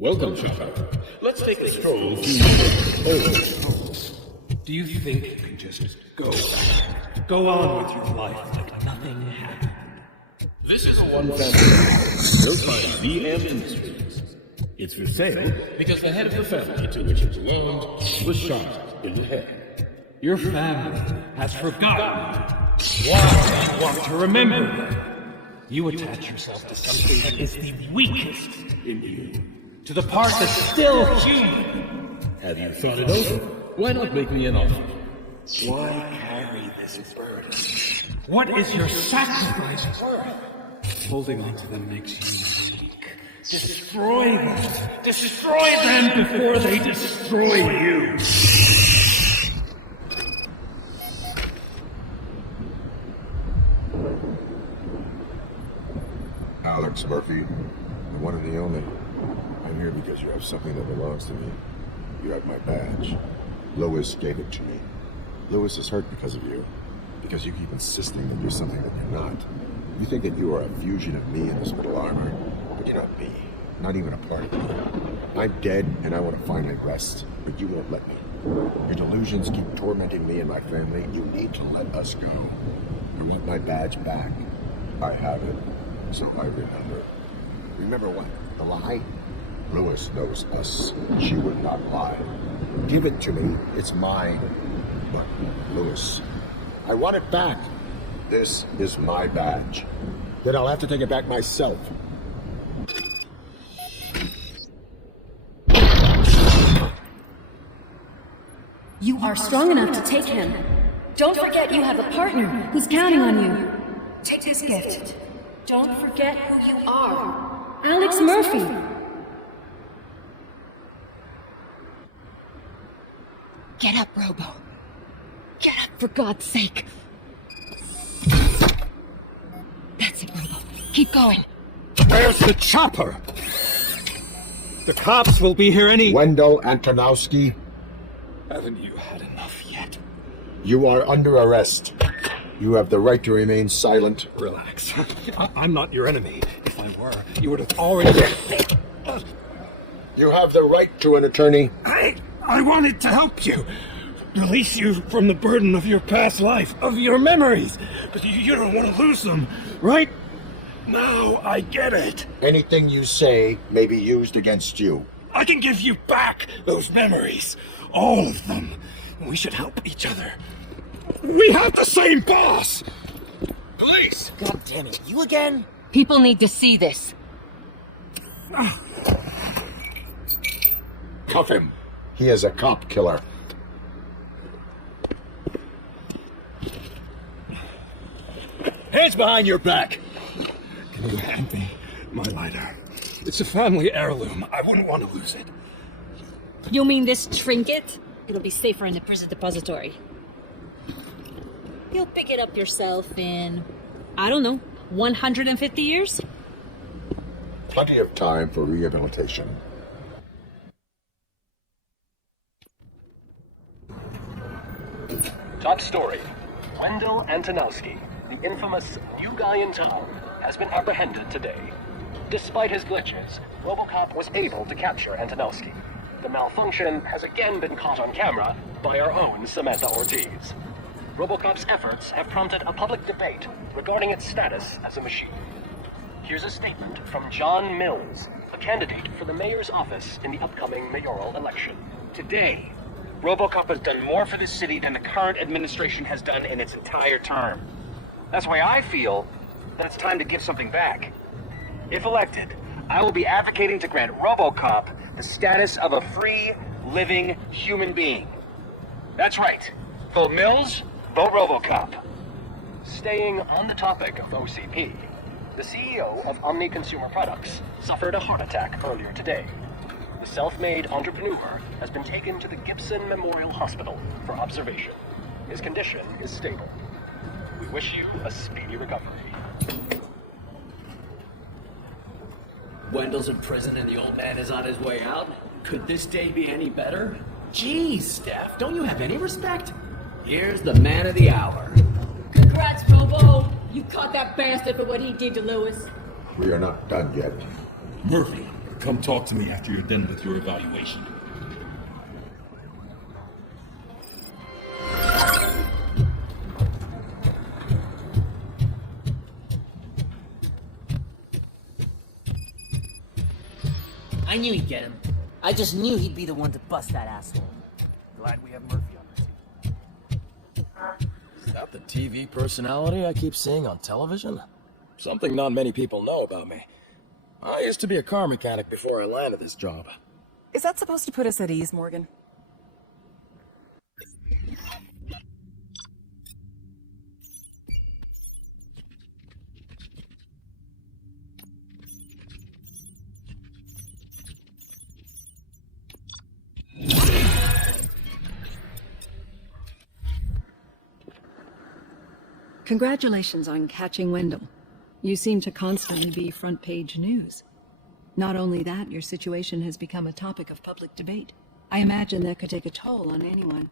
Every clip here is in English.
Welcome, Shopper. Let's take a stroll through your homes. Do you think you can just go back? Go on with your life like nothing happened? This is a one-family built by VM Industries. It's for sale because the head of the family to which it belonged was shot in the head. Your family has forgotten. Why do you want to remember? You attach yourself to something that is the weakest in you. To the part that's still human. Have you thought it over? Why not make me an offer? Why carry this burden? What is your sacrifice worth? Holding on to them makes you weak. Destroy them! Destroy them before they destroy you! Alex Murphy, the one and the only. I'm here because you have something that belongs to me. You have my badge. Lois gave it to me. Lois is hurt because of you. Because you keep insisting that you're something that you're not. You think that you are a fusion of me in this metal armor, but you're not me. Not even a part of me. I'm dead and I want to finally rest, but you won't let me. Your delusions keep tormenting me and my family. You need to let us go. You want my badge back? I have it, so I remember. Remember what? The lie? Lois knows us. She would not lie. Give it to me. It's mine. But, Lois, I want it back. This is my badge. Then I'll have to take it back myself. You are strong enough to take him. Don't forget you have a partner who's counting on you. Take this gift. Don't forget who you are. Alex Murphy. Get up, Robo. Get up, for God's sake. That's it, Robo. Keep going. Where's the chopper? The cops will be here any... Wendell Antonowski, Haven't you had enough yet? you are under arrest. You have the right to remain silent. Relax. I'm not your enemy. If I were, you would have already... You have the right to an attorney. I wanted to help you. Release you from the burden of your past life, of your memories. But you don't want to lose them, right? Now I get it. Anything you say may be used against you. I can give you back those memories. All of them. We should help each other. We have the same boss! Police! God damn it, you again? People need to see this. Cuff him. He is a cop killer. Hands behind your back! Can you hand me my lighter? It's a family heirloom. I wouldn't want to lose it. You mean this trinket? It'll be safer in the prison depository. You'll pick it up yourself in, I don't know, 150 years? Plenty of time for rehabilitation. Top story. Wendell Antonowski, the infamous new guy in town, has been apprehended today. Despite his glitches, RoboCop was able to capture Antonowski. The malfunction has again been caught on camera by our own Samantha Ortiz. RoboCop's efforts have prompted a public debate regarding its status as a machine. Here's a statement from John Mills, a candidate for the mayor's office in the upcoming mayoral election. Today, RoboCop has done more for this city than the current administration has done in its entire term. That's why I feel that it's time to give something back. If elected, I will be advocating to grant RoboCop the status of a free, living human being. That's right. Vote Mills, vote RoboCop. Staying on the topic of OCP, the CEO of Omni Consumer Products suffered a heart attack earlier today. The self-made entrepreneur has been taken to the Gibson Memorial Hospital for observation. His condition is stable. We wish you a speedy recovery. Wendell's in prison and the old man is on his way out? Could this day be any better? Geez, Steph, don't you have any respect? Here's the man of the hour. Congrats, Robo! You caught that bastard for what he did to Lewis. We are not done yet. Murphy, come talk to me after you're done with your evaluation. I knew he'd get him. I just knew he'd be the one to bust that asshole. Glad we have Murphy on the team. Is that the TV personality I keep seeing on television? Something not many people know about me. I used to be a car mechanic before I landed this job. Is that supposed to put us at ease, Morgan? Congratulations on catching Wendell. You seem to constantly be front page news. Not only that, your situation has become a topic of public debate. I imagine that could take a toll on anyone.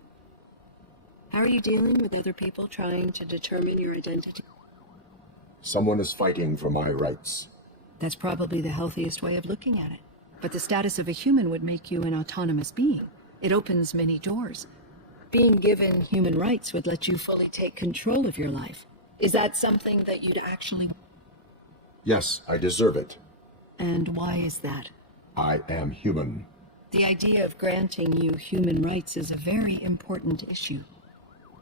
How are you dealing with other people trying to determine your identity? Someone is fighting for my rights. That's probably the healthiest way of looking at it. But the status of a human would make you an autonomous being. It opens many doors. Being given human rights would let you fully take control of your life. Is that something that you'd actually... Yes, I deserve it. And why is that? I am human. The idea of granting you human rights is a very important issue.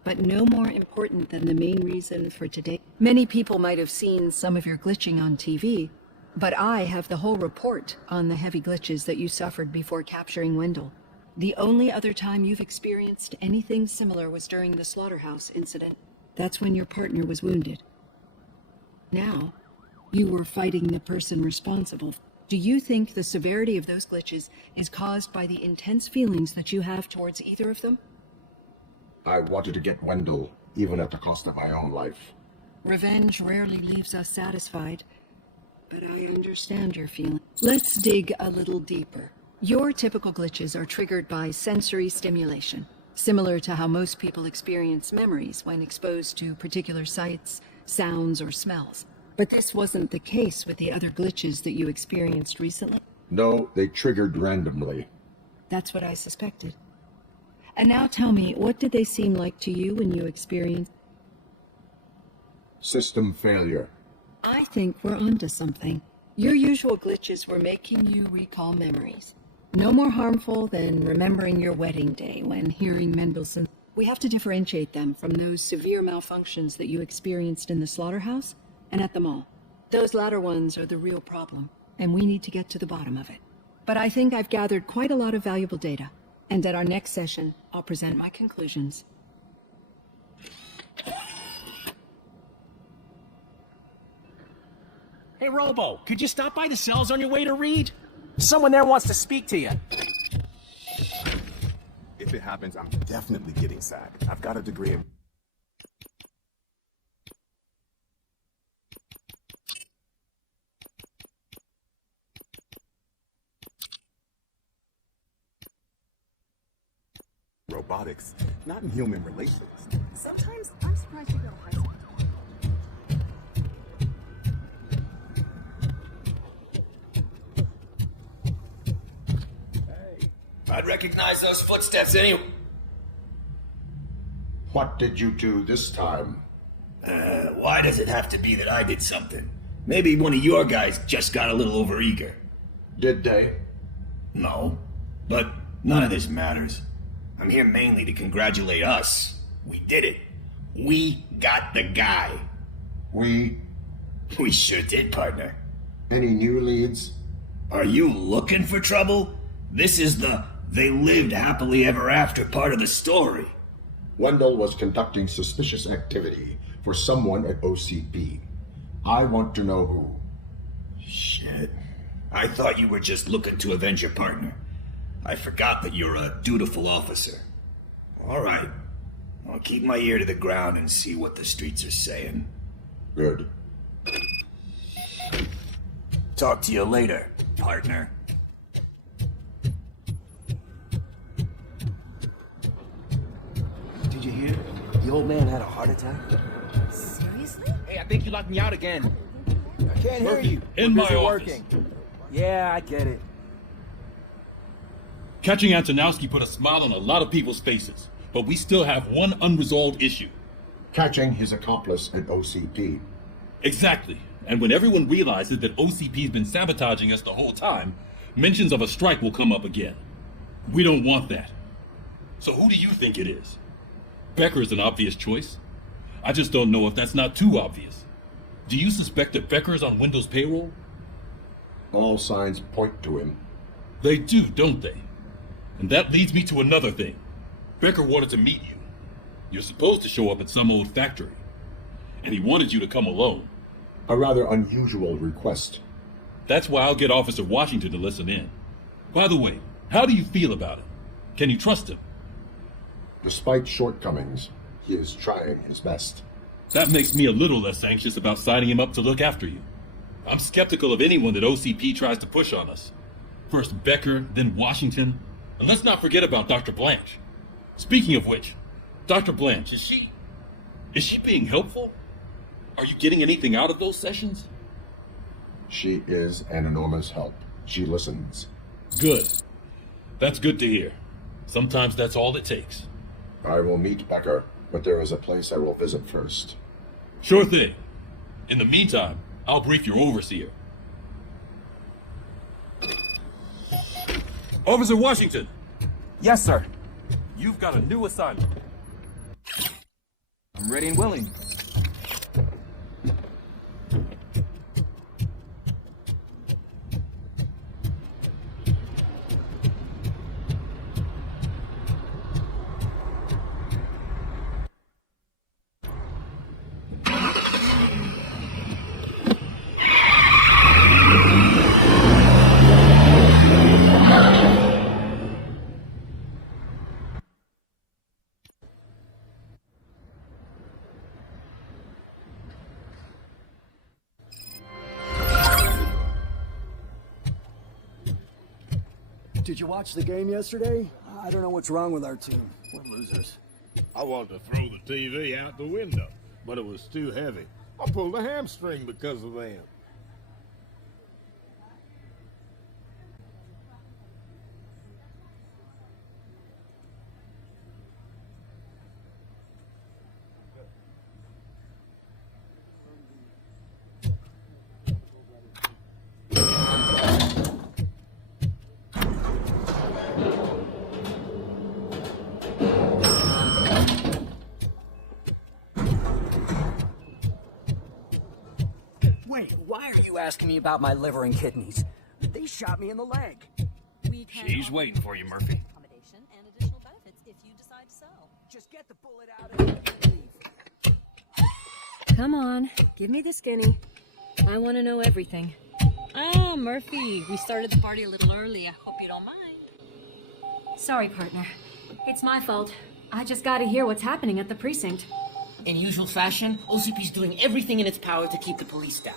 But no more important than the main reason for today. Many people might have seen some of your glitching on TV, but I have the whole report on the heavy glitches that you suffered before capturing Wendell. The only other time you've experienced anything similar was during the slaughterhouse incident. That's when your partner was wounded. Now, you were fighting the person responsible. Do you think the severity of those glitches is caused by the intense feelings that you have towards either of them? I wanted to get Wendell, even at the cost of my own life. Revenge rarely leaves us satisfied, but I understand your feelings. Let's dig a little deeper. Your typical glitches are triggered by sensory stimulation, similar to how most people experience memories when exposed to particular sights, sounds, or smells. But this wasn't the case with the other glitches that you experienced recently? No, they triggered randomly. That's what I suspected. And now tell me, what did they seem like to you when you experienced... System failure. I think we're onto something. Your usual glitches were making you recall memories. No more harmful than remembering your wedding day when hearing Mendelssohn. We have to differentiate them from those severe malfunctions that you experienced in the slaughterhouse and at the mall. Those latter ones are the real problem, and we need to get to the bottom of it. But I think I've gathered quite a lot of valuable data, and at our next session, I'll present my conclusions. Hey, Robo, could you stop by the cells on your way to read? Someone there wants to speak to you. If it happens, I'm definitely getting sacked. I've got a degree in... robotics, not in human relations. Sometimes I'm surprised you go to high school. I'd recognize those footsteps anyway. What did you do this time? Why does it have to be that I did something? Maybe one of your guys just got a little overeager. Did they? No, but none of this matters. I'm here mainly to congratulate us. We did it. We got the guy. We sure did, partner. Any new leads? Are you looking for trouble? This is the they lived happily ever after part of the story. Wendell was conducting suspicious activity for someone at OCP. I want to know who. Shit. I thought you were just looking to avenge your partner. I forgot that you're a dutiful officer. All right. I'll keep my ear to the ground and see what the streets are saying. Good. Talk to you later, partner. Did you hear? The old man had a heart attack. Seriously? Hey, I think you locked me out again. I can't hear you. In We're my busy office. working. Yeah, I get it. Catching Antonowski put a smile on a lot of people's faces, but we still have one unresolved issue. Catching his accomplice at OCP. Exactly. And when everyone realizes that OCP's been sabotaging us the whole time, mentions of a strike will come up again. We don't want that. So who do you think it is? Becker is an obvious choice. I just don't know if that's not too obvious. Do you suspect that Becker is on Windows payroll? All signs point to him. They do, don't they? And that leads me to another thing. Becker wanted to meet you. You're supposed to show up at some old factory. And he wanted you to come alone. A rather unusual request. That's why I'll get Officer Washington to listen in. By the way, how do you feel about it? Can you trust him? Despite shortcomings, he is trying his best. That makes me a little less anxious about signing him up to look after you. I'm skeptical of anyone that OCP tries to push on us. First Becker, then Washington. And let's not forget about Dr. Blanche. Speaking of which, Dr. Blanche, is she being helpful? Are you getting anything out of those sessions? She is an enormous help. She listens. Good. That's good to hear. Sometimes that's all it takes. I will meet Becker, but there is a place I will visit first. Sure thing. In the meantime, I'll brief your overseer. Officer Washington! Yes, sir. You've got a new assignment. I'm ready and willing. Did you watch the game yesterday? I don't know what's wrong with our team. We're losers. I wanted to throw the TV out the window, but it was too heavy. I pulled a hamstring because of them. Wait, why are you asking me about my liver and kidneys? They shot me in the leg. She's waiting for you, Murphy. Accommodation and additional benefits if you decide to sell. Just get the bullet out and leave. Come on, give me the skinny. I want to know everything. Ah, Murphy, we started the party a little early. I hope you don't mind. Sorry, partner. It's my fault. I just gotta hear what's happening at the precinct. In usual fashion, OCP's doing everything in its power to keep the police down.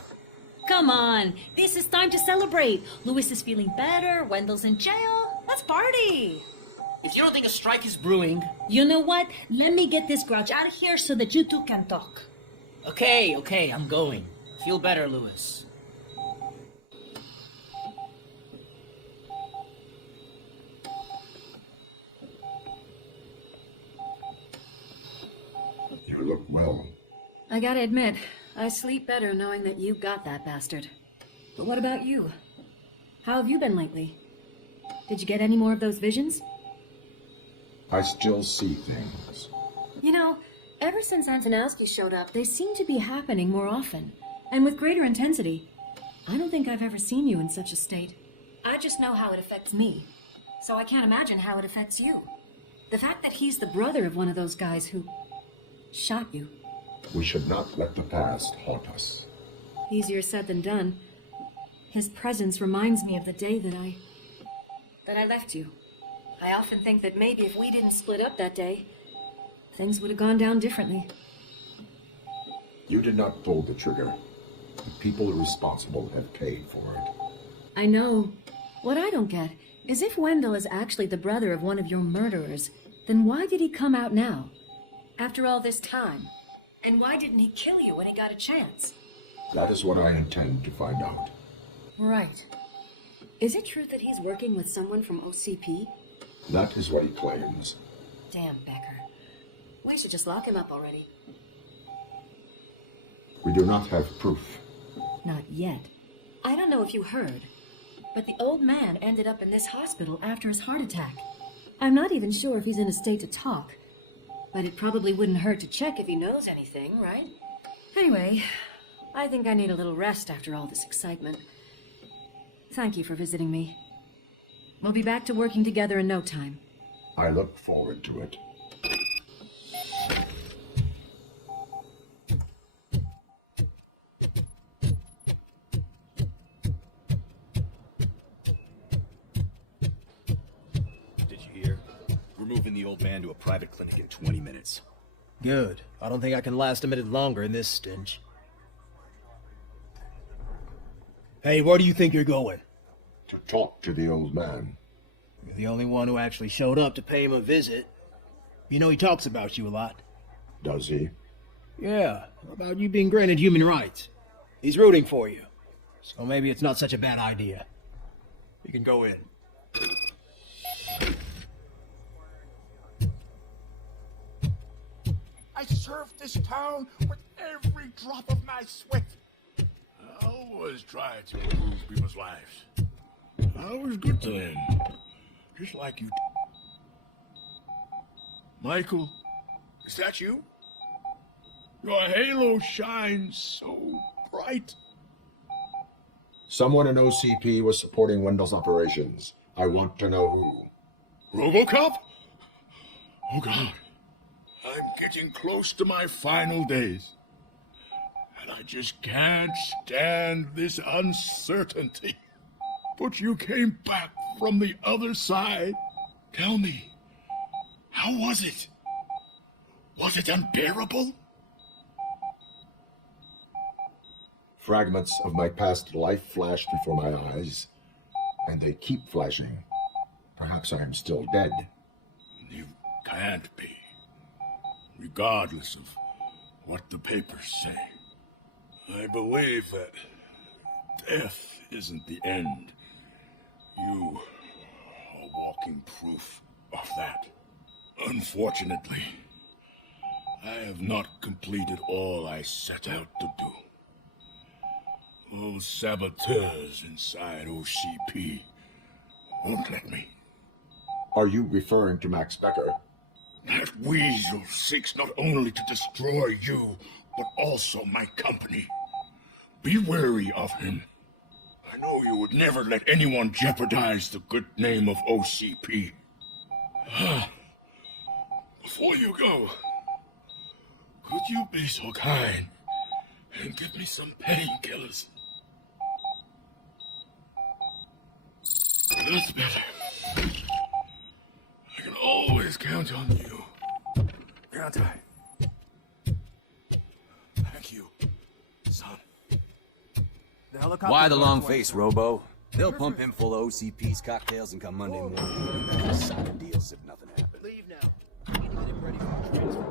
Come on, this is time to celebrate. Louis is feeling better, Wendell's in jail. Let's party! If you don't think a strike is brewing... You know what? Let me get this grouch out of here so that you two can talk. Okay, I'm going. Feel better, Louis. You look well. I gotta admit, I sleep better knowing that you got that bastard. But what about you? How have you been lately? Did you get any more of those visions? I still see things. You know, ever since Antonowski showed up, they seem to be happening more often, and with greater intensity. I don't think I've ever seen you in such a state. I just know how it affects me, so I can't imagine how it affects you. The fact that he's the brother of one of those guys who shot you. We should not let the past haunt us. Easier said than done. His presence reminds me of the day that I left you. I often think that maybe if we didn't split up that day, things would have gone down differently. You did not pull the trigger. The people responsible have paid for it. I know. What I don't get is if Wendell is actually the brother of one of your murderers, then why did he come out now? After all this time? And why didn't he kill you when he got a chance? That is what I intend to find out. Right. Is it true that he's working with someone from OCP? That is what he claims. Damn, Becker. We should just lock him up already. We do not have proof. Not yet. I don't know if you heard, but the old man ended up in this hospital after his heart attack. I'm not even sure if he's in a state to talk, but it probably wouldn't hurt to check if he knows anything, right? Anyway, I think I need a little rest after all this excitement. Thank you for visiting me. We'll be back to working together in no time. I look forward to it. Did you hear? We're moving the old man to a private clinic in 20 minutes. Good. I don't think I can last a minute longer in this stench. Hey, where do you think you're going? To talk to the old man. You're the only one who actually showed up to pay him a visit. You know he talks about you a lot. Does he? Yeah, about you being granted human rights. He's rooting for you. So maybe it's not such a bad idea. You can go in. I served this town with every drop of my sweat. I always tried to improve people's lives. I was good to them, just like you. Michael, is that you? Your halo shines so bright. Someone in OCP was supporting Wendell's operations. I want to know who. RoboCop? Oh God, I'm getting close to my final days. And I just can't stand this uncertainty. But you came back from the other side. Tell me, how was it? Was it unbearable? Fragments of my past life flashed before my eyes, and they keep flashing. Perhaps I am still dead. You can't be, regardless of what the papers say. I believe that death isn't the end. You are walking proof of that. Unfortunately, I have not completed all I set out to do. Those saboteurs inside OCP won't let me. Are you referring to Max Becker? That weasel seeks not only to destroy you, but also my company. Be wary of him. I know you would never let anyone jeopardize the good name of OCP. Before you go, could you be so kind and give me some painkillers? That's better. I can always count on you. Can't I? Thank you, son. Why the long face, Robo? They'll pump him full of OCP's cocktails and come Monday morning. They'll just sign a deal as if nothing happened. Leave now. I need to get him ready for the transfer.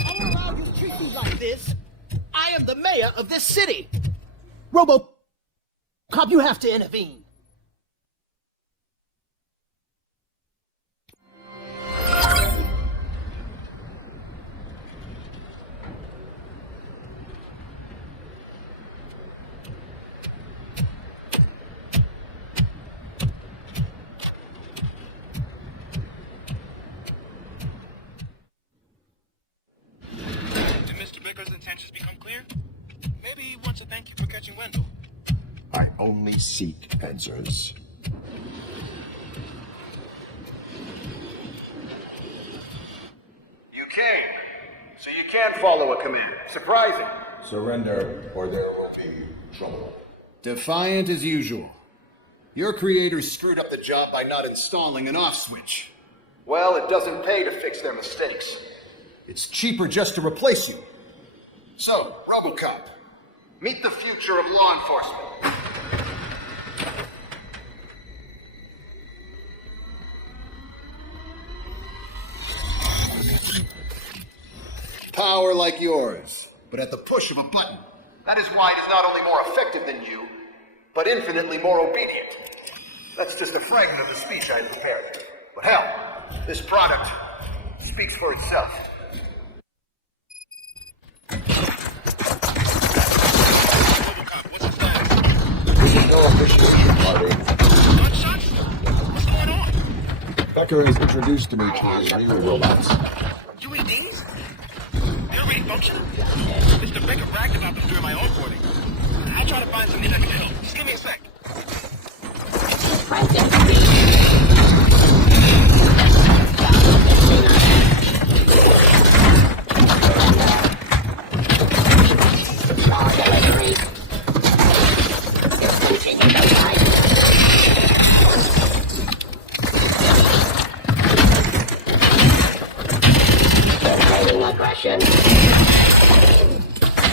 I won't allow you to treat me like this. I am the mayor of this city. RoboCop, you have to intervene. Intentions become clear? Maybe he wants to thank you for catching Wendell. I only seek answers. You came, so you can't follow a command. Surprising. Surrender, or there will be trouble. Defiant as usual. Your creators screwed up the job by not installing an off switch. Well, it doesn't pay to fix their mistakes. It's cheaper just to replace you. So, RoboCop, meet the future of law enforcement. Power like yours, but at the push of a button. That is why it is not only more effective than you, but infinitely more obedient. That's just a fragment of the speech I had prepared. But hell, this product speaks for itself. RoboCop, what's the status? No officiation party. Gunshots? What's going on? Becker has introduced to me to his new robots. UEDs? They're already functional? Mr. Becker bragged about them during my onboarding. I'll try to find something that can help. Just give me a sec. Aggression.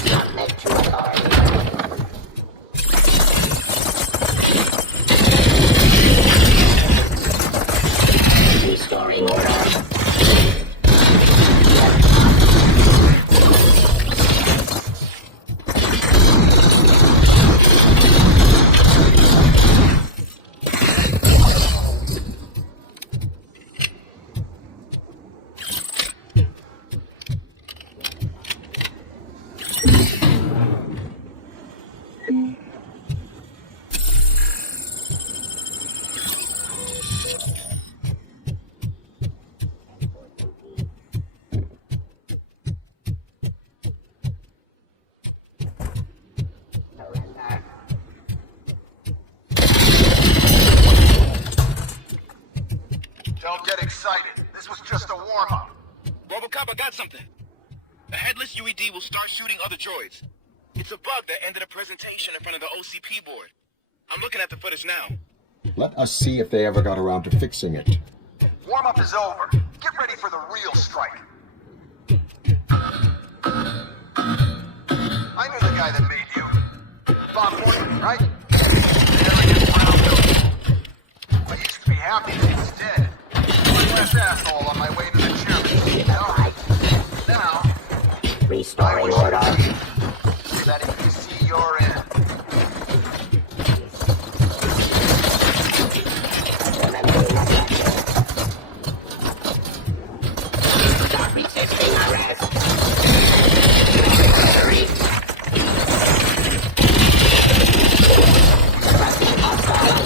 Submit to authority. Restoring order. Don't get excited. This was just a warm-up. RoboCop, I got something. The headless UED will start shooting other droids. It's a bug that ended a presentation in front of the OCP board. I'm looking at the footage now. Let us see if they ever got around to fixing it. Warm-up is over. Get ready for the real strike. I knew the guy that made you. Bob Morgan, right? I used to be happy that he was dead. One less asshole on my way to the chairman. Now, restoring order. That if you see you're in. Stop resisting arrest. Trusting hostile.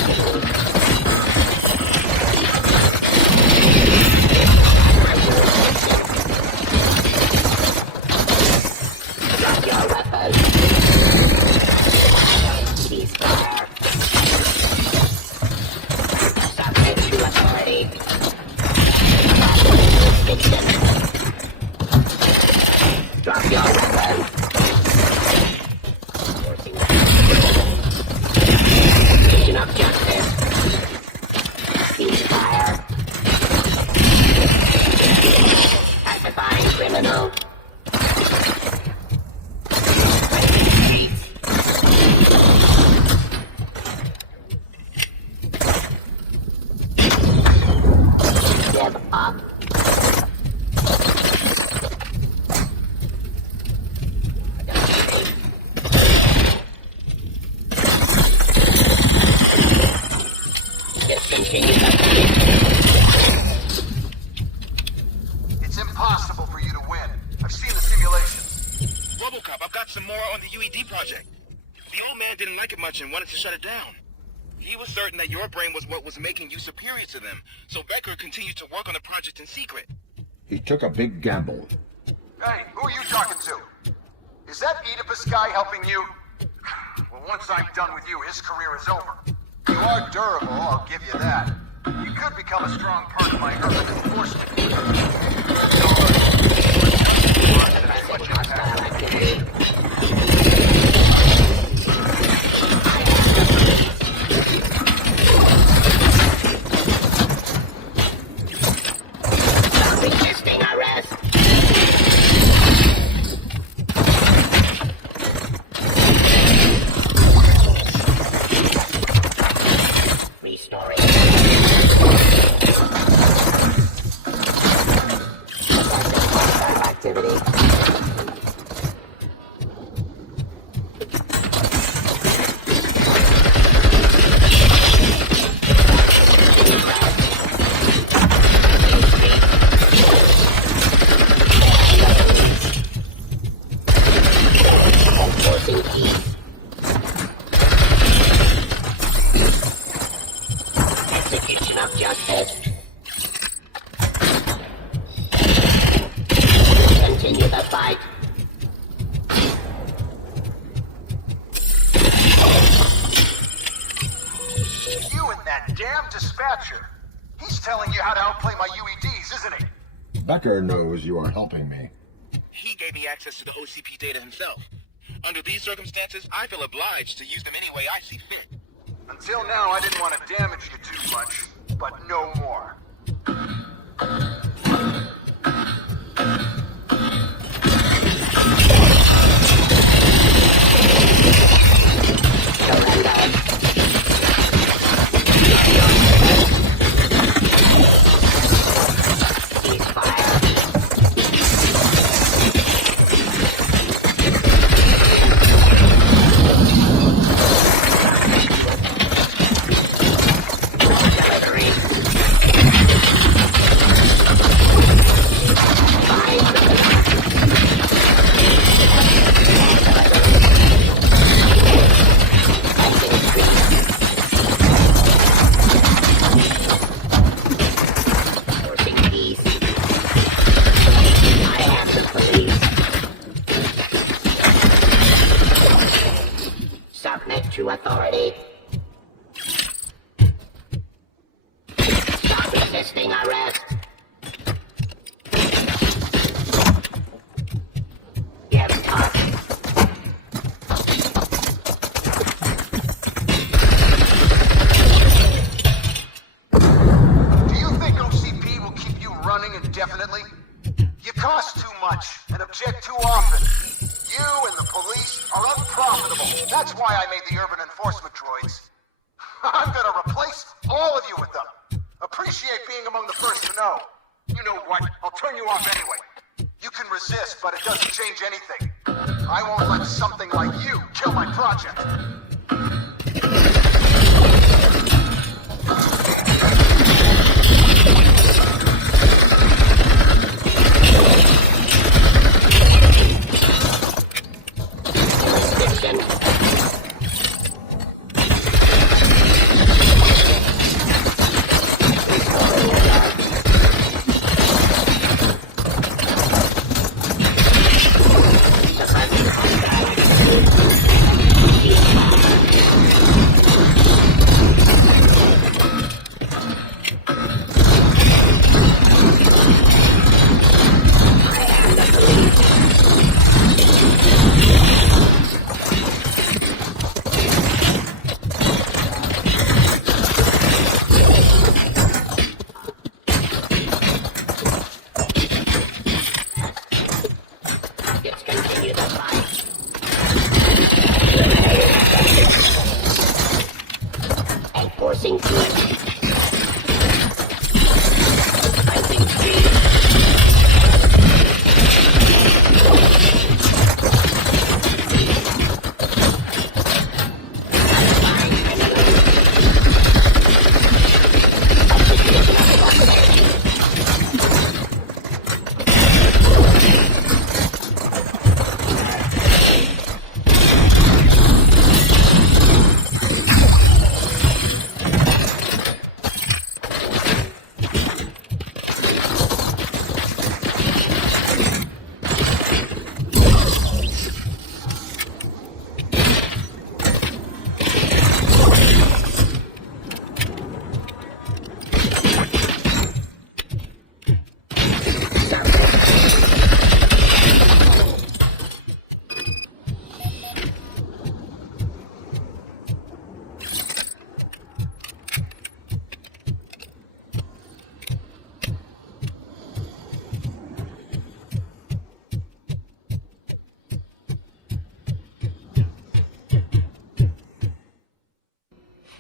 Drop your weapon. Ceasefire. Submit to authority. Drop your weapon. Vision of justice. Ceasefire. Pacifying criminal. Give up. Discontinue It's impossible for you to win. I've seen the simulations. RoboCop, I've got some more on the UED project. The old man didn't like it much and wanted to shut it down. He was certain that your brain was what was making you superior to them, so Becker continued to work on the project in secret. He took a big gamble. Hey, who are you talking to? Is that Oedipus guy helping you? Well, once I'm done with you, his career is over. You are durable, I'll give you that. You could become a strong part of my urban enforcement. resisting arrest. Restoring. Activity. right. You and that damn dispatcher. He's telling you how to outplay my UEDs, isn't he? Becker knows you are helping me. He gave me access to the OCP data himself. Under these circumstances, I feel obliged to use them any way I see fit. Until now, I didn't want to damage you too much, but no more. Submit to authority. Stop resisting arrest. Give touch. Do you think OCP will keep you running indefinitely? You cost too much and object too often. You and the police are unprofitable. That's why I made the urban enforcement droids. I'm gonna replace all of you with them. Appreciate being among the first to know. You know what? I'll turn you off anyway. You can resist, but it doesn't change anything. I won't let something like you kill my project. Enforcing truth.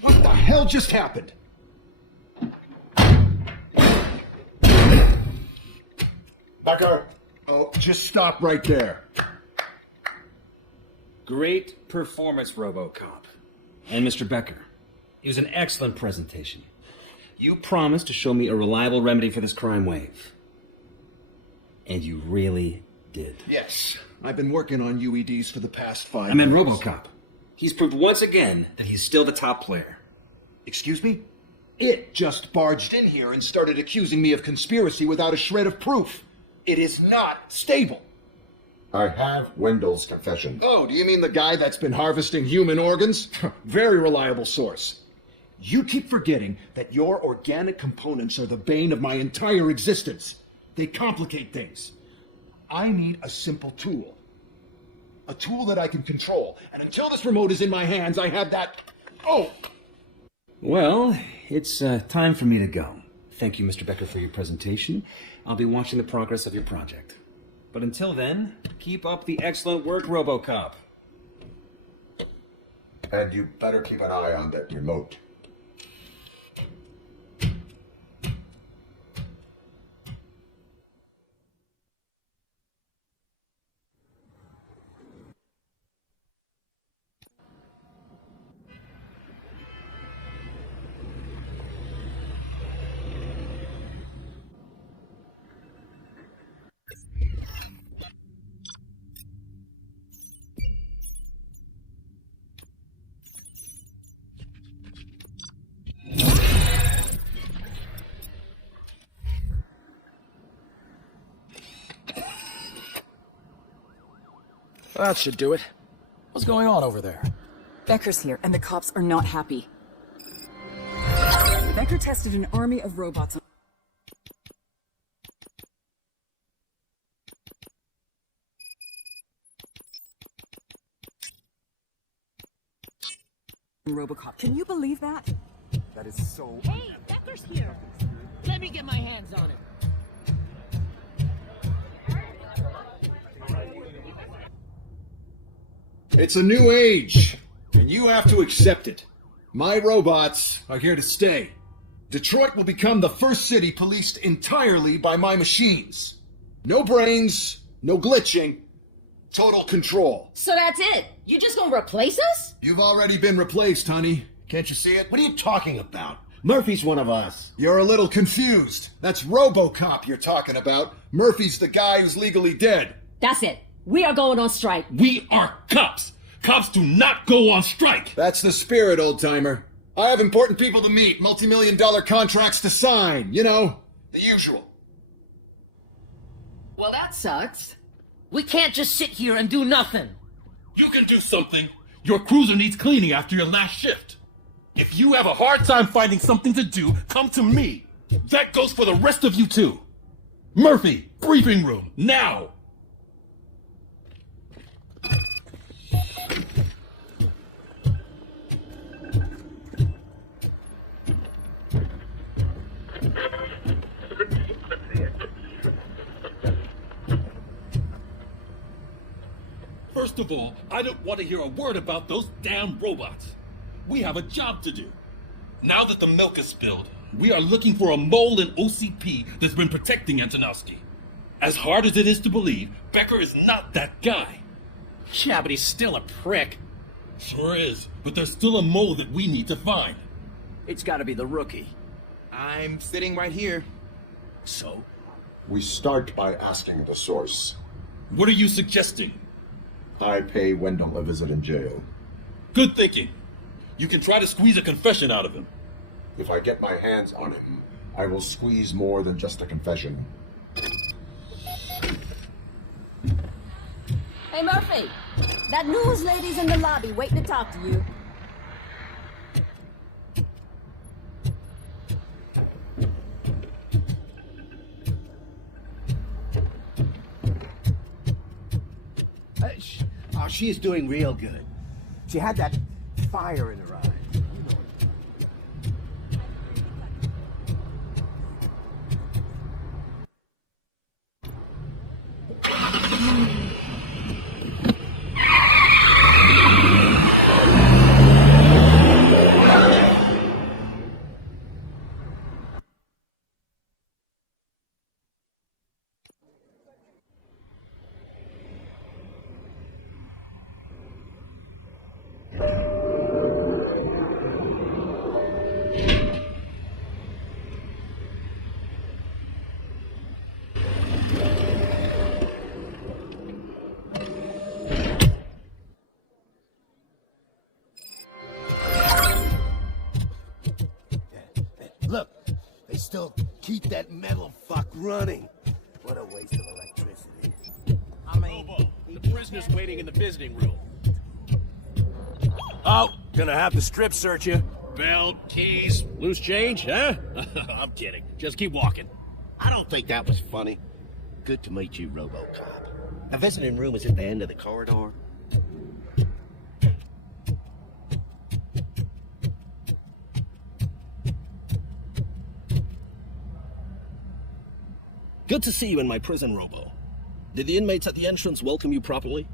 What the hell just happened? Becker! Oh, just stop right there. Great performance, RoboCop. And Mr. Becker, it was an excellent presentation. You promised to show me a reliable remedy for this crime wave. And you really did. Yes, I've been working on UEDs for the past 5 I meant years. RoboCop. He's proved once again that he's still the top player. Excuse me? It just barged in here and started accusing me of conspiracy without a shred of proof. It is not stable. I have Wendell's confession. Oh, do you mean the guy that's been harvesting human organs? Very reliable source. You keep forgetting that your organic components are the bane of my entire existence. They complicate things. I need a simple tool. A tool that I can control. And until this remote is in my hands, I have that... Oh! Well, it's time for me to go. Thank you, Mr. Becker, for your presentation. I'll be watching the progress of your project. But until then, keep up the excellent work, RoboCop. And you better keep an eye on that remote. That should do it. What's going on over there? Becker's here, and the cops are not happy. Becker tested an army of robots on RoboCop. Can you believe that? That is so... Hey, Becker's here. Let me get my hands on him. It's a new age, and you have to accept it. My robots are here to stay. Detroit will become the first city policed entirely by my machines. No brains, no glitching, total control. So that's it? You just gonna replace us? You've already been replaced, honey. Can't you see it? What are you talking about? Murphy's one of us. You're a little confused. That's RoboCop you're talking about. Murphy's the guy who's legally dead. That's it. We are going on strike. We are cops. Cops do not go on strike. That's the spirit, old-timer. I have important people to meet, multi-million-dollar contracts to sign. You know, the usual. Well, that sucks. We can't just sit here and do nothing. You can do something. Your cruiser needs cleaning after your last shift. If you have a hard time finding something to do, come to me. That goes for the rest of you too. Murphy, briefing room, now. First of all, I don't want to hear a word about those damn robots. We have a job to do. Now that the milk is spilled, we are looking for a mole in OCP that's been protecting Antonowski. As hard as it is to believe, Becker is not that guy. Yeah, but he's still a prick. Sure is, but there's still a mole that we need to find. It's gotta be the rookie. I'm sitting right here. So? We start by asking the source. What are you suggesting? I pay Wendell a visit in jail. Good thinking. You can try to squeeze a confession out of him. If I get my hands on him, I will squeeze more than just a confession. Hey, Murphy. That news lady's in the lobby waiting to talk to you. Oh, she's doing real good. She had that fire in her eye. Look, they still keep that metal fuck running. What a waste of electricity. I mean, business waiting in the visiting room. Oh, gonna have to strip search you. Belt, keys, loose change, huh? I'm kidding. Just keep walking. I don't think that was funny. Good to meet you, RoboCop. The visiting room is at the end of the corridor. Good to see you in my prison, Robo. Did the inmates at the entrance welcome you properly?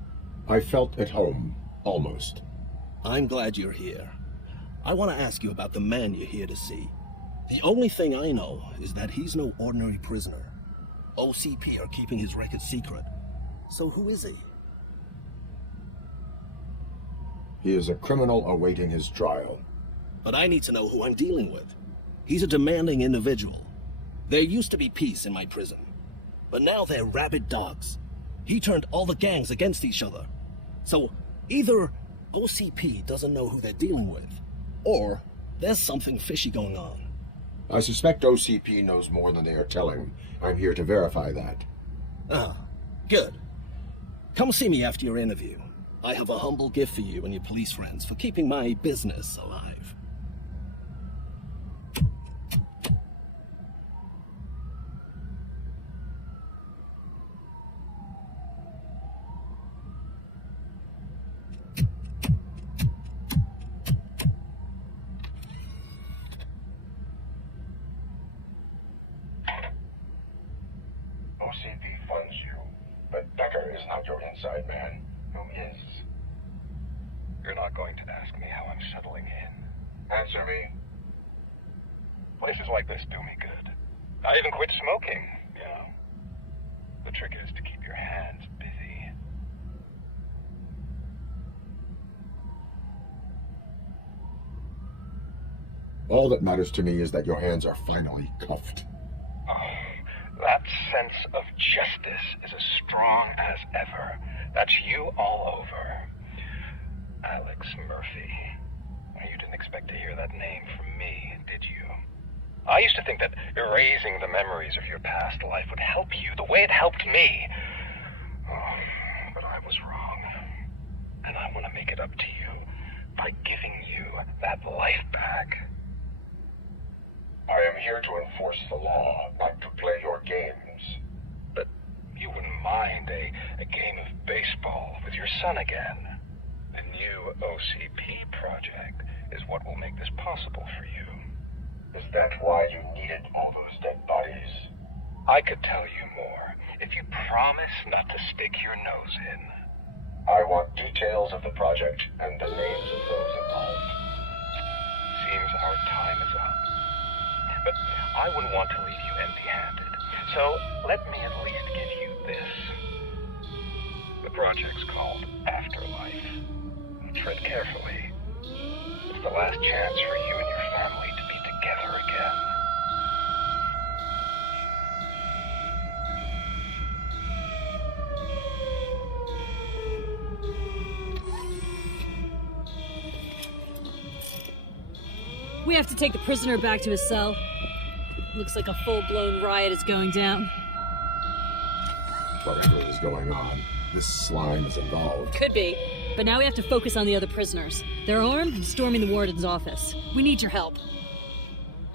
I felt at home, almost. I'm glad you're here. I want to ask you about the man you're here to see. The only thing I know is that he's no ordinary prisoner. OCP are keeping his record secret. So who is he? He is a criminal awaiting his trial. But I need to know who I'm dealing with. He's a demanding individual. There used to be peace in my prison, but now they're rabid dogs. He turned all the gangs against each other. So either OCP doesn't know who they're dealing with, or there's something fishy going on. I suspect OCP knows more than they are telling. I'm here to verify that. Ah, good. Come see me after your interview. I have a humble gift for you and your police friends for keeping my business alive. OCP funds you, but Becker is not your inside man. Who is? You're not going to ask me how I'm settling in. Answer me. Places like this do me good. I even quit smoking, you know. The trick is to keep your hands busy. All that matters to me is that your hands are finally cuffed. That sense of justice is as strong as ever. That's you all over. Alex Murphy. You didn't expect to hear that name from me, did you? I used to think that erasing the memories of your past life would help you the way it helped me. Oh, but I was wrong. And I want to make it up to you by giving you that life back. I am here to enforce the law, not to play your games. But you wouldn't mind a game of baseball with your son again. The new OCP project is what will make this possible for you. Is that why you needed all those dead bodies? I could tell you more if you promise not to stick your nose in. I want details of the project and the names of those involved. Seems our time is up. But I wouldn't want to leave you empty-handed. So let me at least give you this. The project's called Afterlife. Tread carefully. It's the last chance for you and your family to be together again. We have to take the prisoner back to his cell. Looks like a full-blown riot is going down. Whatever is going on, this slime is involved. Could be. But now we have to focus on the other prisoners. They're armed and storming the warden's office. We need your help.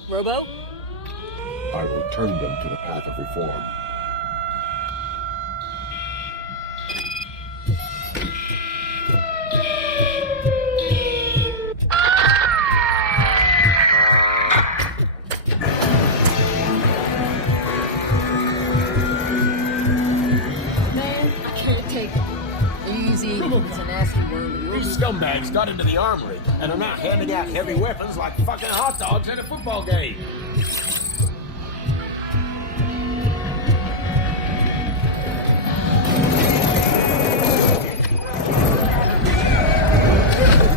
Robo? I will turn them to the path of reform. These scumbags got into the armory and are now handing out heavy weapons like fucking hot dogs at a football game.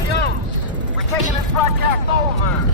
Yo, we're taking this broadcast over.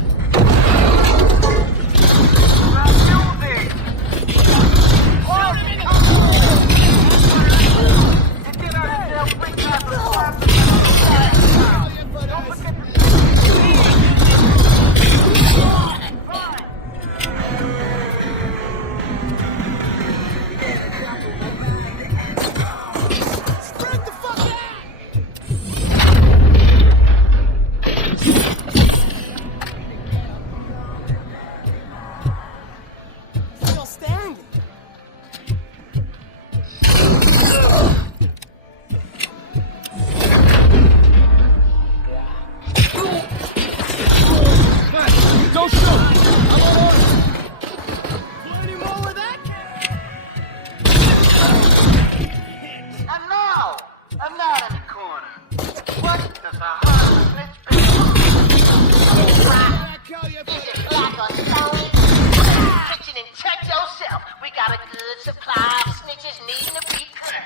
good supply of snitches needing to be cut.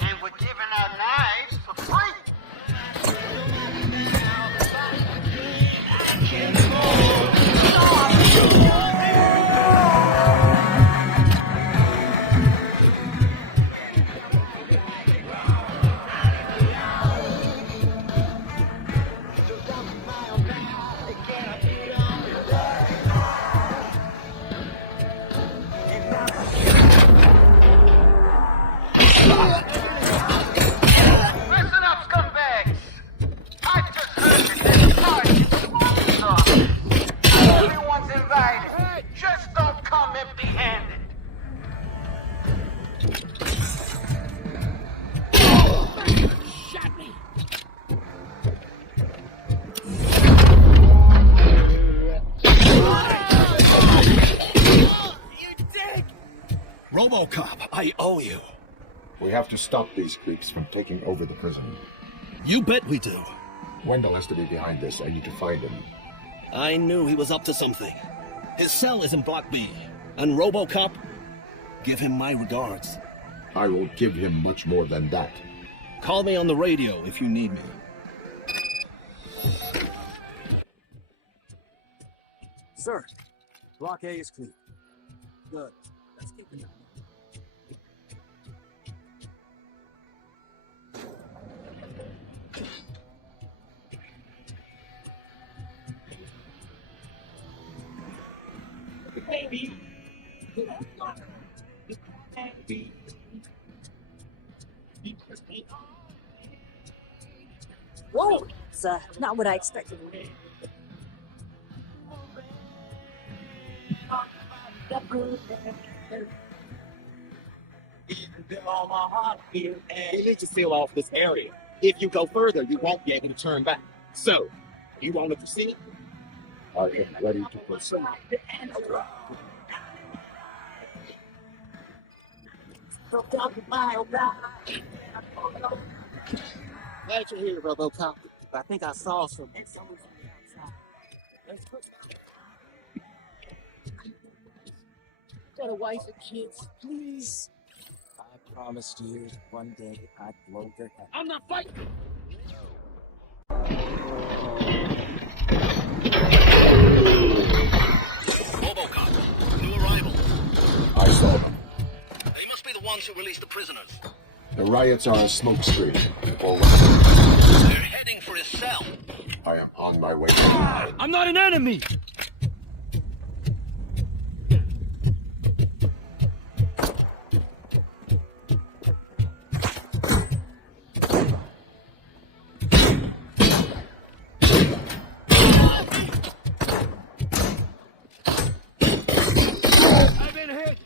And we're giving our knives for free. Listen up, scumbags! I just heard that there's a party at the police office. Everyone's invited. Just don't come empty-handed. Shot me! RoboCop, I owe you. We have to stop these creeps from taking over the prison. You bet we do. Wendell has to be behind this. I need to find him. I knew he was up to something. His cell is in Block B. And RoboCop, give him my regards. I will give him much more than that. Call me on the radio if you need me. Sir, Block A is clear. Good. Let's keep it up. Baby! Whoa! It's not what I expected. You need to seal off this area. If you go further, you won't be able to turn back. So, you want to proceed? I am ready to proceed. Glad you're here, RoboCop. I think I saw some. Got a wife and kids, please. I promised you one day I'd blow their head. I'm not fighting! RoboCop, new arrival. I saw them. They must be the ones who released the prisoners. The riots are a smokescreen. They're heading for his cell. I am on my way. I'm not an enemy! I've been hit!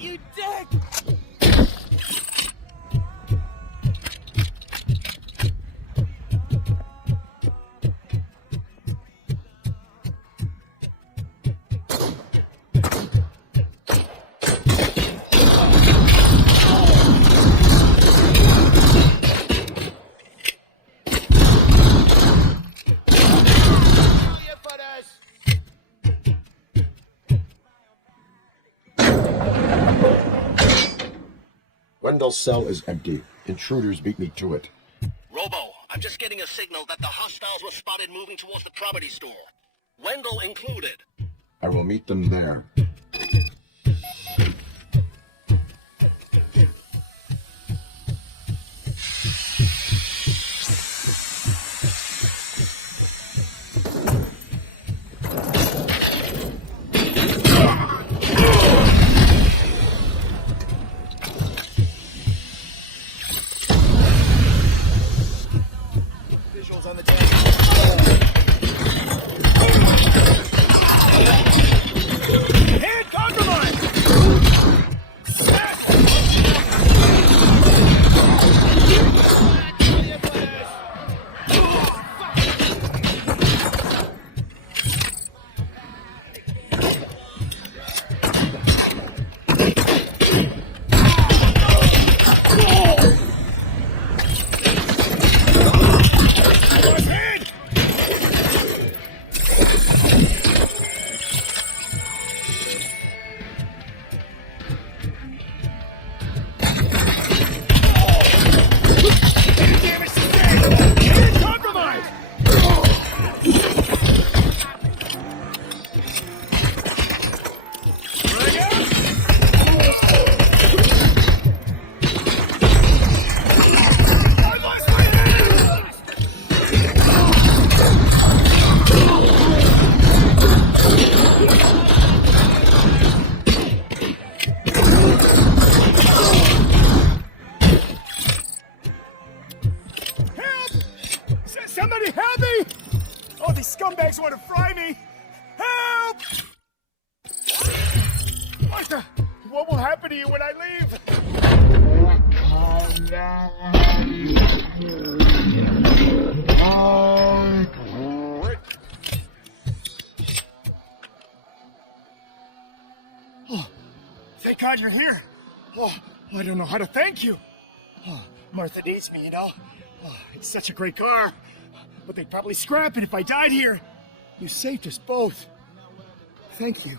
You dick! Wendell's cell is empty. Intruders beat me to it. Robo, I'm just getting a signal that the hostiles were spotted moving towards the property store. Wendell included. I will meet them there. Visuals on the Hit compromise! Somebody help me! Oh, these scumbags want to fry me! Help! What will happen to you when I leave? Oh, thank God you're here. Oh, I don't know how to thank you. Oh, Martha needs me, you know. Oh, it's such a great car. But they'd probably scrap it if I died here. You saved us both. Thank you.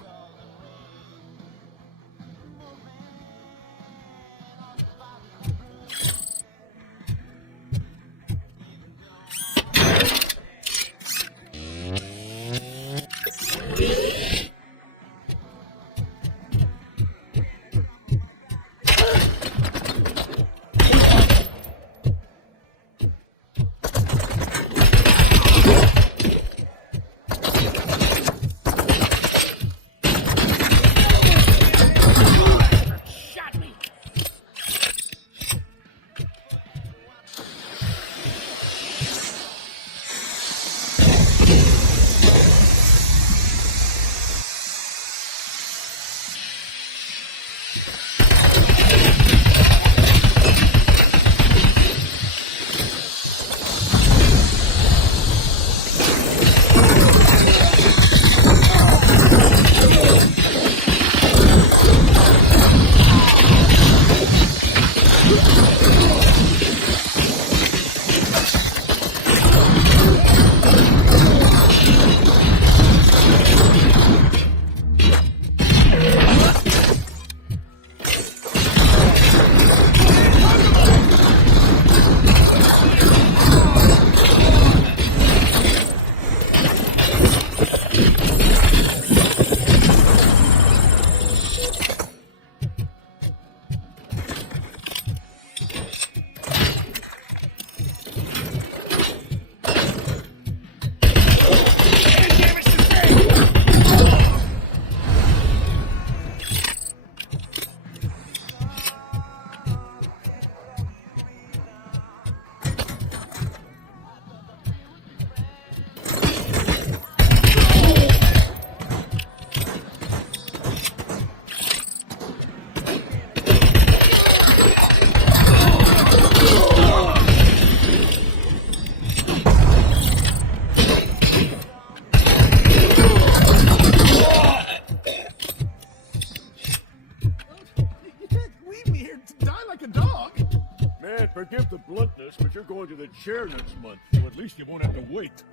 Forgive the bluntness, but you're going to the chair next month, so at least you won't have to wait.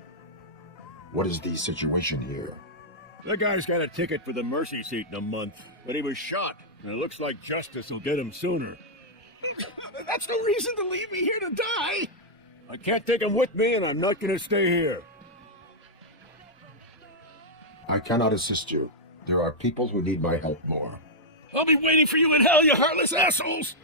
What is the situation here? That guy's got a ticket for the mercy seat in a month, but he was shot, and it looks like justice will get him sooner. That's no reason to leave me here to die! I can't take him with me, and I'm not going to stay here. I cannot assist you. There are people who need my help more. I'll be waiting for you in hell, you heartless assholes!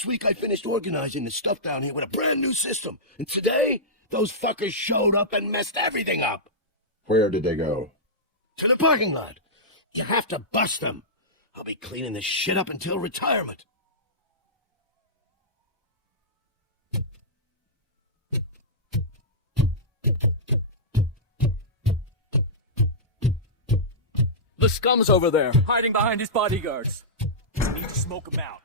Last week I finished organizing the stuff down here with a brand new system. And today, those fuckers showed up and messed everything up. Where did they go? To the parking lot. You have to bust them. I'll be cleaning this shit up until retirement. The scum's over there, hiding behind his bodyguards. We need to smoke him out.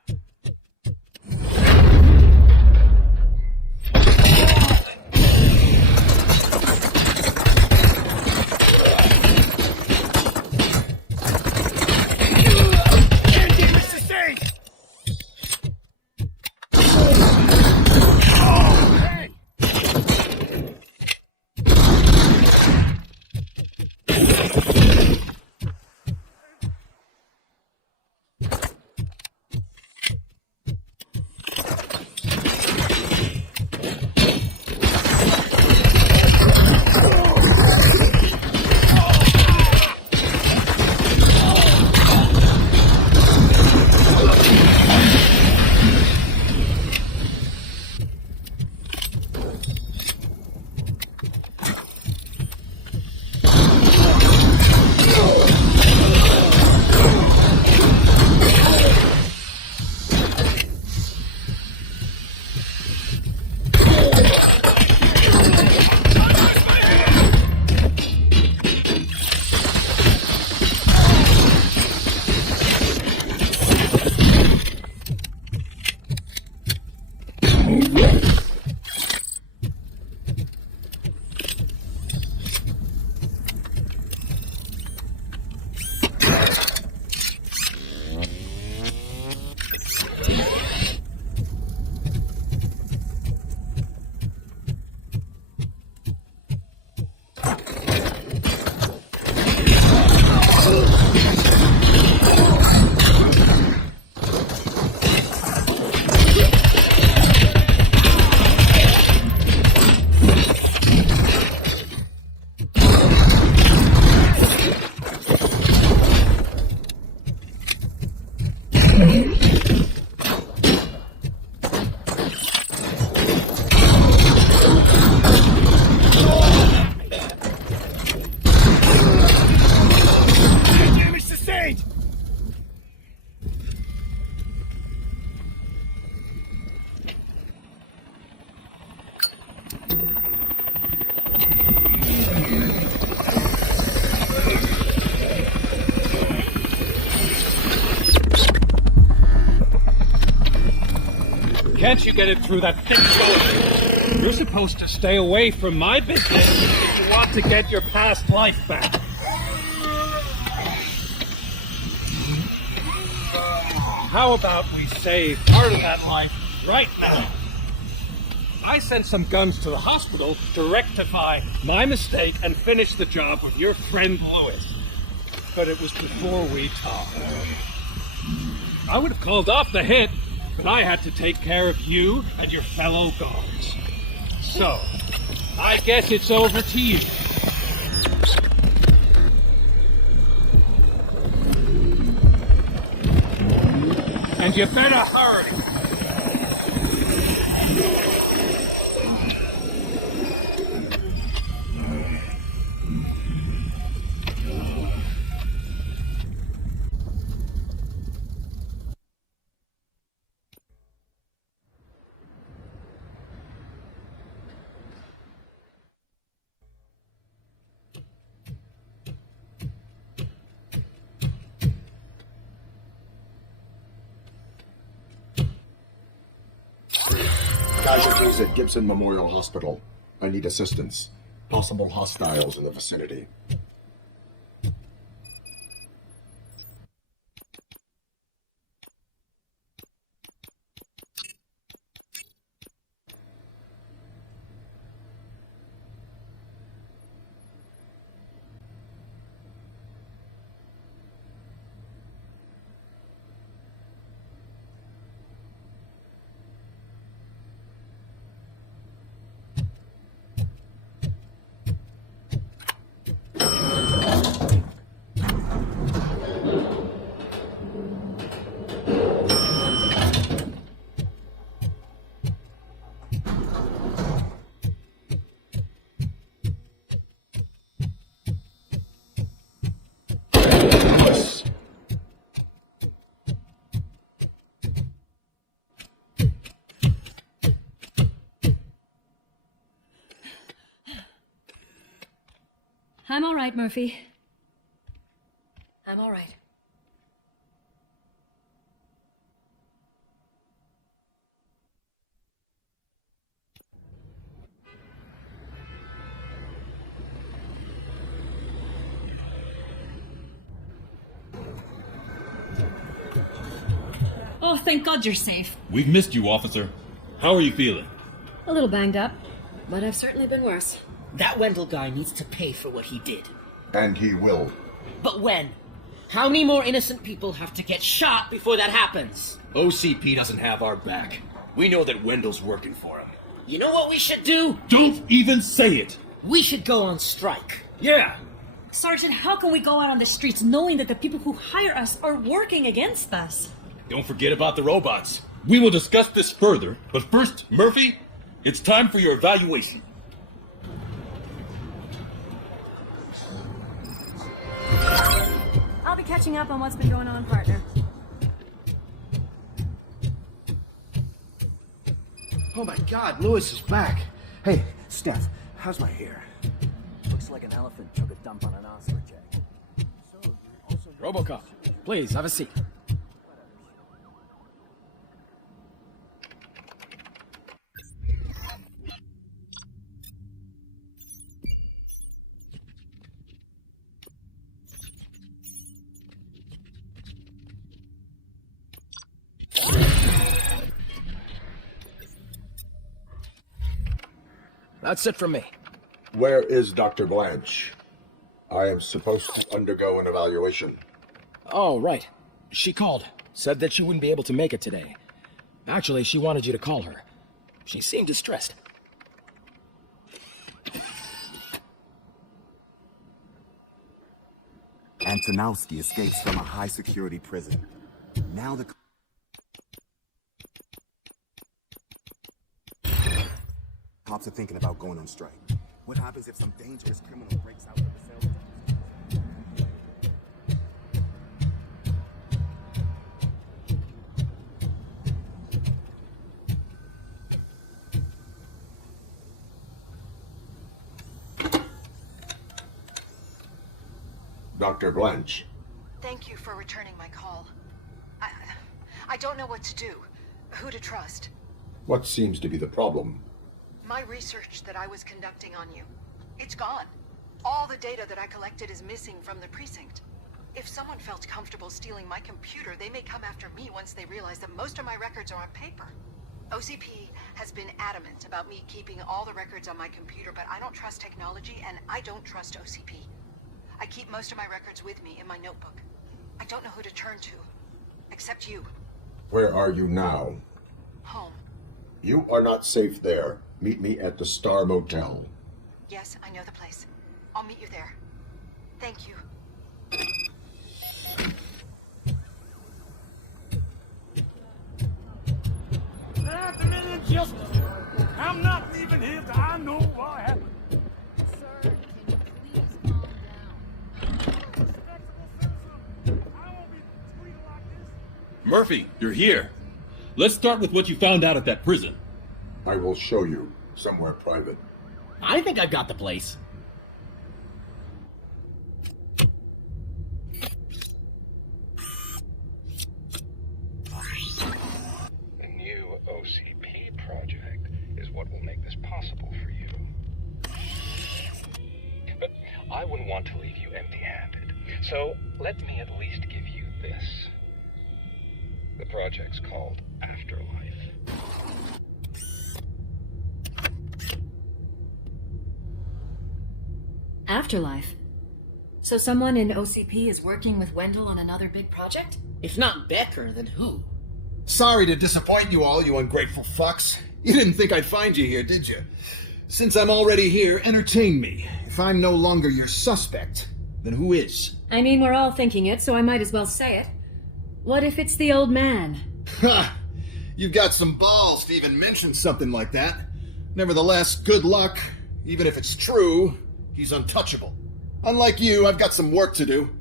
Can't you get it through that thick door? You're supposed to stay away from my business if you want to get your past life back. How about we save part of that life right now? I sent some guns to the hospital to rectify my mistake and finish the job with your friend Lewis. But it was before we talked. I would have called off the hit, but I had to take care of you and your fellow guards. So, I guess it's over to you. And you better hurry. Casualties at Gibson Memorial Hospital. I need assistance. Possible hostiles in the vicinity. I'm all right, Murphy. I'm all right. Oh, thank God you're safe. We've missed you, officer. How are you feeling? A little banged up, but I've certainly been worse. That Wendell guy needs to pay for what he did. And he will. But when? How many more innocent people have to get shot before that happens? OCP doesn't have our back. We know that Wendell's working for him. You know what we should do? Don't even say it! We should go on strike. Yeah! Sergeant, how can we go out on the streets knowing that the people who hire us are working against us? Don't forget about the robots. We will discuss this further, but first, Murphy, it's time for your evaluation. I'll be catching up on what's been going on, partner. Oh my God, Lewis is back. Hey, Steph, how's my hair? Looks like an elephant took a dump on an ostrich egg. RoboCop, please, have a seat. That's it from me. Where is Dr. Blanche? I am supposed to undergo an evaluation. Oh, right. She called. Said that she wouldn't be able to make it today. Actually, she wanted you to call her. She seemed distressed. Antonowski escapes from a high-security prison. Now the cops are thinking about going on strike. What happens if some dangerous criminal breaks out of the cell? Dr. Blanche. Thank you for returning my call. I don't know what to do. Who to trust. What seems to be the problem? My research that I was conducting on you. It's gone. All the data that I collected is missing from the precinct. If someone felt comfortable stealing my computer, they may come after me once they realize that most of my records are on paper. OCP has been adamant about me keeping all the records on my computer, but I don't trust technology and I don't trust OCP. I keep most of my records with me in my notebook. I don't know who to turn to, except you. Where are you now? Home. You are not safe there. Meet me at the Star Motel. Yes, I know the place. I'll meet you there. Thank you. Anthony and Justice, I'm not leaving here till I know what happened. Sir, can you please calm down? Murphy, you're here. Let's start with what you found out at that prison. I will show you somewhere private. I think I got the place. The new OCP project is what will make this possible for you. But I wouldn't want to leave you empty-handed. So let me at least give you this. The project's called Afterlife. Afterlife? So someone in OCP is working with Wendell on another big project? If not Becker, then who? Sorry to disappoint you all, you ungrateful fucks. You didn't think I'd find you here, did you? Since I'm already here, entertain me. If I'm no longer your suspect, then who is? I mean, we're all thinking it, so I might as well say it. What if it's the old man? Ha! You've got some balls to even mention something like that. Nevertheless, good luck. Even if it's true, he's untouchable. Unlike you, I've got some work to do.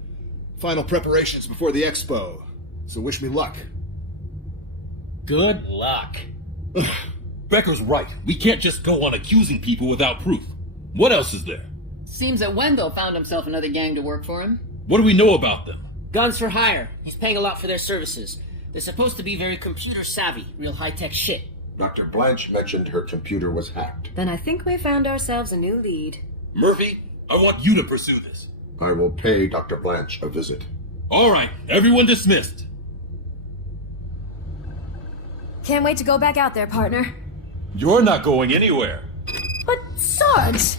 Final preparations before the expo. So wish me luck. Good luck. Becker's right. We can't just go on accusing people without proof. What else is there? Seems that Wendell found himself another gang to work for him. What do we know about them? Guns for hire. He's paying a lot for their services. They're supposed to be very computer savvy, real high-tech shit. Dr. Blanche mentioned her computer was hacked. Then I think we found ourselves a new lead. Murphy, I want you to pursue this. I will pay Dr. Blanche a visit. All right, everyone dismissed. Can't wait to go back out there, partner. You're not going anywhere. But, Sarge!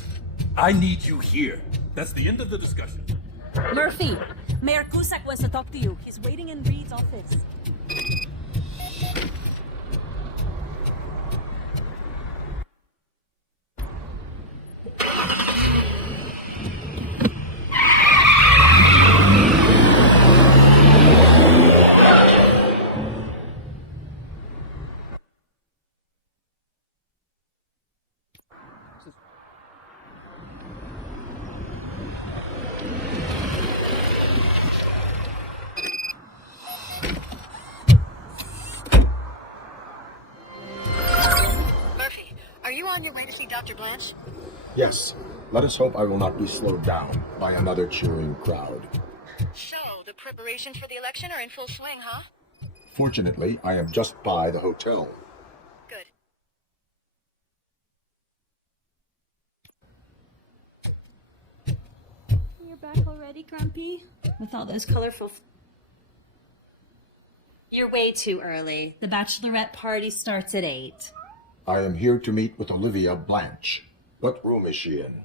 I need you here. That's the end of the discussion. Murphy, Mayor Cusack wants to talk to you. He's waiting in Reed's office. Are you on your way to see Dr. Blanche? Yes. Let us hope I will not be slowed down by another cheering crowd. So, the preparations for the election are in full swing, huh? Fortunately, I am just by the hotel. Good. You're back already, Grumpy? With all those colorful... You're way too early. The bachelorette party starts at 8. I am here to meet with Olivia Blanche. What room is she in?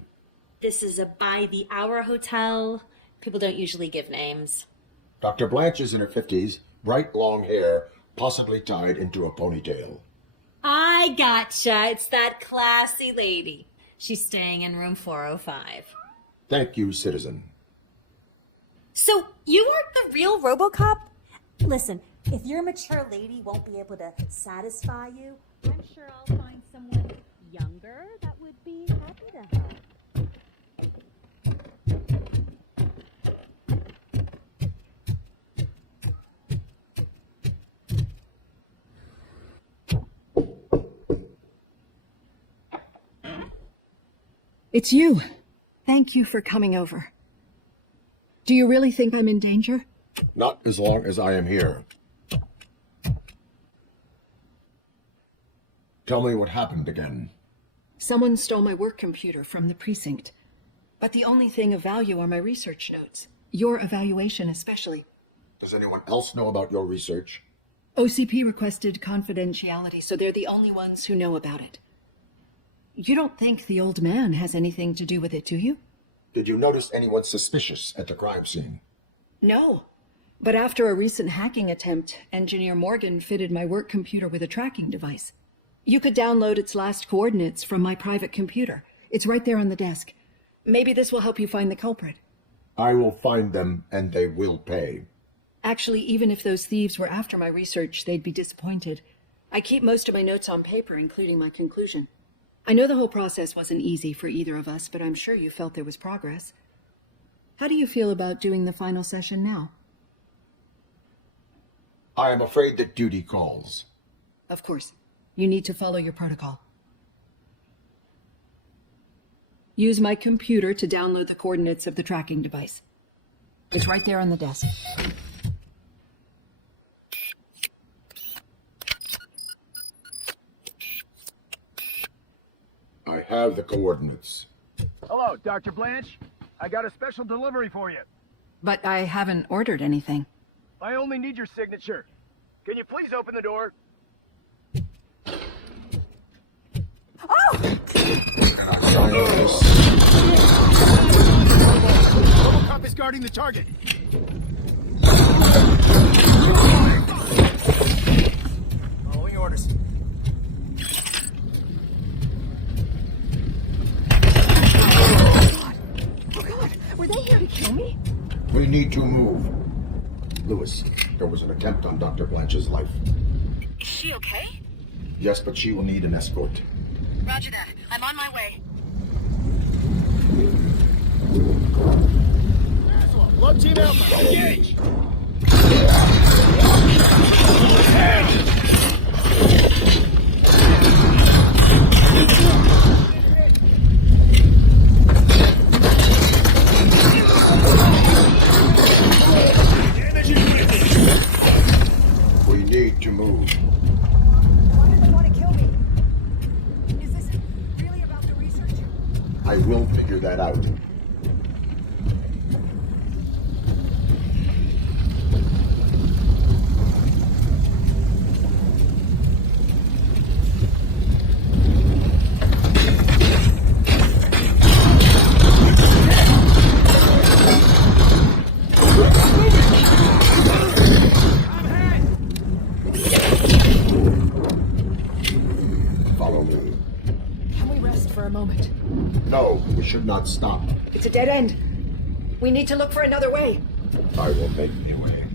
This is a by-the-hour hotel. People don't usually give names. Dr. Blanche is in her 50s, bright long hair, possibly tied into a ponytail. I gotcha. It's that classy lady. She's staying in room 405. Thank you, citizen. So, you aren't the real RoboCop? Listen, if your mature lady won't be able to satisfy you, I'm sure I'll find someone younger that would be happy to help. It's you. Thank you for coming over. Do you really think I'm in danger? Not as long as I am here. Tell me what happened again. Someone stole my work computer from the precinct. But the only thing of value are my research notes. Your evaluation especially. Does anyone else know about your research? OCP requested confidentiality, so they're the only ones who know about it. You don't think the old man has anything to do with it, do you? Did you notice anyone suspicious at the crime scene? No. But after a recent hacking attempt, Engineer Morgan fitted my work computer with a tracking device. You could download its last coordinates from my private computer. It's right there on the desk. Maybe this will help you find the culprit. I will find them, and they will pay. Actually, even if those thieves were after my research, they'd be disappointed. I keep most of my notes on paper, including my conclusion. I know the whole process wasn't easy for either of us, but I'm sure you felt there was progress. How do you feel about doing the final session now? I am afraid that duty calls. Of course. You need to follow your protocol. Use my computer to download the coordinates of the tracking device. It's right there on the desk. I have the coordinates. Hello, Dr. Blanche. I got a special delivery for you. But I haven't ordered anything. I only need your signature. Can you please open the door? RoboCop is guarding the target. Following orders. Oh God, were they here to kill me? We need to move. Lewis, there was an attempt on Dr. Blanche's life. Is she okay? Yes, but she will need an escort. Roger that. I'm on my way. Love Team Alpha, engage! We'll figure that out. Follow me. Can we rest for a moment? No, we should not stop. It's a dead end. We need to look for another way. I will make the way.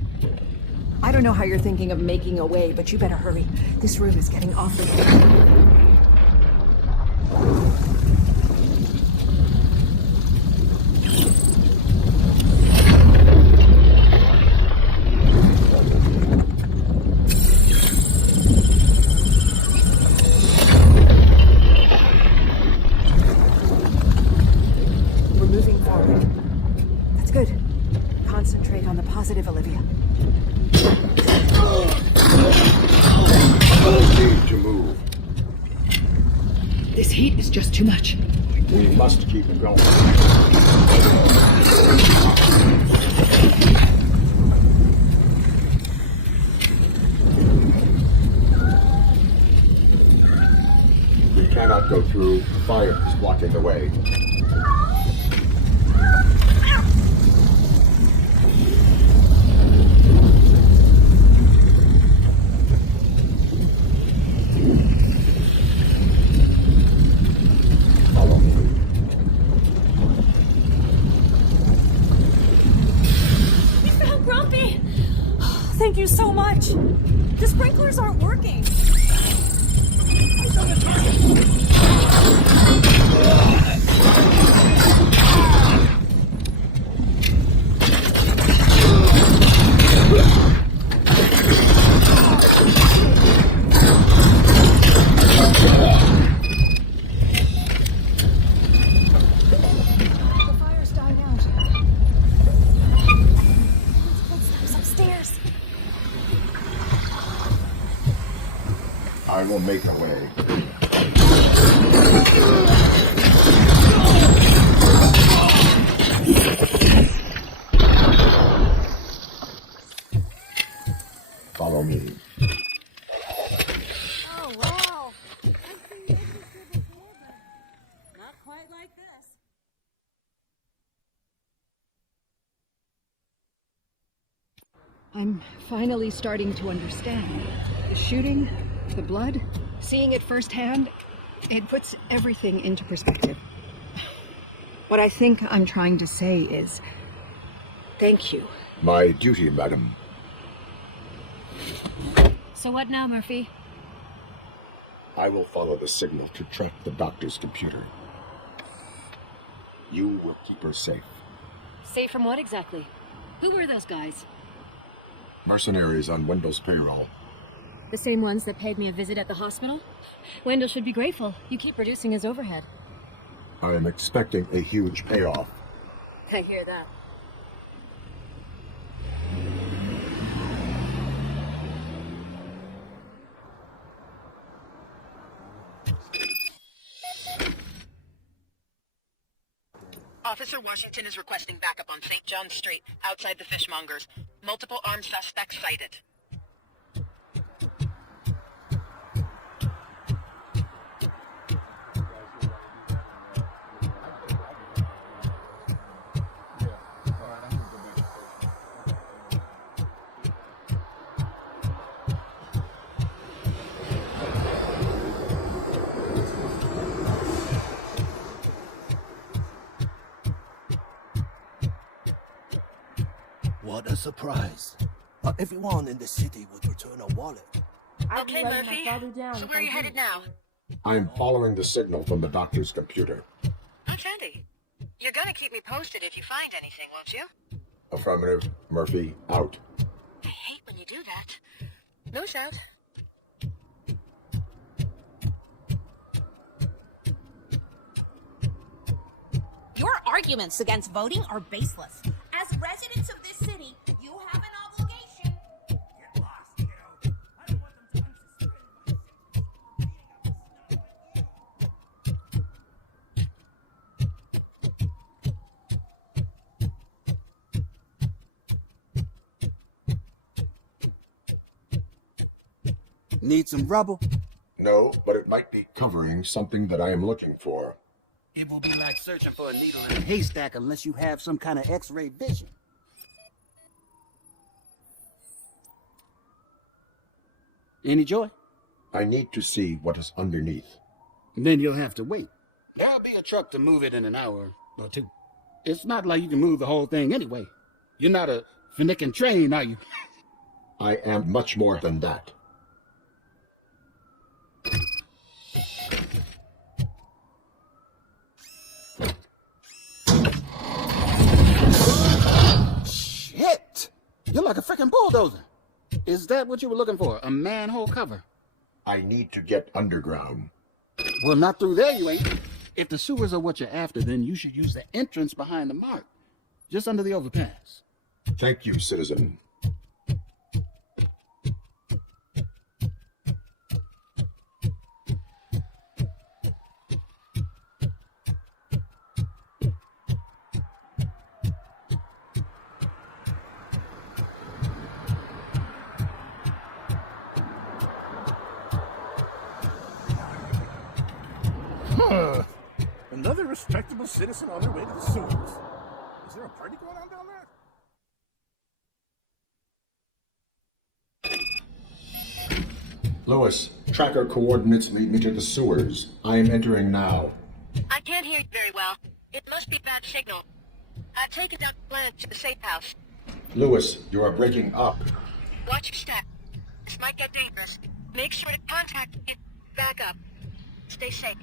I don't know how you're thinking of making a way, but you better hurry. This room is getting awfully dark. We're moving forward. That's good. Concentrate on the positive, Olivia. Need to move. This heat is just too much. We must keep going. We cannot go through. The fire is blocking the way. Follow me. You sound grumpy. Thank you so much. The sprinklers aren't working. The fire's dying out. Footsteps upstairs. I will make a way. Follow me. Oh, wow. I've seen this before, but not quite like this. I'm finally starting to understand. The shooting, the blood, seeing it firsthand, it puts everything into perspective. What I think I'm trying to say is, thank you. My duty, madam. So what now, Murphy? I will follow the signal to track the doctor's computer. You will keep her safe. Safe from what exactly? Who were those guys? Mercenaries on Wendell's payroll. The same ones that paid me a visit at the hospital? Wendell should be grateful. You keep reducing his overhead. I am expecting a huge payoff. I hear that. Officer Washington is requesting backup on St. John Street, outside the fishmongers. Multiple armed suspects sighted. What a surprise. Not everyone in the city would return a wallet. Okay, Murphy. So where are you headed now? I'm following the signal from the doctor's computer. That's handy. You're gonna keep me posted if you find anything, won't you? Affirmative. Murphy, out. I hate when you do that. No shout. Your arguments against voting are baseless. As residents of this city, you have an obligation. Get lost, kiddo. I don't want them to unsuspect my Need some rubble? No, but it might be covering something that I am looking for. It will be like searching for a needle in a haystack unless you have some kind of X-ray vision. Any joy? I need to see what is underneath. Then you'll have to wait. There'll be a truck to move it in an hour or two. It's not like you can move the whole thing anyway. You're not a finicking train, are you? I am much more than that. Shit! You're like a freaking bulldozer. Is that what you were looking for? A manhole cover? I need to get underground. Well, not through there, you ain't. If the sewers are what you're after, then you should use the entrance behind the mark. Just under the overpass. Thank you, citizen. Another respectable citizen on their way to the sewers. Is there a party going on down there? Lois, tracker coordinates lead me to the sewers. I am entering now. I can't hear you very well. It must be bad signal. I've taken down Blanche to the safe house. Lewis, you are breaking up. Watch your step. This might get dangerous. Make sure to contact me. Back up. Stay safe.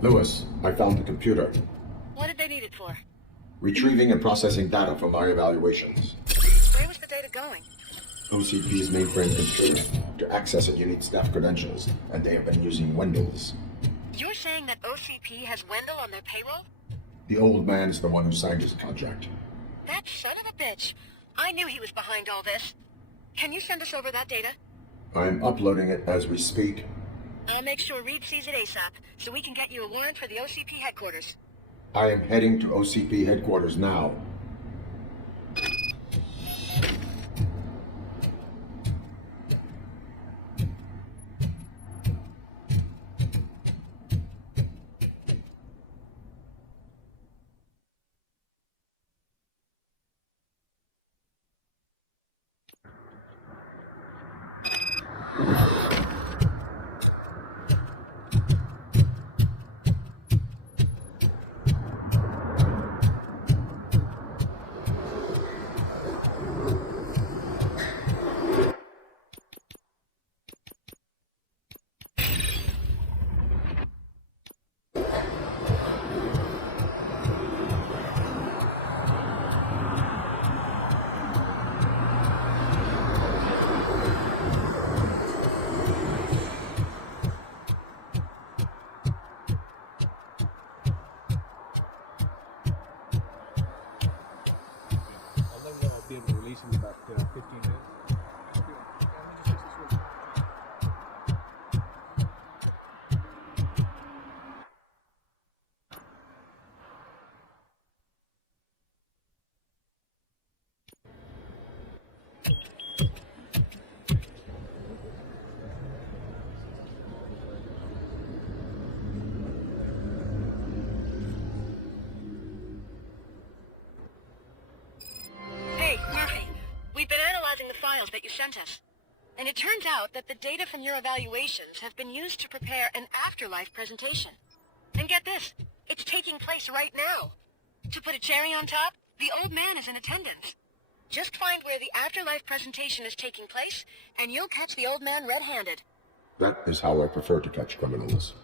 Lewis, I found the computer. What did they need it for? Retrieving and processing data from my evaluations. Where was the data going? OCP's mainframe computer. To access it, you need staff credentials, and they have been using Windows. You're saying that OCP has Wendell on their payroll? The old man is the one who signed his contract. That son of a bitch. I knew he was behind all this. Can you send us over that data? I'm uploading it as we speak. I'll make sure Reed sees it ASAP, so we can get you a warrant for the OCP headquarters. I am heading to OCP headquarters now. files that you sent us. And it turns out that the data from your evaluations have been used to prepare an afterlife presentation. And get this, it's taking place right now. To put a cherry on top, the old man is in attendance. Just find where the afterlife presentation is taking place, and you'll catch the old man red-handed. That is how I prefer to catch criminals.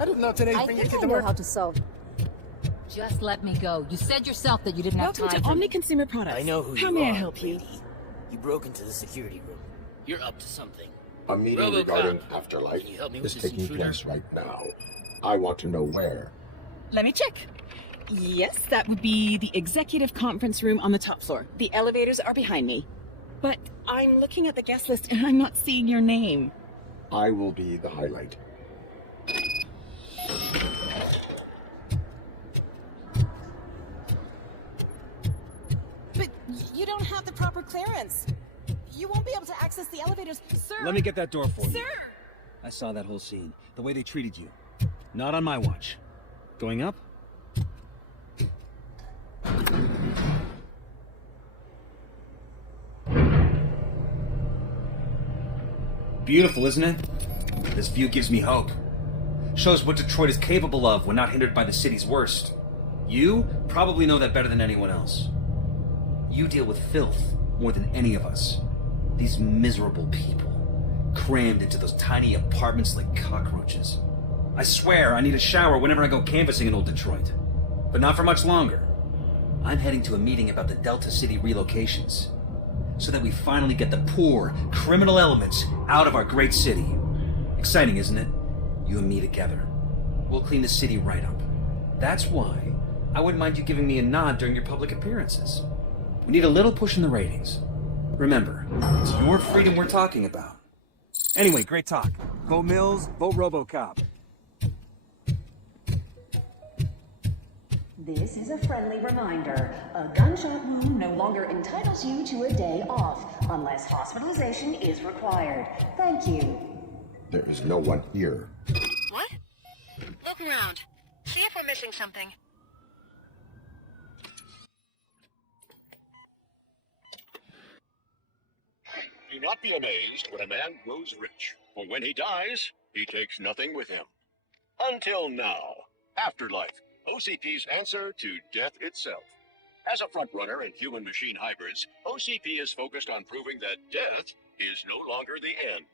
I didn't know today. I think I know how to solve. Just let me go. You said yourself that you didn't have time. Welcome to Omni Consumer Products. I know who How you may are, I help you? lady. You broke into the security room. You're up to something. A meeting RoboCop. regarding afterlife Can you help me is with this taking intruder? place right now. I want to know where. Let me check. Yes, that would be the executive conference room on the top floor. The elevators are behind me. But I'm looking at the guest list and I'm not seeing your name. I will be the highlight. But you don't have the proper clearance. You won't be able to access the elevators, sir. Let me get that door for you. Sir! I saw that whole scene. The way they treated you. Not on my watch. Going up? Beautiful, isn't it? This view gives me hope. Shows what Detroit is capable of when not hindered by the city's worst. You probably know that better than anyone else. You deal with filth more than any of us. These miserable people. crammed into those tiny apartments like cockroaches. I swear I need a shower whenever I go canvassing in old Detroit. But not for much longer. I'm heading to a meeting about the Delta City relocations, so that we finally get the poor, criminal elements out of our great city. Exciting, isn't it? You and me together. We'll clean the city right up. That's why I wouldn't mind you giving me a nod during your public appearances. We need a little push in the ratings. Remember, it's your freedom we're talking about. Anyway, great talk. Vote Mills, vote RoboCop. This is a friendly reminder. A gunshot wound no longer entitles you to a day off, unless hospitalization is required. Thank you. There is no one here. What? Look around. See if we're missing something. Do not be amazed when a man grows rich, for when he dies, he takes nothing with him. Until now. Afterlife, OCP's answer to death itself. As a frontrunner in human-machine hybrids, OCP is focused on proving that death is no longer the end.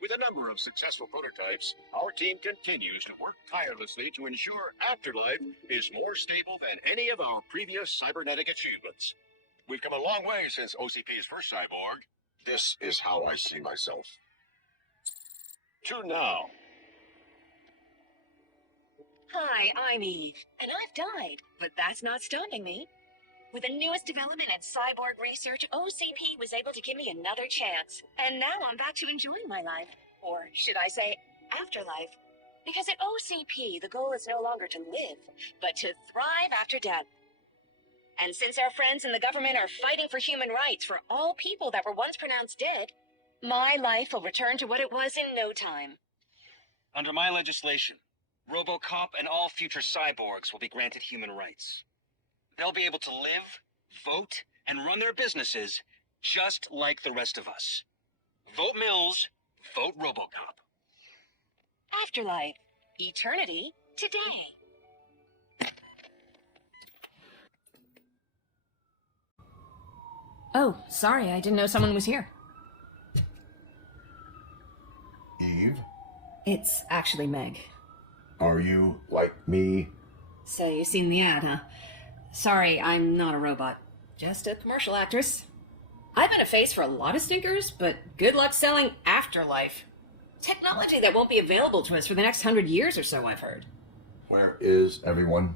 With a number of successful prototypes, our team continues to work tirelessly to ensure Afterlife is more stable than any of our previous cybernetic achievements. We've come a long way since OCP's first cyborg. This is how I see myself. To now. Hi, I'm Eve, and I've died, but that's not stopping me. With the newest development in cyborg research, OCP was able to give me another chance. And now I'm back to enjoying my life. Or should I say, afterlife. Because at OCP, the goal is no longer to live, but to thrive after death. And since our friends in the government are fighting for human rights for all people that were once pronounced dead, my life will return to what it was in no time. Under my legislation, RoboCop and all future cyborgs will be granted human rights. They'll be able to live, vote, and run their businesses just like the rest of us. Vote Mills, vote RoboCop. Afterlife. Eternity. Today. Oh, sorry, I didn't know someone was here. Eve, It's actually Meg. are you like me? So you've seen the ad, huh? Sorry, I'm not a robot. Just a commercial actress. I've been a face for a lot of stinkers, but good luck selling Afterlife. Technology that won't be available to us for the next 100 years or so, I've heard. Where is everyone?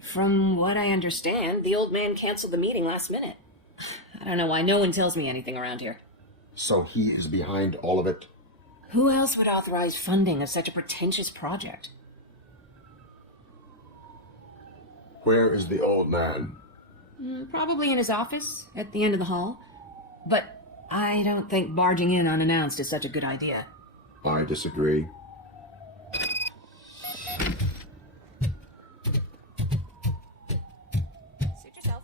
From what I understand, the old man canceled the meeting last minute. I don't know why no one tells me anything around here. So he is behind all of it? Who else would authorize funding of such a pretentious project? Where is the old man? Probably in his office, at the end of the hall. But I don't think barging in unannounced is such a good idea. I disagree. Suit yourself.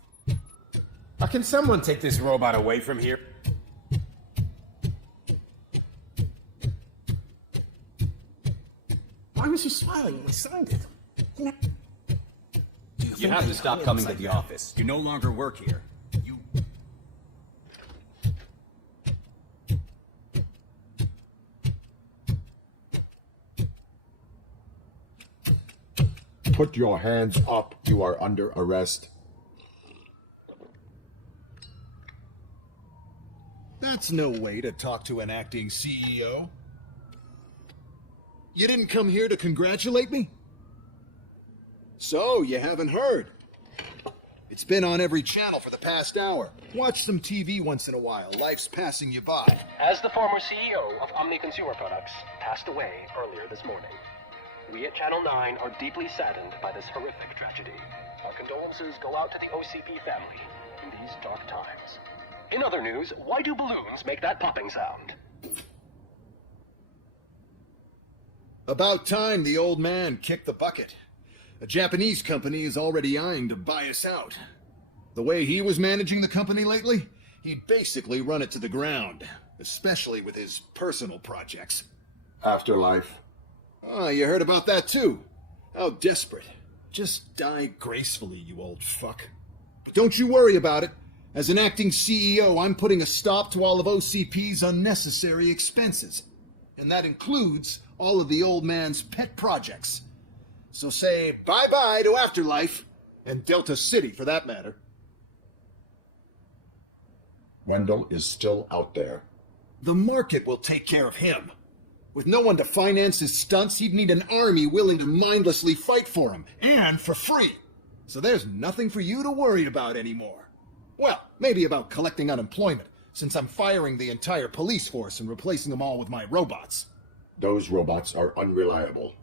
Can someone take this robot away from here? Why was you smiling when I signed it? You have to stop coming to the office. You no longer work here. Put your hands up. You are under arrest. That's no way to talk to an acting CEO. You didn't come here to congratulate me? So, you haven't heard. It's been on every channel for the past hour. Watch some TV once in a while. Life's passing you by. As the former CEO of Omni Consumer Products passed away earlier this morning, we at Channel 9 are deeply saddened by this horrific tragedy. Our condolences go out to the OCP family in these dark times. In other news, why do balloons make that popping sound? About time the old man kicked the bucket. A Japanese company is already eyeing to buy us out. The way he was managing the company lately, he'd basically run it to the ground, especially with his personal projects. Afterlife. Oh, you heard about that too? How desperate. Just die gracefully, you old fuck. But don't you worry about it. As an acting CEO, I'm putting a stop to all of OCP's unnecessary expenses. And that includes all of the old man's pet projects. So say bye-bye to Afterlife, and Delta City for that matter. Wendell is still out there. The market will take care of him. With no one to finance his stunts, he'd need an army willing to mindlessly fight for him, and for free. So there's nothing for you to worry about anymore. Well, maybe about collecting unemployment, since I'm firing the entire police force and replacing them all with my robots. Those robots are unreliable.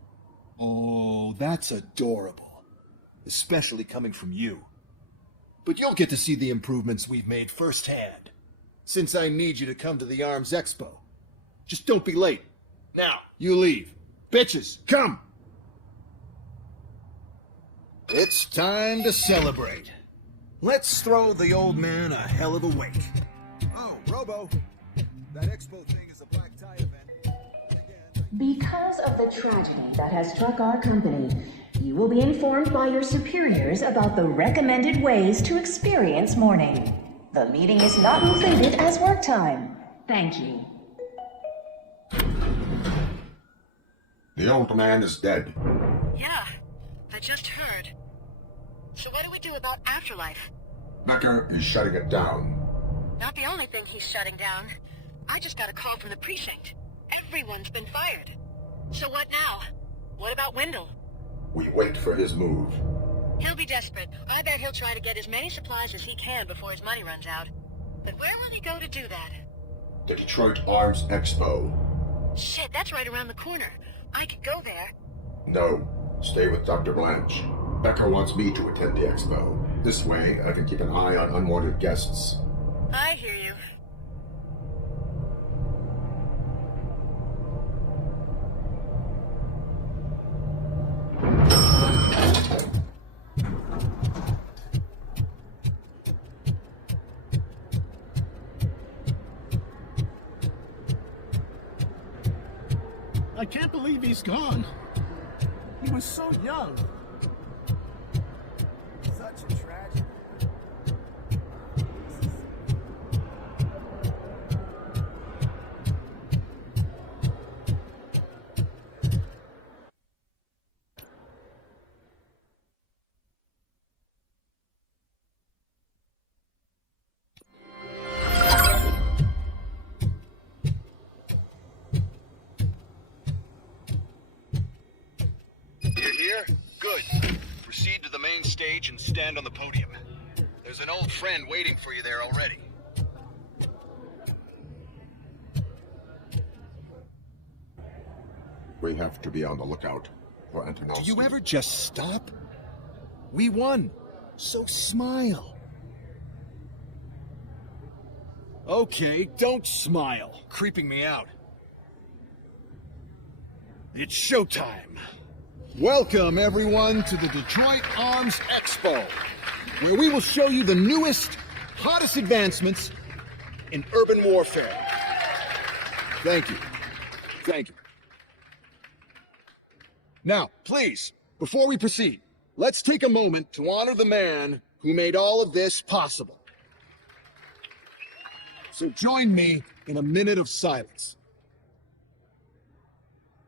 Oh, that's adorable. Especially coming from you. But you'll get to see the improvements we've made firsthand. Since I need you to come to the Arms Expo. Just don't be late. Now, you leave. Bitches, come! It's time to celebrate. Let's throw the old man a hell of a wake. Oh, Robo, that expo thing is a black tie event. Because of the tragedy that has struck our company, you will be informed by your superiors about the recommended ways to experience mourning. The meeting is not included as work time. Thank you. The old man is dead. Yeah, I just heard. So what do we do about Afterlife? Becker is shutting it down. Not the only thing he's shutting down. I just got a call from the precinct. Everyone's been fired. So what now? What about Wendell? We wait for his move. He'll be desperate. I bet he'll try to get as many supplies as he can before his money runs out. But where will he go to do that? The Detroit Arms Expo. Shit, that's right around the corner. I could go there. No, stay with Dr. Blanche. Becker wants me to attend the expo. This way, I can keep an eye on unwanted guests. I hear you. I can't believe he's gone. He was so young. Such a tragedy. You're here? Good. Proceed to the main stage and stand on the podium. There's an old friend waiting for you there already. We have to be on the lookout for Antonovsky. Do you ever just stop? We won, so smile. Okay, don't smile. Creeping me out. It's showtime. Welcome, everyone, to the Detroit Arms Expo, where we will show you the newest, hottest advancements in urban warfare. Thank you. Thank you. Now, please, before we proceed, let's take a moment to honor the man who made all of this possible. So join me in a minute of silence.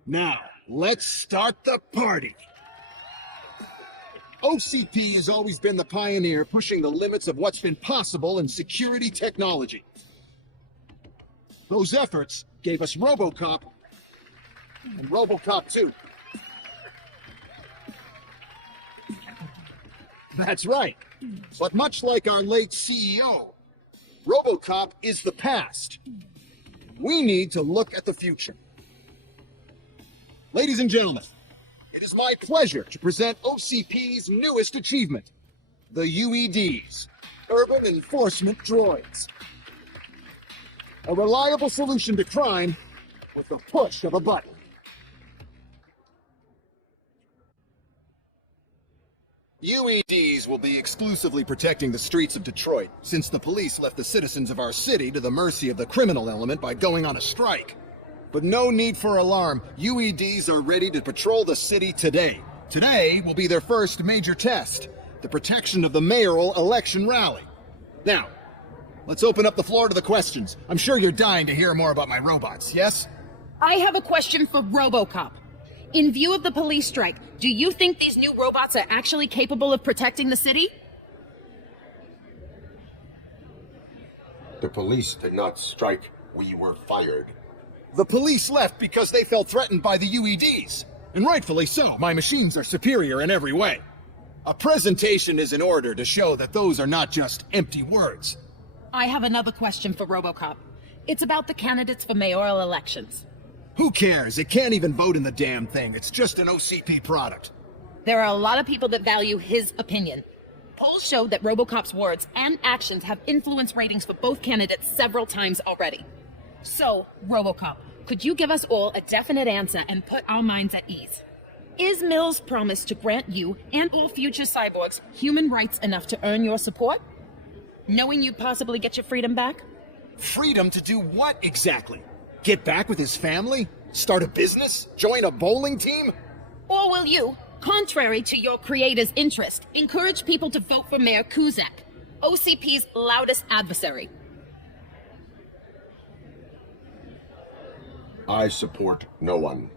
Now, let's start the party. OCP has always been the pioneer pushing the limits of what's been possible in security technology. Those efforts gave us RoboCop and RoboCop 2. That's right. But much like our late CEO, RoboCop is the past. We need to look at the future. Ladies and gentlemen, it is my pleasure to present OCP's newest achievement, the UEDs, Urban Enforcement Droids. A reliable solution to crime with the push of a button. UEDs will be exclusively protecting the streets of Detroit, since the police left the citizens of our city to the mercy of the criminal element by going on a strike. But no need for alarm. UEDs are ready to patrol the city today. Today will be their first major test, the protection of the mayoral election rally. Now, let's open up the floor to the questions. I'm sure you're dying to hear more about my robots, yes? I have a question for RoboCop. In view of the police strike, do you think these new robots are actually capable of protecting the city? The police did not strike. We were fired. The police left because they felt threatened by the UEDs. And rightfully so. My machines are superior in every way. A presentation is in order to show that those are not just empty words. I have another question for RoboCop. It's about the candidates for mayoral elections. Who cares? It can't even vote in the damn thing. It's just an OCP product. There are a lot of people that value his opinion. Polls show that RoboCop's words and actions have influenced ratings for both candidates several times already. So, RoboCop, could you give us all a definite answer and put our minds at ease? Is Mills' promise to grant you and all future cyborgs human rights enough to earn your support? Knowing you'd possibly get your freedom back? Freedom to do what exactly? Get back with his family? Start a business? Join a bowling team? Or will you, contrary to your creator's interest, encourage people to vote for Mayor Kuzak, OCP's loudest adversary? I support no one.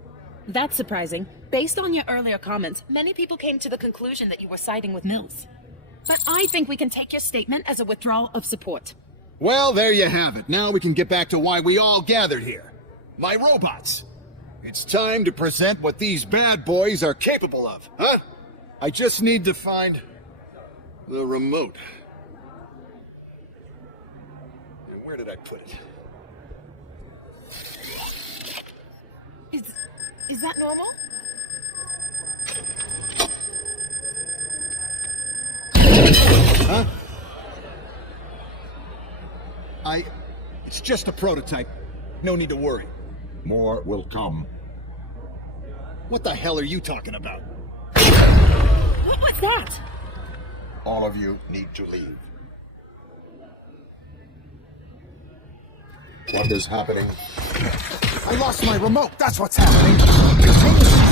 That's surprising. Based on your earlier comments, many people came to the conclusion that you were siding with Mills. But I think we can take your statement as a withdrawal of support. Well, there you have it. Now we can get back to why we all gathered here. My robots. It's time to present what these bad boys are capable of, huh? I just need to find the remote. And where did I put it? Is that normal? Huh? It's just a prototype. No need to worry. More will come. What the hell are you talking about? What was that? All of you need to leave. What is happening? I lost my remote. That's what's happening.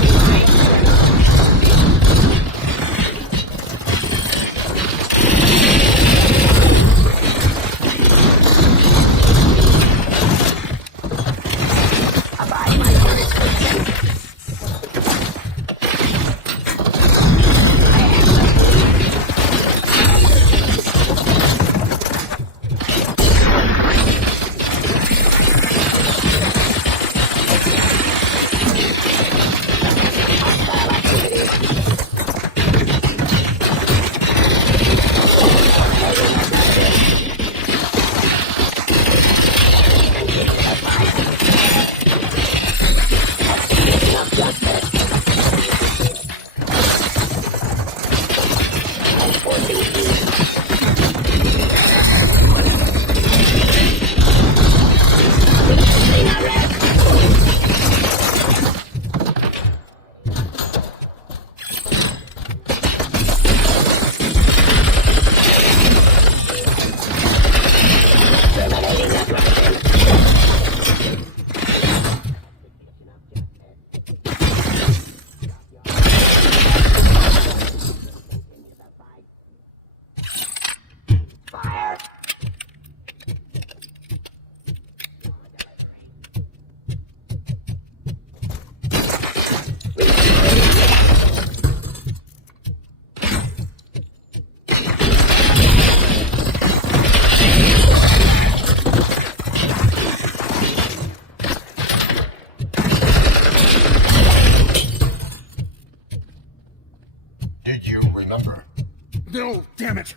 No, damn it!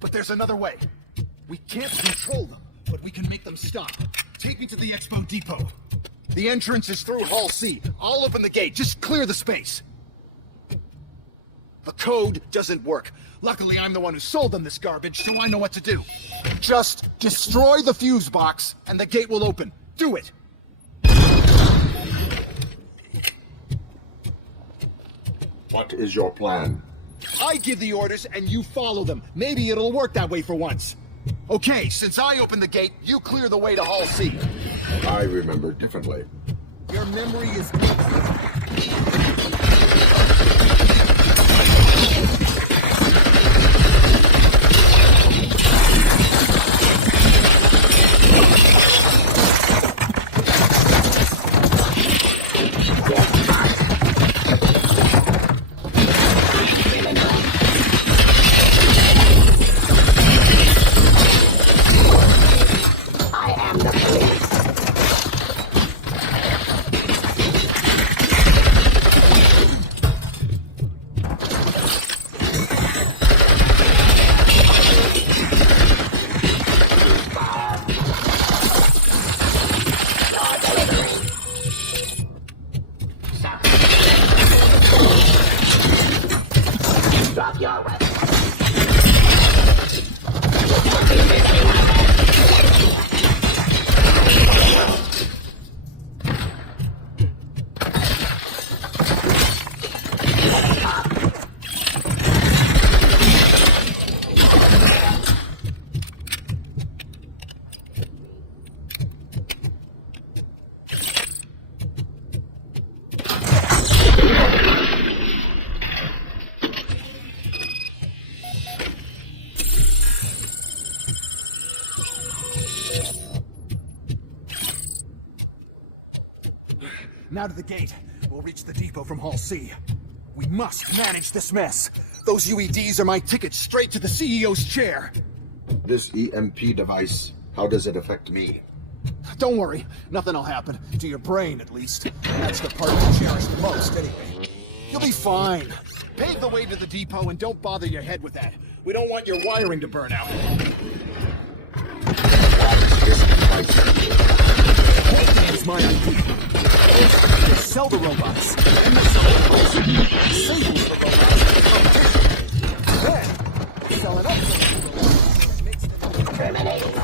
But there's another way. We can't control them, but we can make them stop. Take me to the Expo Depot. The entrance is through Hall C. I'll open the gate. Just clear the space. The code doesn't work. Luckily, I'm the one who sold them this garbage, so I know what to do. Just destroy the fuse box, and the gate will open. Do it! What is your plan? I give the orders, and you follow them. Maybe it'll work that way for once. Okay, since I opened the gate, you clear the way to Hall C. I remember differently. Your memory is... from the police. Drop your weapon. Now to the gate. We'll reach the depot from Hall C. We must manage this mess. Those UEDs are my ticket straight to the CEO's chair. This EMP device, how does it affect me? Don't worry, nothing'll happen. To your brain, at least. That's the part you cherish the most, anyway. You'll be fine. Pave the way to the depot and don't bother your head with that. We don't want your wiring to burn out. Is my idea. They sell the robots, and they sell the robots. Disables the robots to the competition. Then, sell it up to the robots. Makes them terminated.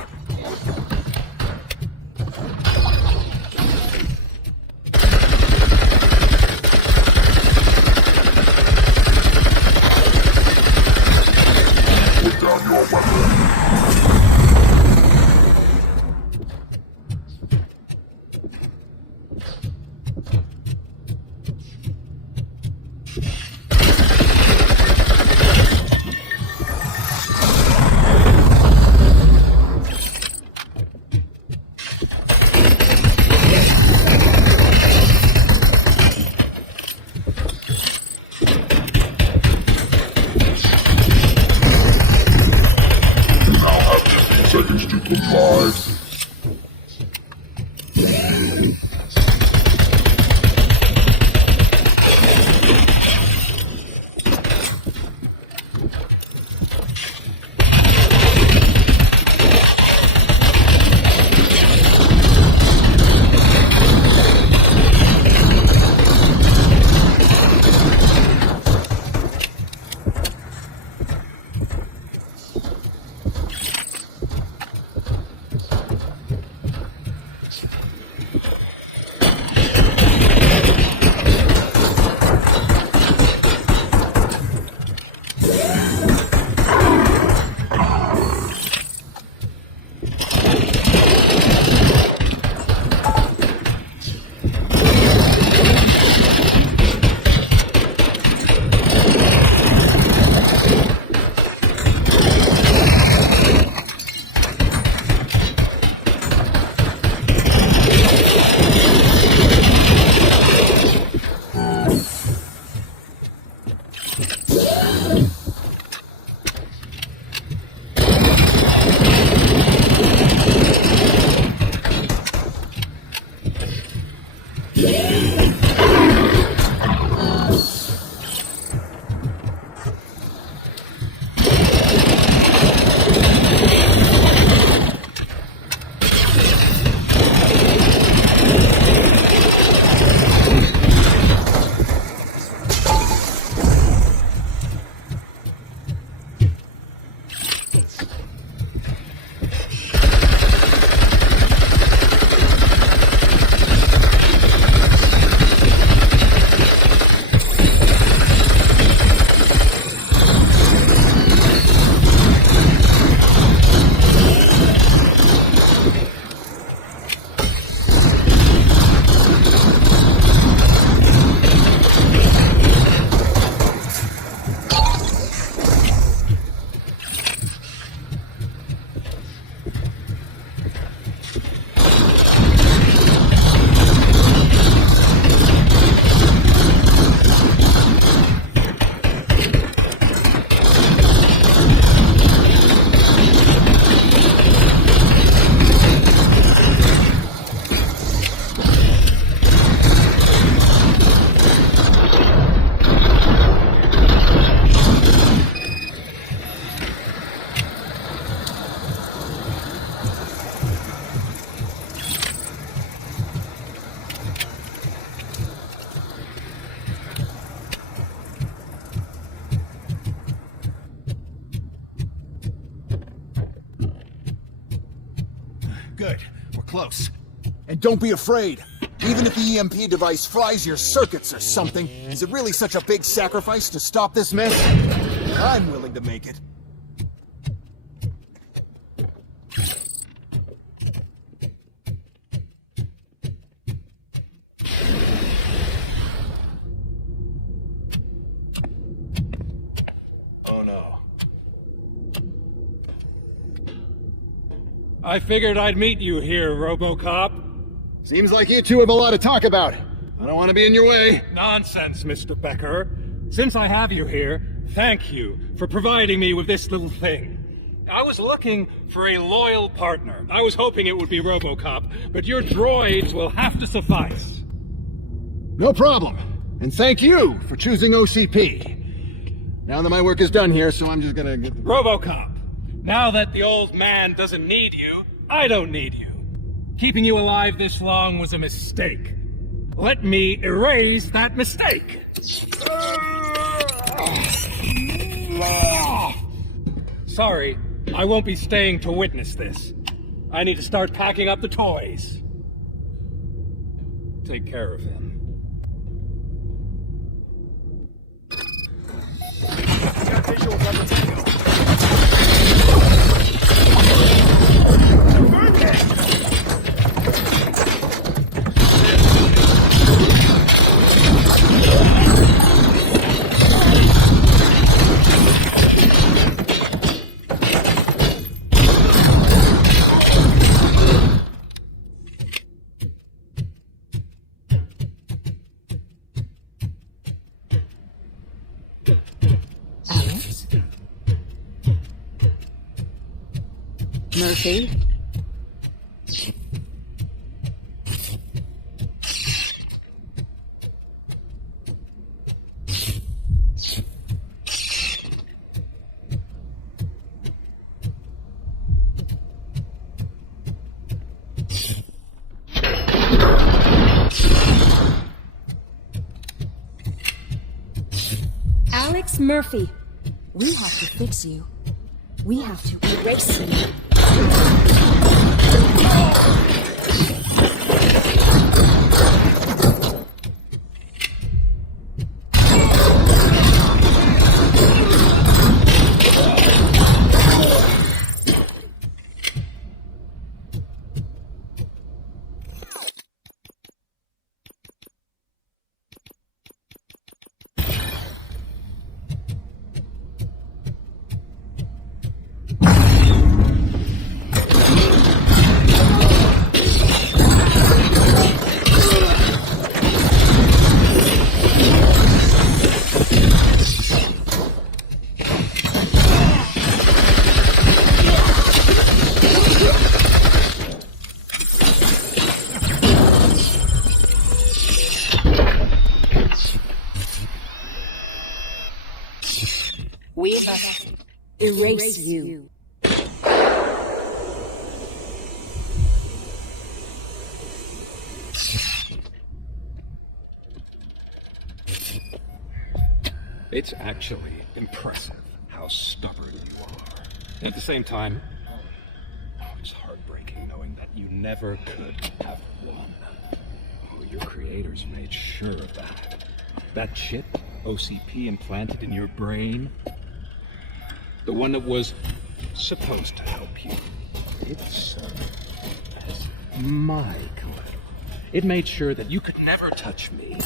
Put down your weapon. Good. We're close. And don't be afraid. Even if the EMP device fries your circuits or something, is it really such a big sacrifice to stop this mess? I'm willing to make it. Oh no. I figured I'd meet you here, RoboCop. Seems like you two have a lot to talk about. I don't want to be in your way. Nonsense, Mr. Becker. Since I have you here, thank you for providing me with this little thing. I was looking for a loyal partner. I was hoping it would be RoboCop, but your droids will have to suffice. No problem. And thank you for choosing OCP. Now that my work is done here, so I'm just gonna get... RoboCop, now that the old man doesn't need you, I don't need you. Keeping you alive this long was a mistake. Let me erase that mistake. Sorry, I won't be staying to witness this. I need to start packing up the toys. Take care of him. Got visuals on the tango. Alex? Murphy? Alex Murphy, we have to fix you. We have to erase you. We must erase you. It's actually impressive how stubborn you are. At the same time, it's heartbreaking knowing that you never could have won. Oh, your creators made sure of that. That chip OCP implanted in your brain, the one that was supposed to help you, it served as my collateral. It made sure that you could never touch me.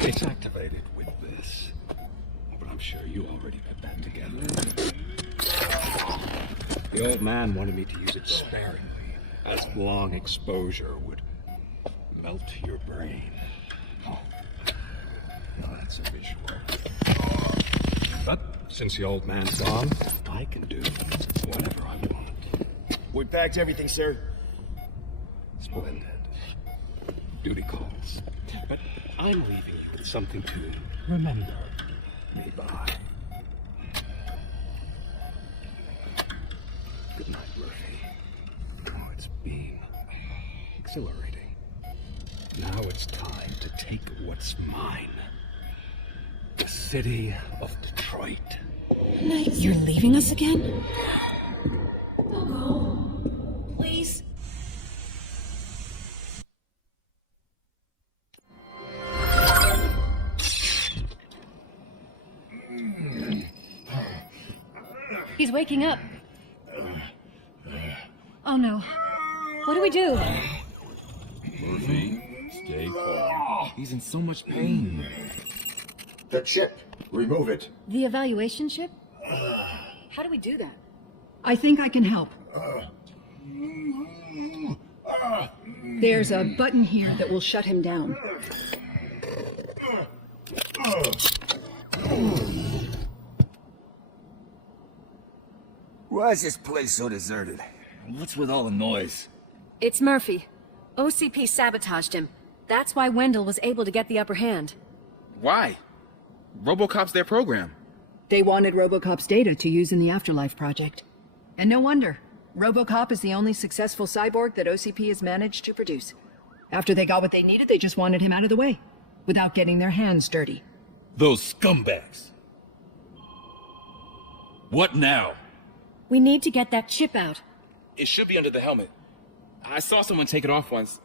It's activated with this, but I'm sure you already put that together. The old man wanted me to use it sparingly, as long exposure would melt your brain. Oh, now that's a visual. But since the old man's gone, I can do whatever I want. We packed everything, sir. Splendid. Duty calls. But I'm leaving you with something to remember me by. Good night, Murphy. Oh, it's been exhilarating. Now it's time to take what's mine. The city of Detroit. You're leaving us again? please? He's waking up. Oh no. What do we do? Murphy, stay calm. He's in so much pain. The chip. Remove it. The evaluation chip? How do we do that? I think I can help. There's a button here that will shut him down. Why is this place so deserted? What's with all the noise? It's Murphy. OCP sabotaged him. That's why Wendell was able to get the upper hand. Why? RoboCop's their program. They wanted RoboCop's data to use in the Afterlife project. And no wonder. RoboCop is the only successful cyborg that OCP has managed to produce. After they got what they needed, they just wanted him out of the way, without getting their hands dirty. Those scumbags. What now? We need to get that chip out. It should be under the helmet. I saw someone take it off once.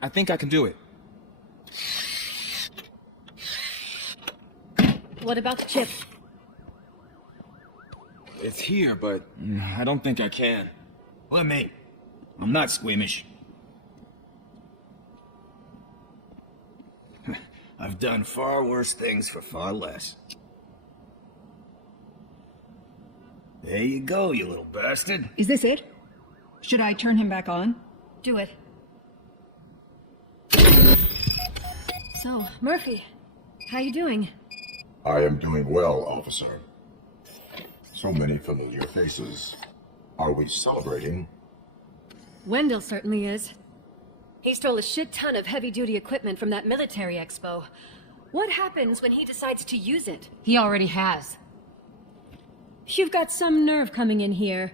I think I can do it. What about the chip? It's here, but I don't think I can. Let me. I'm not squeamish. I've done far worse things for far less. There you go, you little bastard. Is this it? Should I turn him back on? Do it. So, Murphy, how you doing? I am doing well, officer. So many familiar faces. Are we celebrating? Wendell certainly is. He stole a shit ton of heavy-duty equipment from that military expo. What happens when he decides to use it? He already has. You've got some nerve coming in here.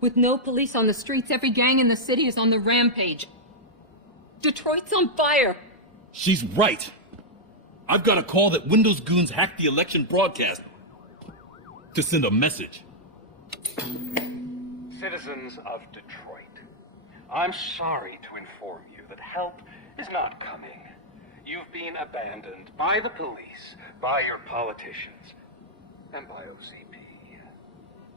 With no police on the streets, every gang in the city is on the rampage. Detroit's on fire. She's right. I've got a call that Windows goons hacked the election broadcast to send a message. Citizens of Detroit, I'm sorry to inform you that help is not coming. You've been abandoned by the police, by your politicians, and by OCP.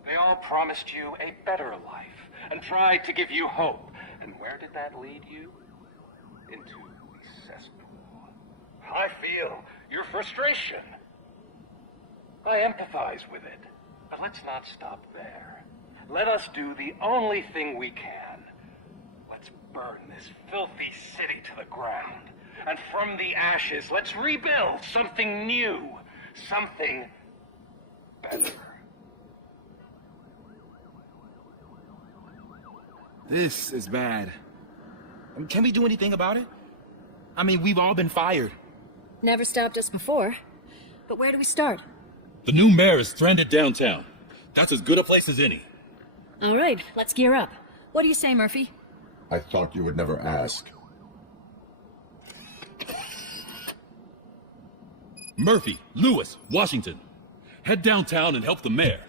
They all promised you a better life and tried to give you hope. And where did that lead you? Into the cesspool. I feel your frustration. I empathize with it. But let's not stop there. Let us do the only thing we can. Let's burn this filthy city to the ground. And from the ashes, let's rebuild something new. Something better. This is bad. Can we do anything about it? I mean, we've all been fired. Never stopped us before. But where do we start? The new mayor is stranded downtown. That's as good a place as any. All right, let's gear up. What do you say, Murphy? I thought you would never ask. Murphy, Lewis, Washington. Head downtown and help the mayor.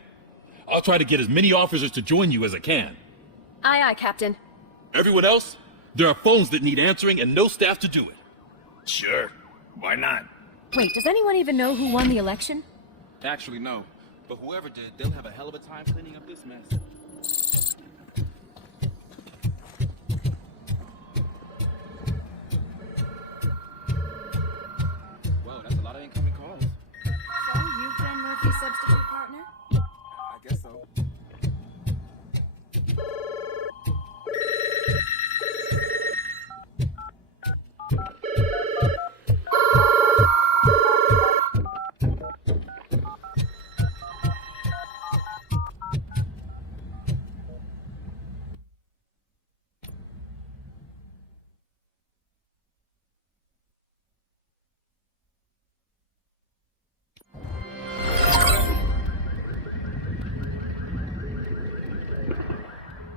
I'll try to get as many officers to join you as I can. Aye, aye, Captain. Everyone else? There are phones that need answering and no staff to do it. Sure. Why not? Wait, does anyone even know who won the election? Actually, no. But whoever did, they'll have a hell of a time cleaning up this mess. Whoa, that's a lot of incoming calls. So, you've been Murphy's substitute partner? I guess so.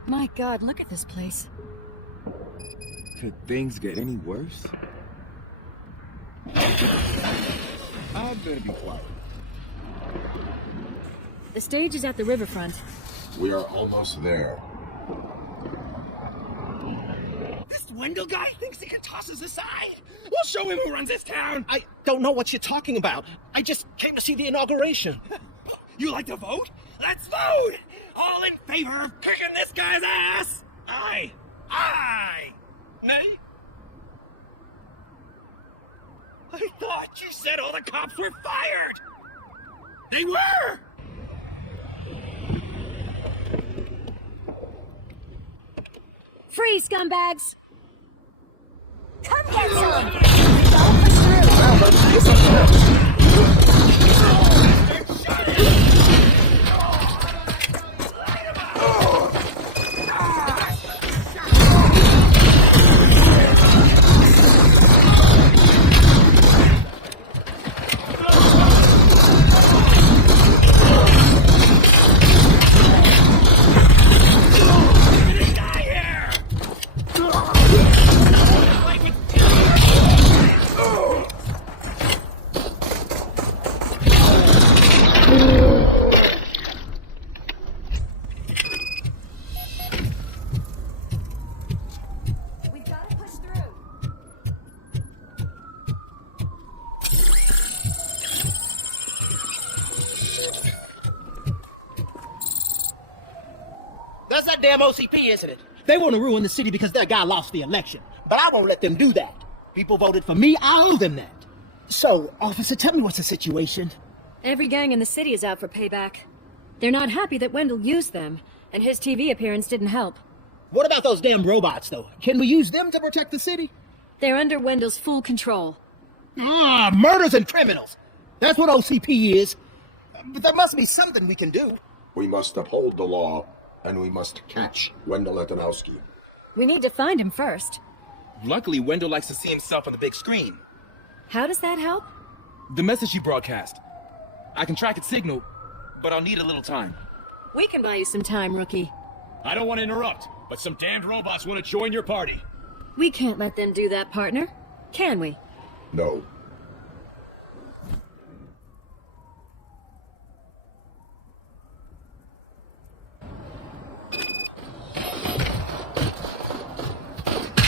My God, look at this place. Could things get any worse? I better be quiet. The stage is at the riverfront. We are almost there. Wendell guy thinks he can toss us aside. We'll show him who runs this town. I don't know what you're talking about. I just came to see the inauguration. You like to vote? Let's vote! All in favor of kicking this guy's ass! Aye! Aye! Nay? I thought you said all the cops were fired! They were! Free, scumbags! Come get some! Don't push through! That's that damn OCP, isn't it? They want to ruin the city because their guy lost the election. But I won't let them do that. People voted for me, I owe them that. So, officer, tell me what's the situation. Every gang in the city is out for payback. They're not happy that Wendell used them, and his TV appearance didn't help. What about those damn robots, though? Can we use them to protect the city? They're under Wendell's full control. Ah, murders and criminals. That's what OCP is. But there must be something we can do. We must uphold the law, and we must catch Wendell Antonowski. We need to find him first. Luckily, Wendell likes to see himself on the big screen. How does that help? The message you broadcast. I can track its signal, but I'll need a little time. We can buy you some time, rookie. I don't want to interrupt, but some damned robots want to join your party. We can't let them do that, partner. Can we? No.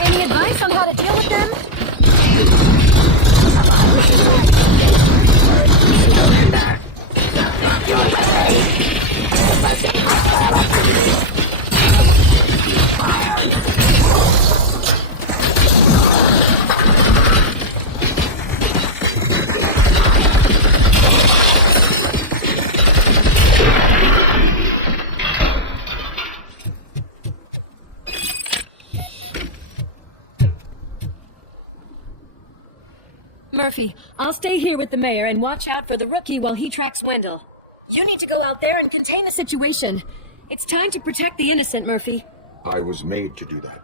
Any advice on how to deal with them? Murphy, I'll stay here with the mayor and watch out for the rookie while he tracks Wendell. You need to go out there and contain the situation. It's time to protect the innocent, Murphy. I was made to do that.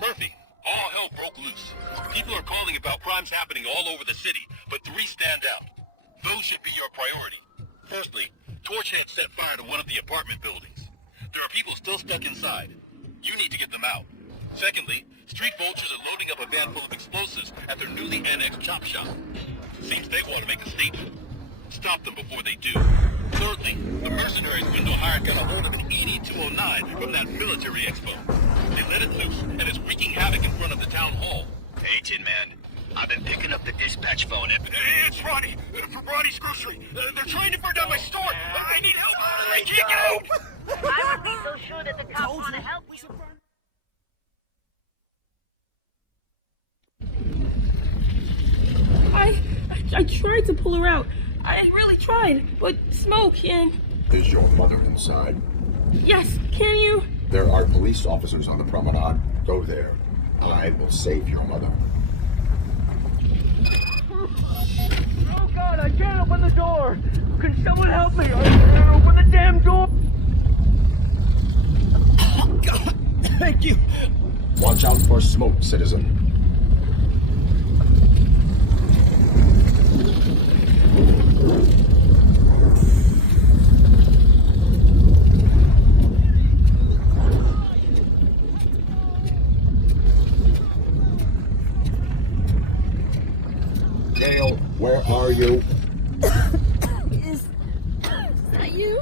Murphy, all hell broke loose. People are calling about crimes happening all over the city, but 3 stand out. Those should be your priority. Firstly, Torchhead set fire to one of the apartment buildings. There are people still stuck inside. You need to get them out. Secondly, street vultures are loading up a van full of explosives at their newly annexed chop shop. Seems they want to make a statement. Stop them before they do. Thirdly, the mercenaries Wendell hired got a hold of an ED-209 from that military expo. They let it loose, and it's wreaking havoc in front of the town hall. Hey, Tin Man. I've been picking up the dispatch phone. It's Ronnie, from Ronnie's Grocery. They're trying to burn down my store. I need help. I can't get out. I wouldn't be so sure that the cops want to help you. I tried to pull her out. I really tried, but smoke and... Is your mother inside? Yes, can you? There are police officers on the promenade. Go there. I will save your mother. Oh God, I can't open the door! Can someone help me? I can't open the damn door! Oh God, thank you! Watch out for smoke, citizen. Dale, where are you? Is that you?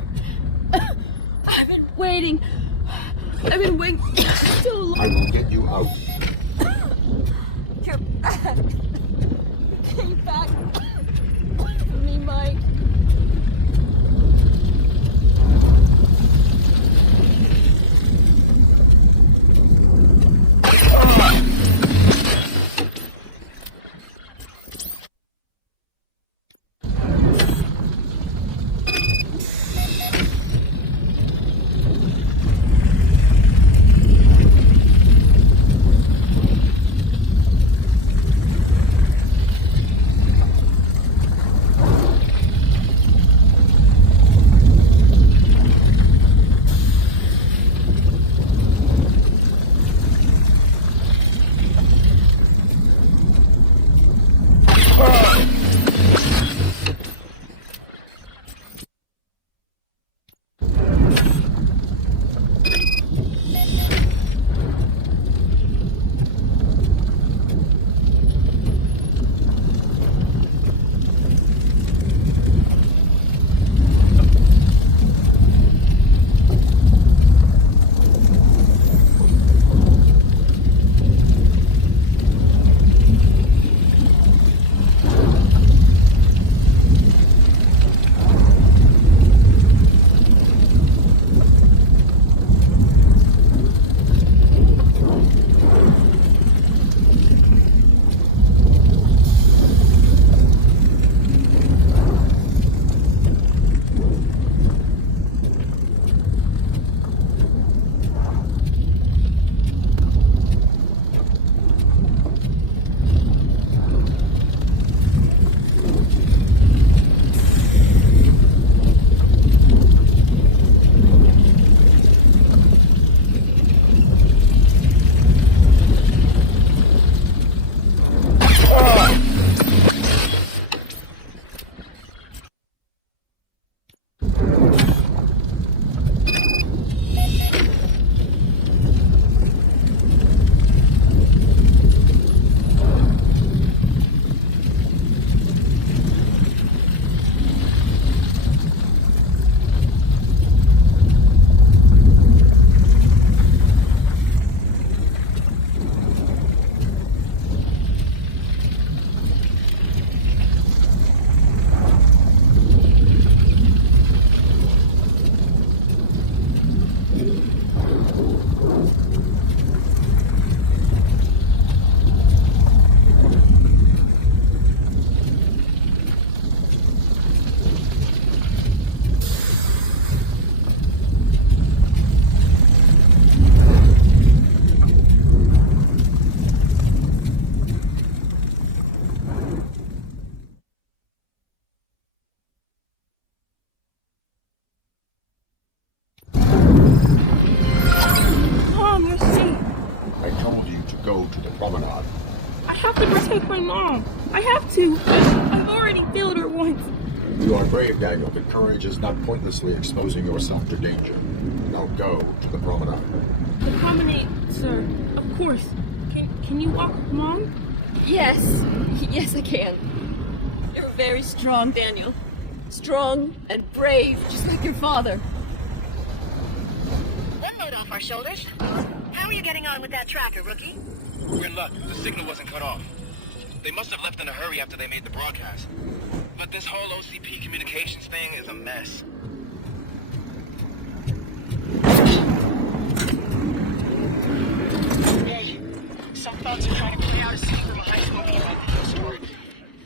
I've been waiting. I've been waiting so long. I will get you out. You're back. Came back for me, Mike. promenade. I have to protect my mom. I have to. I've already failed her once. You are brave, Daniel, but courage is not pointlessly exposing yourself to danger. Now go to the promenade. The promenade, sir. Of course. Can you walk with Mom? Yes. Yes, I can. You're very strong, Daniel. Strong and brave, just like your father. One load off our shoulders. How are you getting on with that tracker, rookie? We're in luck. The signal wasn't cut off. They must have left in a hurry after they made the broadcast. But this whole OCP communications thing is a mess. Hey, some thugs are trying to play out a scene from a high school video story.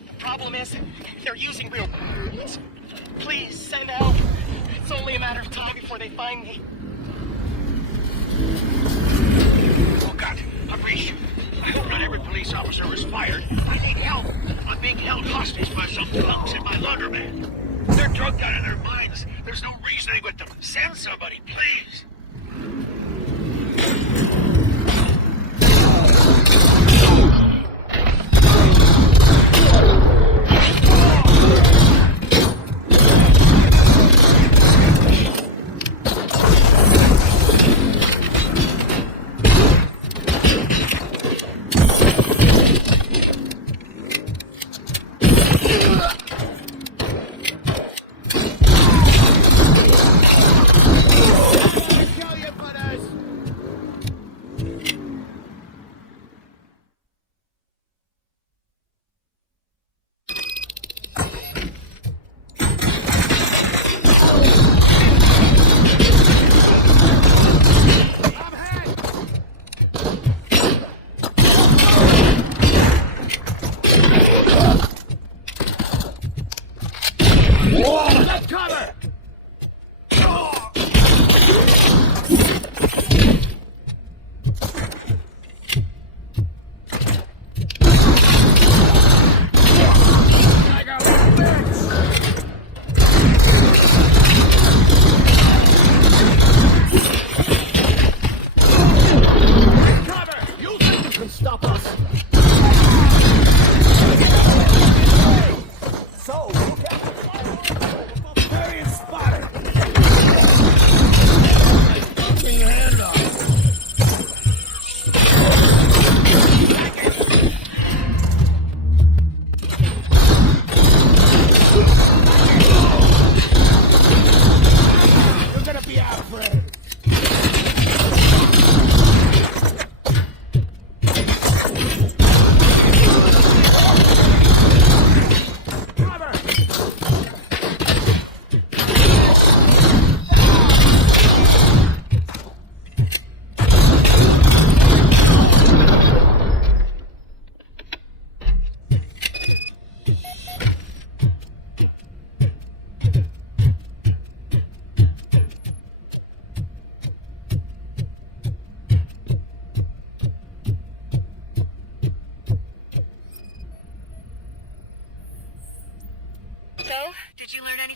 The problem is, they're using real bullets. Please, send help. It's only a matter of time before they find me. Oh God, I'm reached. I hope not every police officer was fired. I need help. I'm being held hostage by some thugs in my laundromat. They're drugged out of their minds. There's no reasoning with them. Send somebody, please.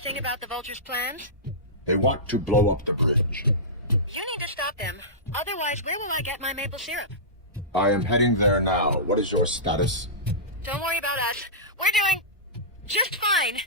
anything about the Vulture's plans? They want to blow up the bridge. You need to stop them. Otherwise, where will I get my maple syrup? I am heading there now. What is your status? Don't worry about us. We're doing just fine.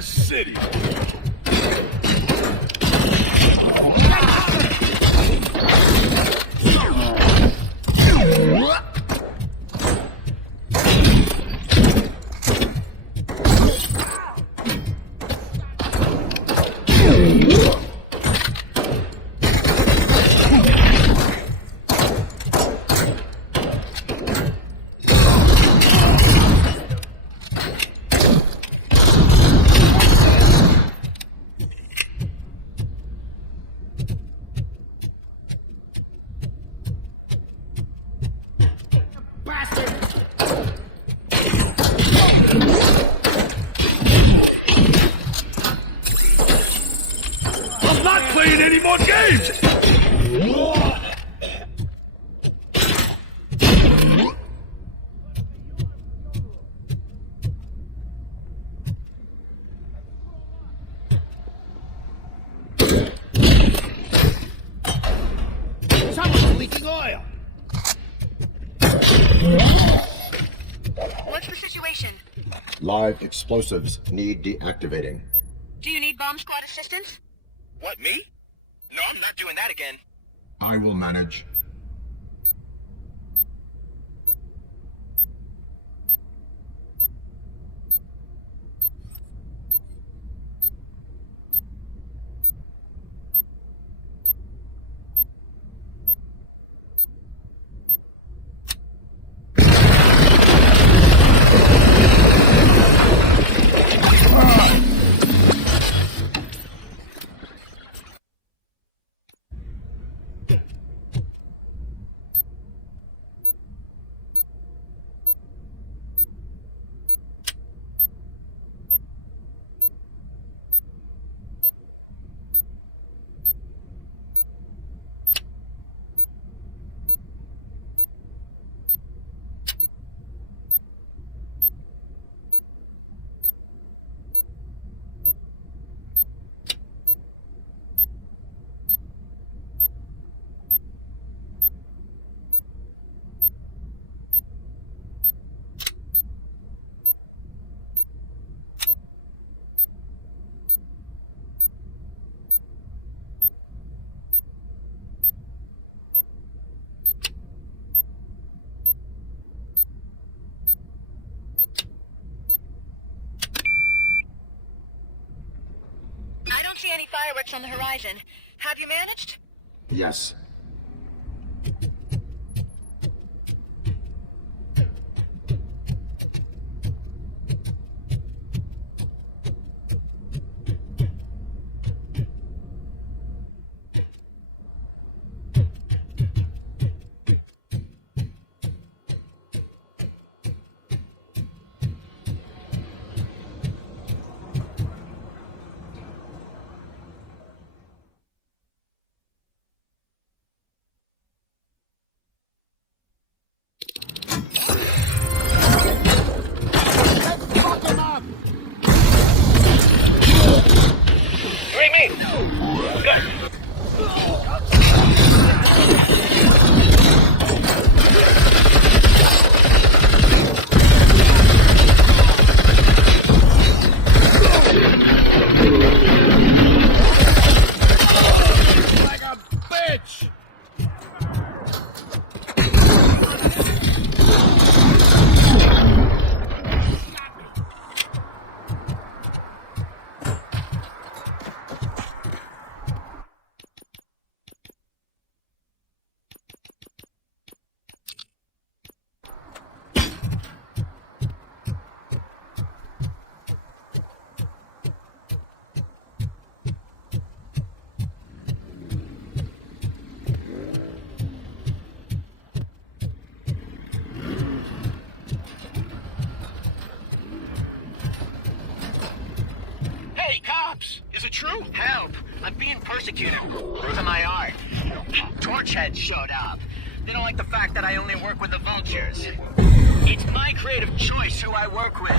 City. Live explosives need deactivating. Do you need bomb squad assistance? What, me? No, I'm not doing that again. I will manage. see any fireworks on the horizon. Have you managed? Yes. Is it true? Help! I'm being persecuted. Losing my art. Torchhead showed up. They don't like the fact that I only work with the vultures. It's my creative choice who I work with.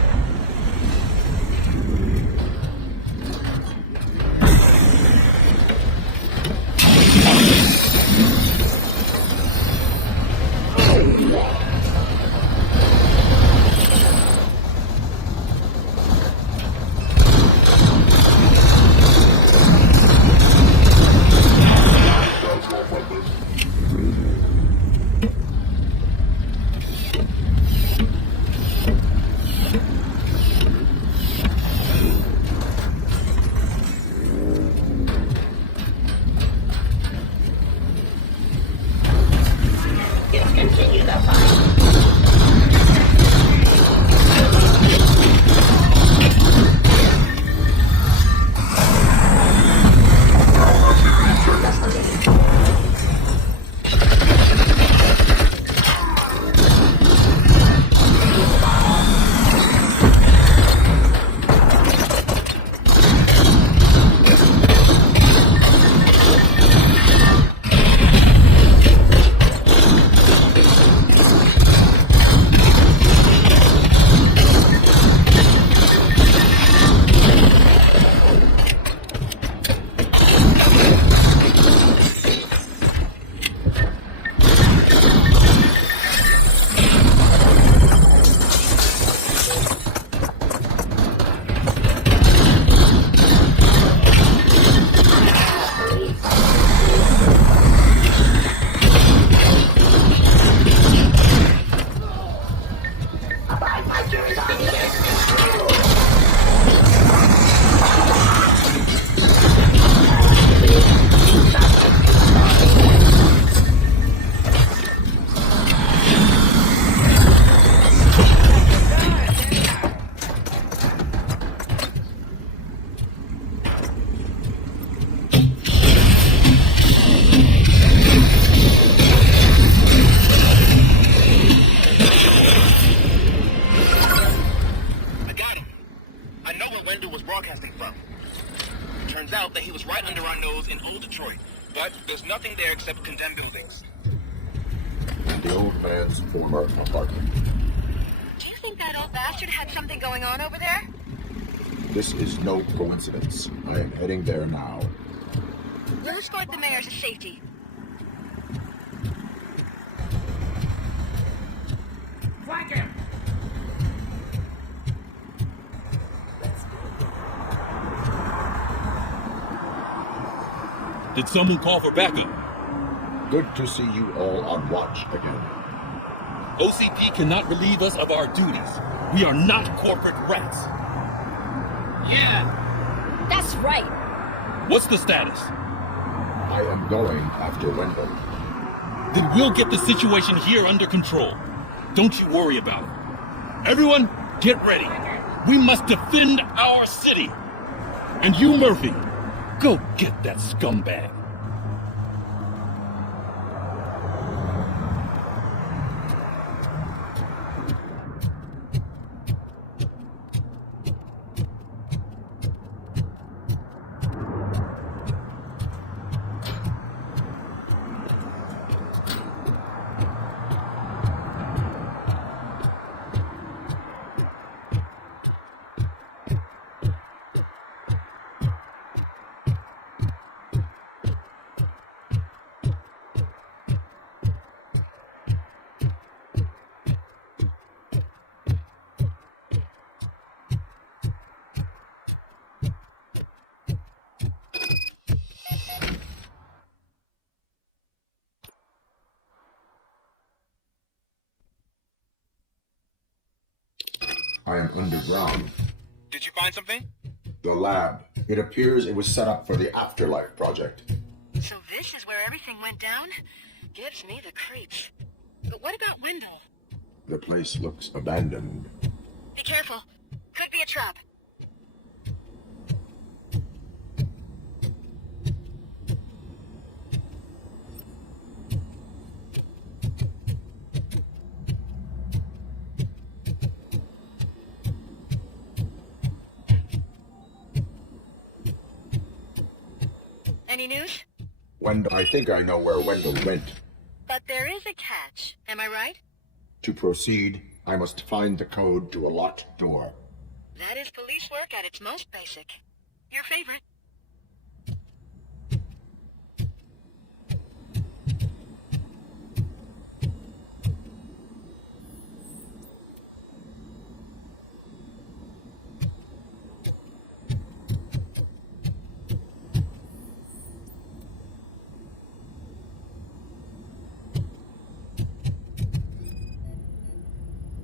There's nothing there except condemned buildings. The old man's former apartment. Do you think that old bastard had something going on over there? This is no coincidence. I am heading there now. We'll escort the mayor to safety. Flank him! Did someone call for backup? Good to see you all on watch again. OCP cannot relieve us of our duties. We are not corporate rats. Yeah. That's right. What's the status? I am going after Wendell. Then we'll get the situation here under control. Don't you worry about it. Everyone, get ready. We must defend our city. And you, Murphy, go get that scumbag. I am underground. Did you find something? The lab. It appears it was set up for the Afterlife project. So this is where everything went down? Gives me the creeps. But what about Wendell? The place looks abandoned. Be careful. Could be a trap. Any news? Wendell, I think I know where Wendell went. But there is a catch. Am I right? To proceed, I must find the code to a locked door. That is police work at its most basic. Your favorite.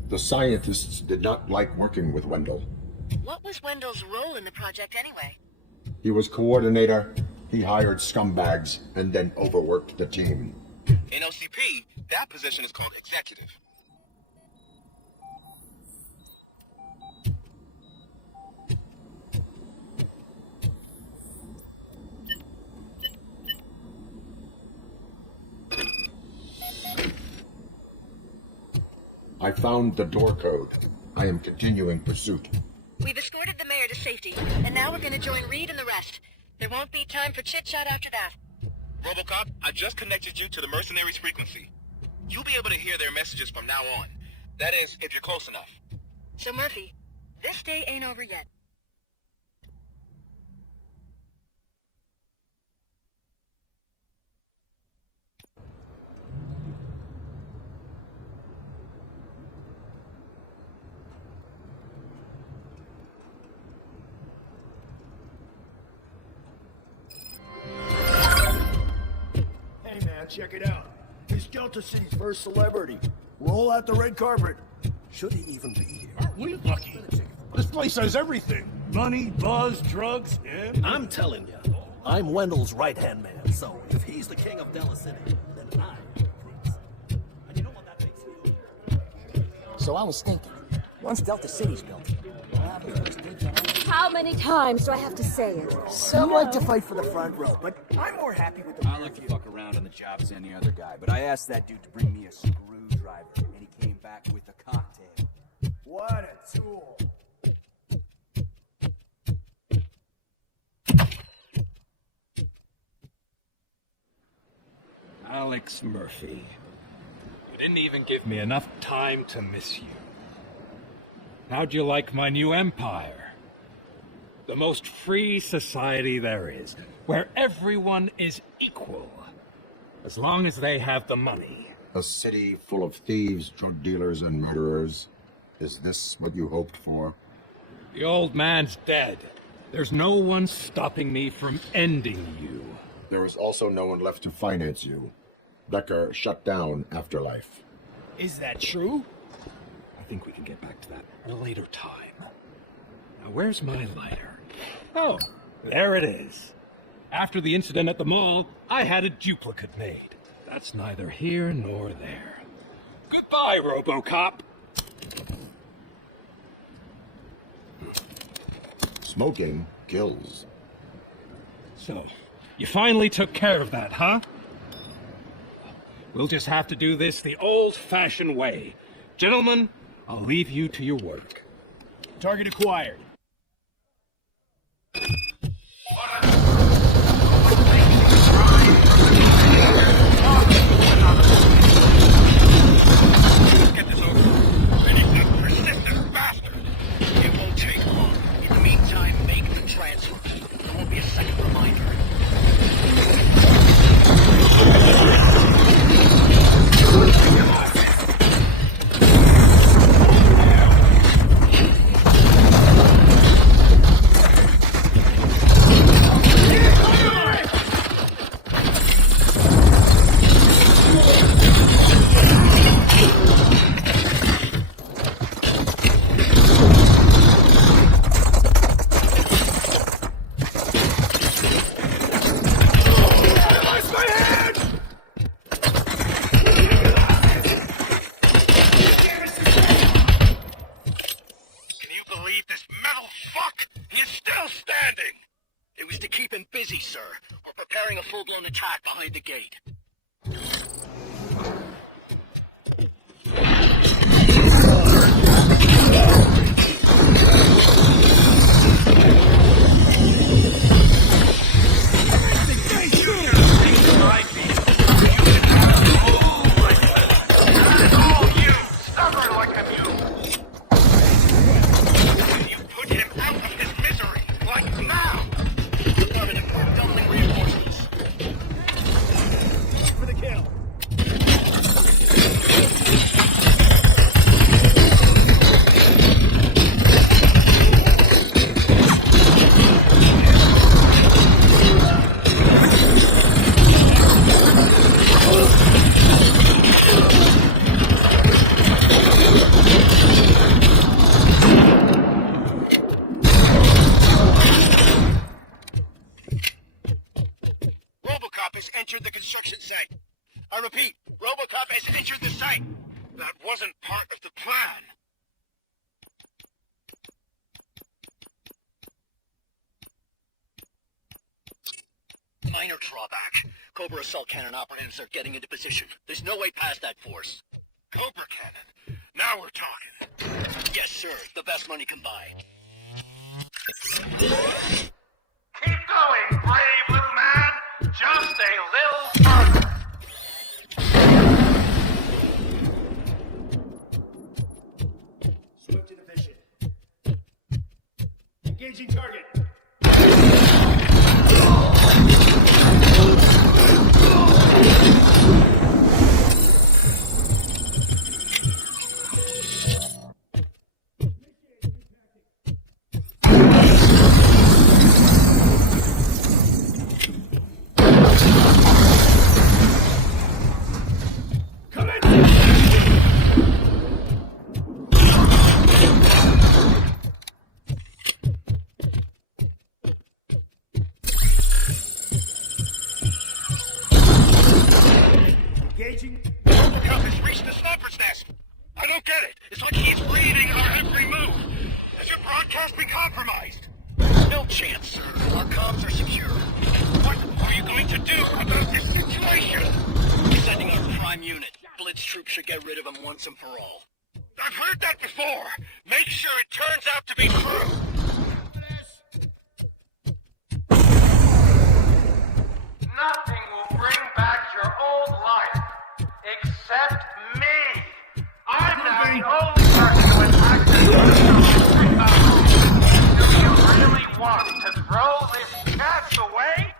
The scientists did not like working with Wendell. What was Wendell's role in the project anyway? He was coordinator, he hired scumbags, and then overworked the team. In OCP, that position is called executive. I found the door code. I am continuing pursuit. We've escorted the mayor to safety, and now we're gonna join Reed and the rest. There won't be time for chit-chat after that. RoboCop, I just connected you to the mercenaries' frequency. You'll be able to hear their messages from now on. That is, if you're close enough. So Murphy, this day ain't over yet. Hey man, check it out. He's Delta City's first celebrity. Roll out the red carpet. Should he even be here? Aren't we lucky? This place has everything. Money, buzz, drugs, and... I'm telling you, I'm Wendell's right-hand man, so if he's the king of Delta City, then I'm the prince. And you know what that makes me? So I was thinking, once Delta City's built, we'll have the first dibs on it. How many times do I have to say it? Some like to fight for the front row, but I'm more happy with the I like to fuck around on the job as any other guy, but I asked that dude to bring me a screwdriver, and he came back with a cocktail. What a tool. Alex Murphy. You didn't even give me enough time to miss you. How'd you like my new empire? The most free society there is, where everyone is equal, as long as they have the money. A city full of thieves, drug dealers, and murderers. Is this what you hoped for? The old man's dead. There's no one stopping me from ending you. There is also no one left to finance you. Becker shut down Afterlife. Is that true? I think we can get back to that at a later time. Now, where's my lighter? Oh, there it is. After the incident at the mall, I had a duplicate made. That's neither here nor there. Goodbye, RoboCop. Smoking kills. So, you finally took care of that, huh? We'll just have to do this the old-fashioned way. Gentlemen, I'll leave you to your work. Target acquired. Get this over. Finish that persistent bastard. It won't take long. In the meantime, make the transfer. There won't be a second reminder. Busy, sir. We're preparing a full-blown attack behind the gate. Entered the construction site. I repeat, RoboCop has entered the site. That wasn't part of the plan. Minor drawback. Cobra assault cannon operatives are getting into position. There's no way past that force. Cobra cannon? Now we're talking. Yes, sir. The best money can buy. Keep going, brave little man. Just a little further. Swift to the vision. Engaging target. RoboCop has reached the sniper's nest. I don't get it. It's like he's reading our every move. Has your broadcast been compromised? No chance, sir. Our comms are secure. What are you going to do about this situation? Sending our prime unit. Blitz troops should get rid of him once and for all. I've heard that before. Make sure it turns out to be true. Nothing will bring back your old life, except me. I'm now the only person who attacks the Do you really want to throw this chance away?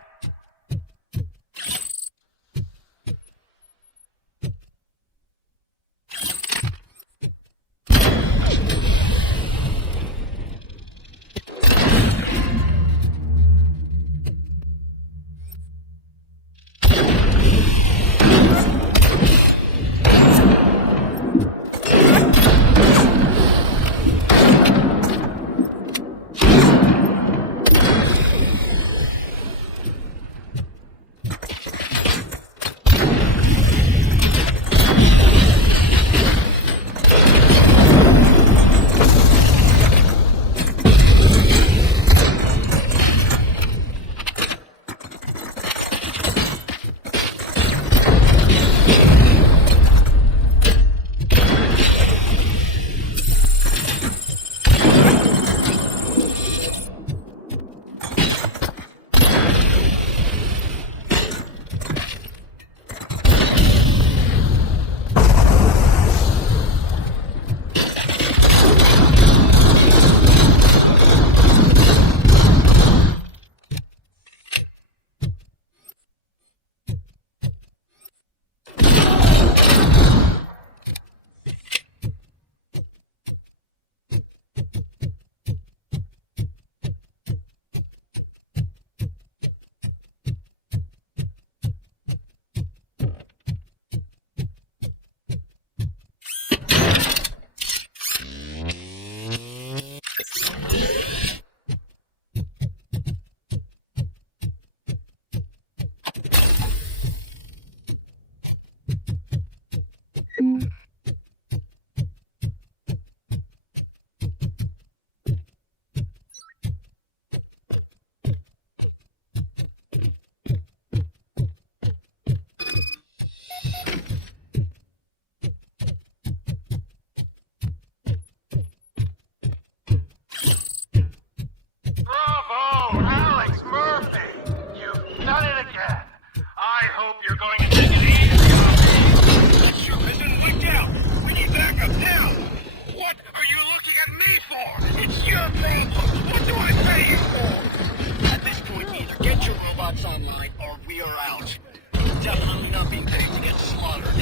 robots online or we are out. We're definitely not being paid to get slaughtered.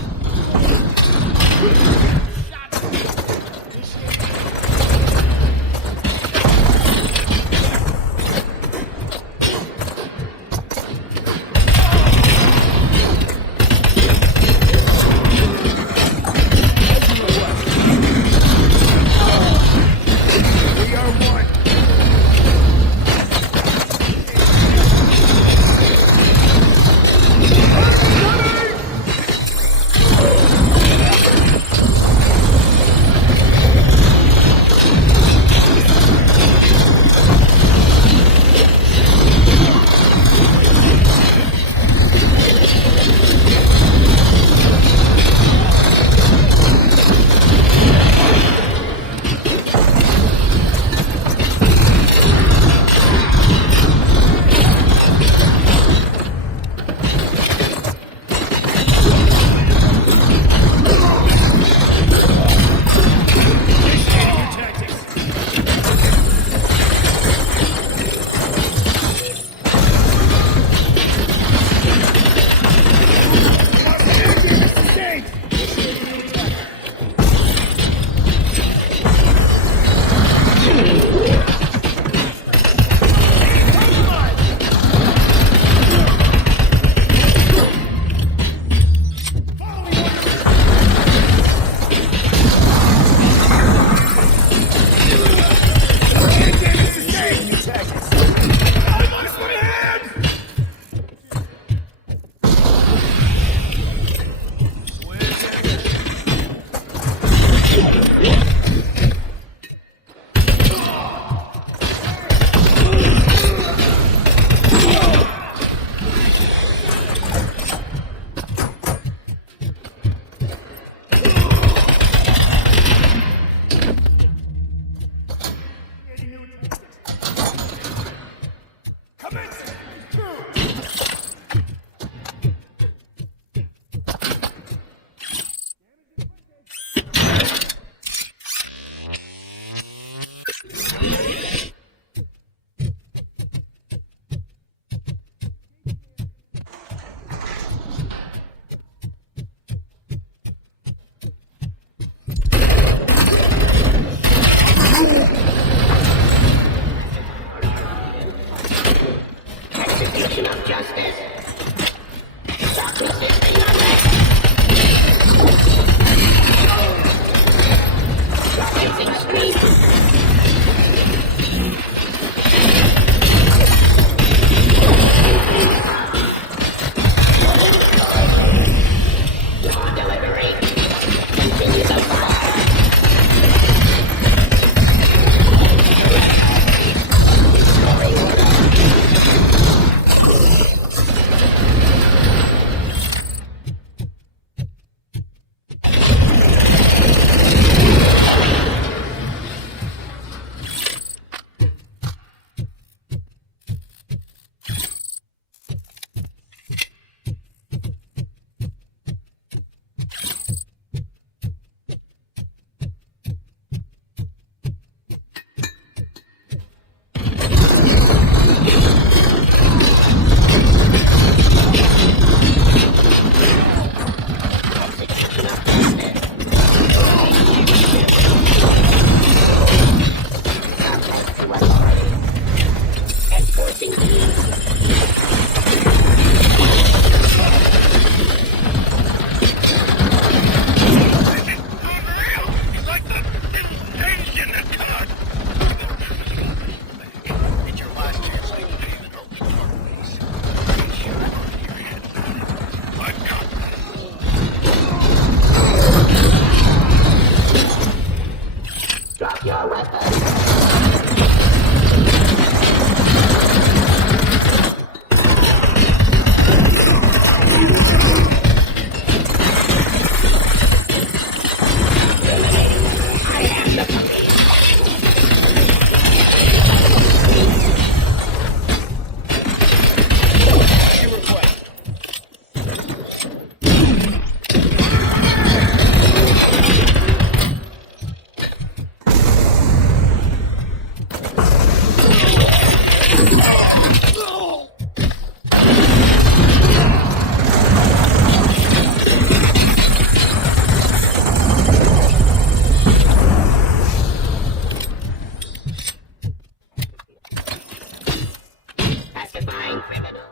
fucking criminal.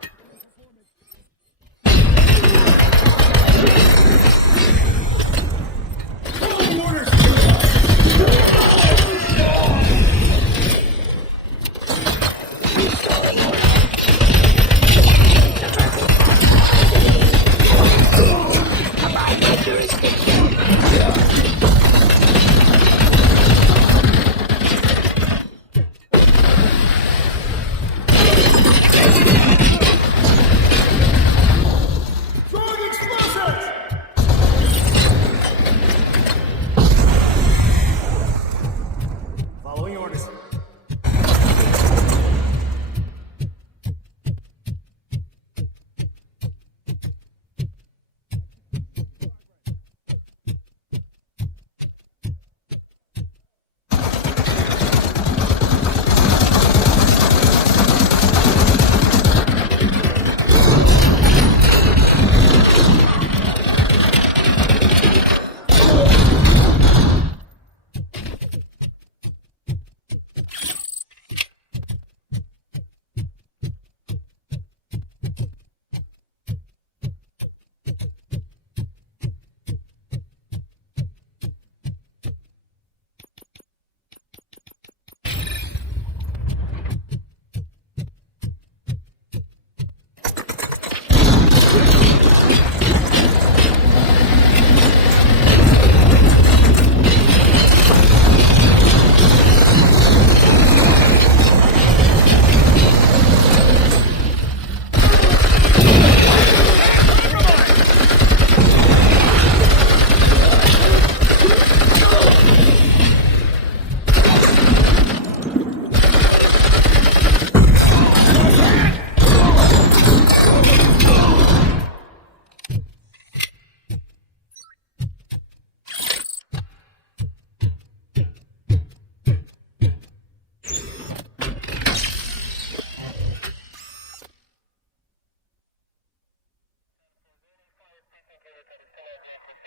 Following orders.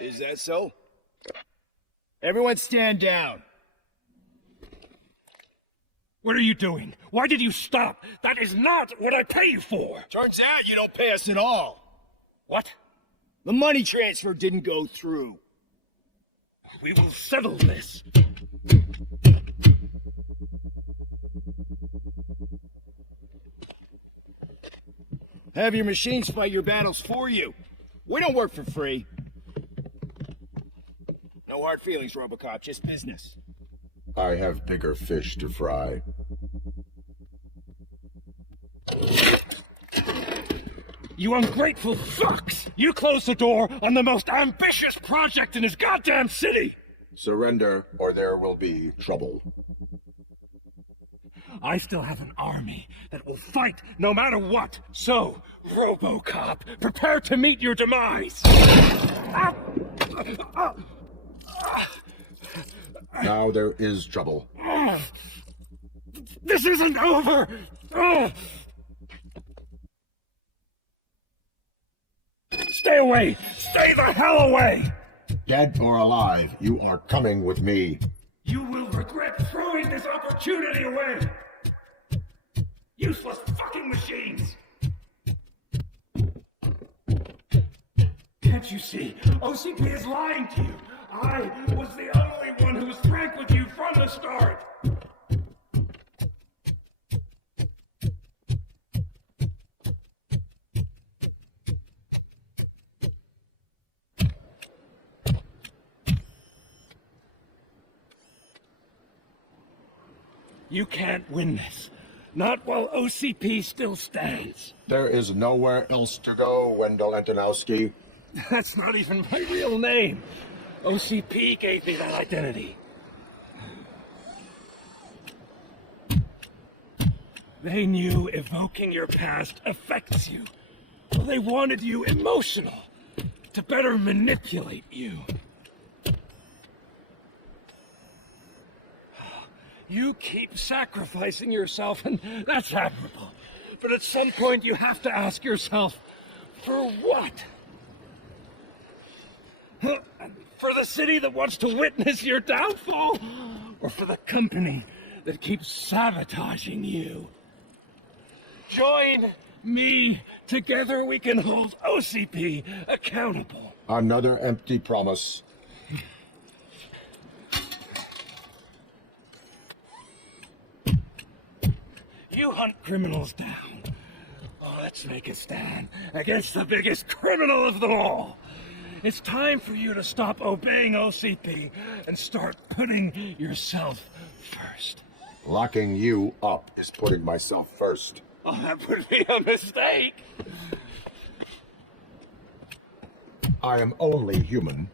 Is that so? Everyone stand down. What are you doing? Why did you stop? That is not what I pay you for! Turns out you don't pay us at all. What? The money transfer didn't go through. We will settle this. Have your machines fight your battles for you. We don't work for free. No hard feelings, RoboCop, just business. I have bigger fish to fry. You ungrateful fucks! You closed the door on the most ambitious project in this goddamn city! Surrender, or there will be trouble. I still have an army that will fight no matter what. So, RoboCop, prepare to meet your demise! Now there is trouble. This isn't over! Stay away! Stay the hell away! Dead or alive, you are coming with me. You will regret throwing this opportunity away! Useless fucking machines! Can't you see? OCP is lying to you! I was the only one who was frank with you from the start! You can't win this. Not while OCP still stands. There is nowhere else to go, Wendell Antonowski. That's not even my real name. OCP gave me that identity. They knew evoking your past affects you. They wanted you emotional to better manipulate you. You keep sacrificing yourself, and that's admirable. But at some point, you have to ask yourself, for what? For the city that wants to witness your downfall? Or for the company that keeps sabotaging you? Join Me. Together we can hold OCP accountable. Another empty promise. You hunt criminals down. Oh, let's make a stand against the biggest criminal of them all. It's time for you to stop obeying OCP and start putting yourself first. Locking you up is putting myself first. Oh, that would be a mistake. I am only human.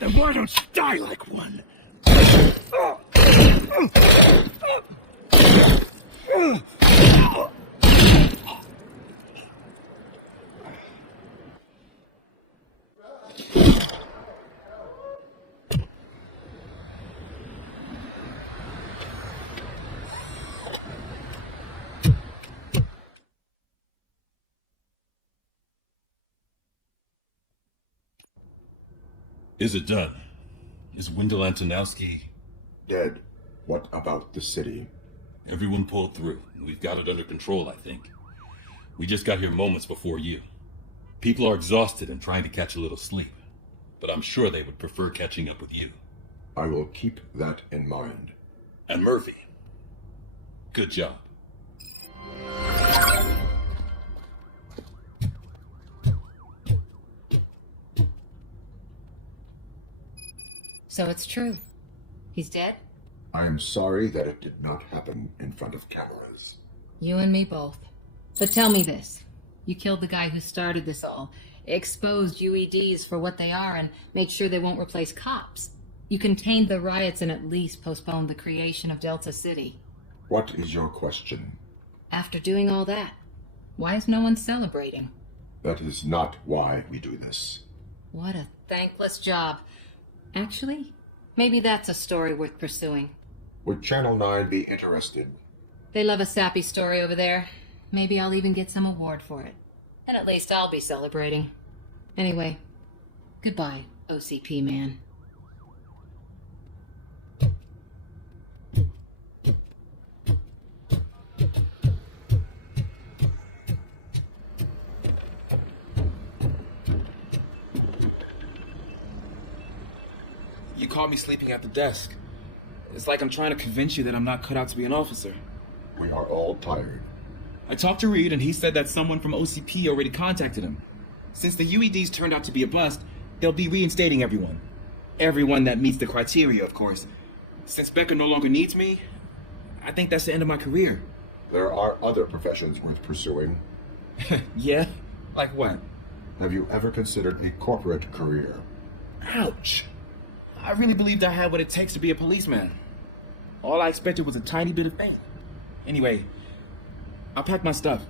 Then why don't you die like one? Is it done? Is Wendell Antonowski dead? What about the city? Everyone pulled through. We've got it under control, I think. We just got here moments before you. People are exhausted and trying to catch a little sleep. But I'm sure they would prefer catching up with you. I will keep that in mind. And Murphy, good job. So it's true. He's dead? I am sorry that it did not happen in front of cameras. You and me both. But tell me this. You killed the guy who started this all, exposed UEDs for what they are, and made sure they won't replace cops. You contained the riots and at least postponed the creation of Delta City. What is your question? After doing all that, why is no one celebrating? That is not why we do this. What a thankless job. Actually, maybe that's a story worth pursuing. Would Channel 9 be interested? They love a sappy story over there. Maybe I'll even get some award for it. And at least I'll be celebrating. Anyway, goodbye, OCP man. You caught me sleeping at the desk. It's like I'm trying to convince you that I'm not cut out to be an officer. We are all tired. I talked to Reed and he said that someone from OCP already contacted him. Since the UEDs turned out to be a bust, they'll be reinstating everyone. Everyone that meets the criteria, of course. Since Becca no longer needs me, I think that's the end of my career. There are other professions worth pursuing. Yeah? Like what? Have you ever considered a corporate career? Ouch. I really believed I had what it takes to be a policeman. All I expected was a tiny bit of fame. Anyway, I'll pack my stuff.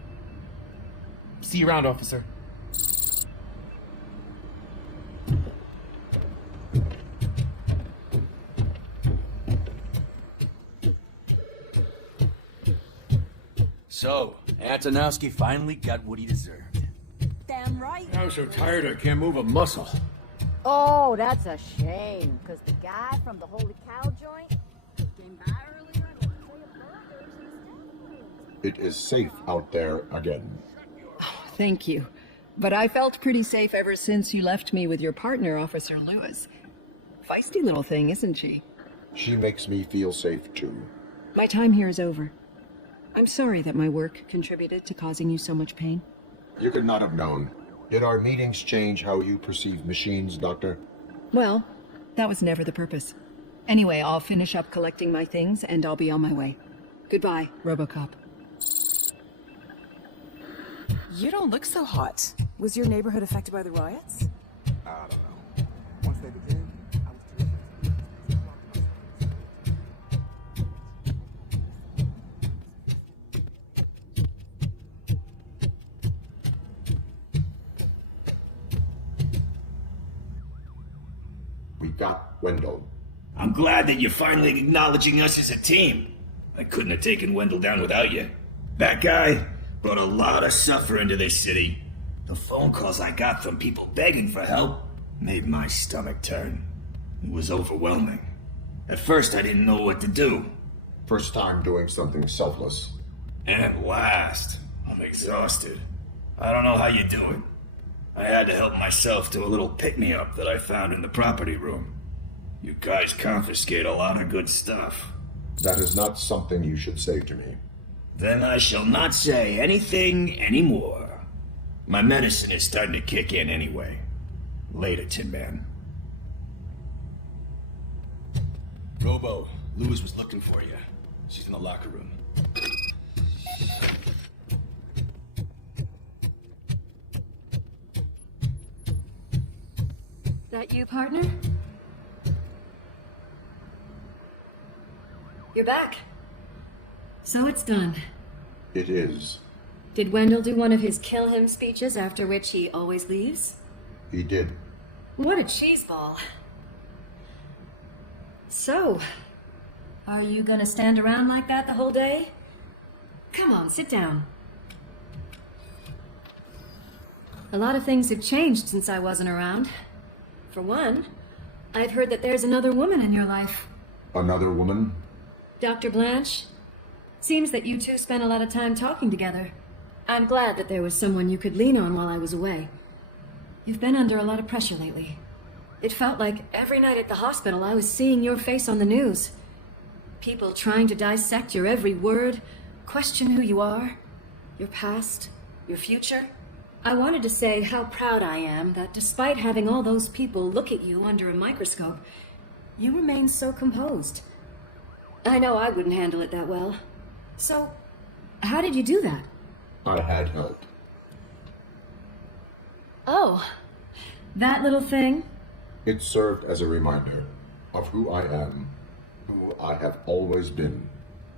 See you around, officer. So, Antonowski finally got what he deserved. Damn right. I'm so tired I can't move a muscle. Oh, that's a shame, because the guy from the Holy Cow joint came by earlier and was playing burgers instead. It is safe out there again. Thank you. But I felt pretty safe ever since you left me with your partner, Officer Lewis. Feisty little thing, isn't she? She makes me feel safe too. My time here is over. I'm sorry that my work contributed to causing you so much pain. You could not have known. Did our meetings change how you perceive machines, Doctor? Well, that was never the purpose. Anyway, I'll finish up collecting my things and I'll be on my way. Goodbye, RoboCop. You don't look so hot. Was your neighborhood affected by the riots? I don't know. Once they began, I was too We got Wendell. I'm glad that you're finally acknowledging us as a team. I couldn't have taken Wendell down without you. That guy brought a lot of suffering to this city. The phone calls I got from people begging for help made my stomach turn. It was overwhelming. At first I didn't know what to do. First time doing something selfless. At last. I'm exhausted. I don't know how you do it. I had to help myself to a little pick-me-up that I found in the property room. You guys confiscate a lot of good stuff. That is not something you should say to me. Then I shall not say anything anymore. My medicine is starting to kick in anyway. Later, Tin Man. Robo, Lewis was looking for you. She's in the locker room. That you, partner? You're back. So it's done. It is. Did Wendell do one of his kill him speeches after which he always leaves? He did. What a cheeseball. So, are you gonna stand around like that the whole day? Come on, sit down. A lot of things have changed since I wasn't around. For one, I've heard that there's another woman in your life. Another woman? Dr. Blanche? Seems that you two spent a lot of time talking together. I'm glad that there was someone you could lean on while I was away. You've been under a lot of pressure lately. It felt like every night at the hospital I was seeing your face on the news. People trying to dissect your every word, question who you are, your past, your future. I wanted to say how proud I am that despite having all those people look at you under a microscope, you remain so composed. I know I wouldn't handle it that well. So, how did you do that? I had help. Oh, that little thing? It served as a reminder of who I am, who I have always been.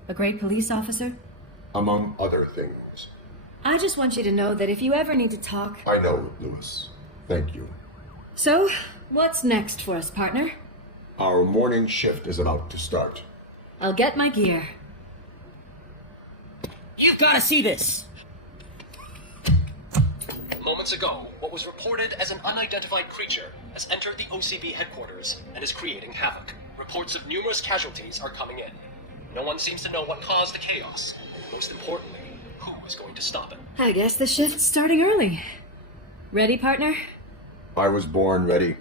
A great police officer? Among other things. I just want you to know that if you ever need to talk... I know, Lewis. Thank you. So, what's next for us, partner? Our morning shift is about to start. I'll get my gear. You've got to see this! Moments ago, what was reported as an unidentified creature has entered the OCB headquarters and is creating havoc. Reports of numerous casualties are coming in. No one seems to know what caused the chaos. Most importantly, who is going to stop it? I guess the shift's starting early. Ready, partner? I was born ready.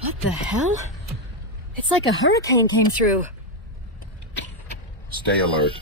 What the hell? It's like a hurricane came through. Stay alert.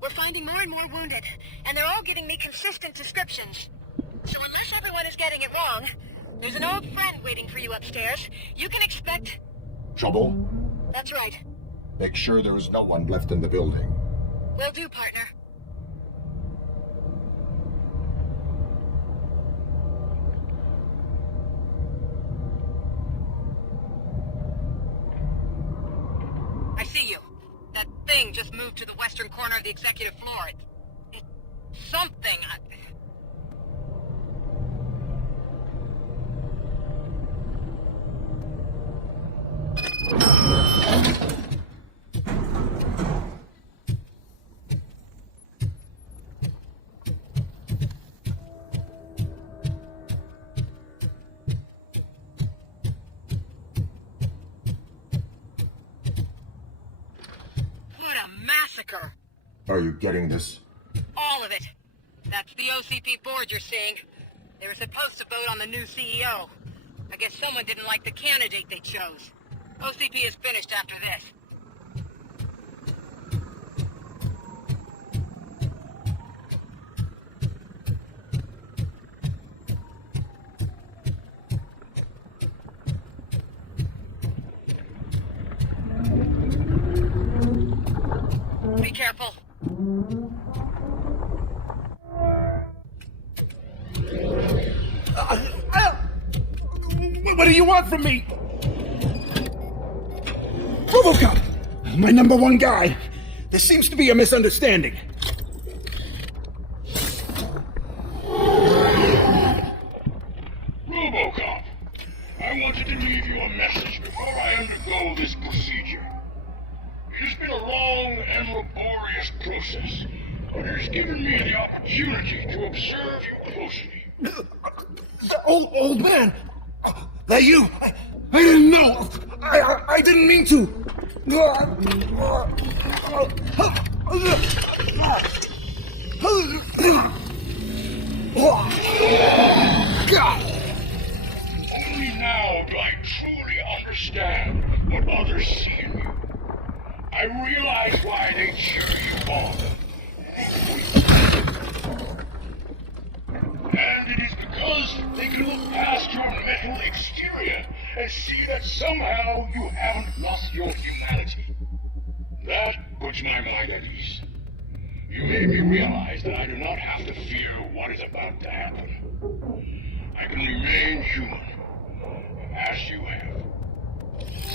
We're finding more and more wounded, and they're all giving me consistent descriptions. So unless everyone is getting it wrong, there's an old friend waiting for you upstairs. You can expect... Trouble? That's right. Make sure there's no one left in the building. Will do, partner. I see you. That thing just moved to the western corner of the executive floor. It's something. Are you getting this? All of it. That's the OCP board you're seeing. They were supposed to vote on the new CEO. I guess someone didn't like the candidate they chose. OCP is finished after this. Be careful. What do you want from me? RoboCop! My number one guy. There seems to be a misunderstanding. RoboCop, I wanted to leave you a message before I undergo this procedure. It has been a long and laborious process, but it has given me the opportunity to observe you closely. Old man! That you! I didn't know! I didn't mean to! God! Only now do I truly understand what others see in you. I realize why they cheer you on. And it is because they can look past your mental exterior and see that somehow you haven't lost your humanity. That puts my mind at ease. You made me realize that I do not have to fear what is about to happen. I can remain human, as you have.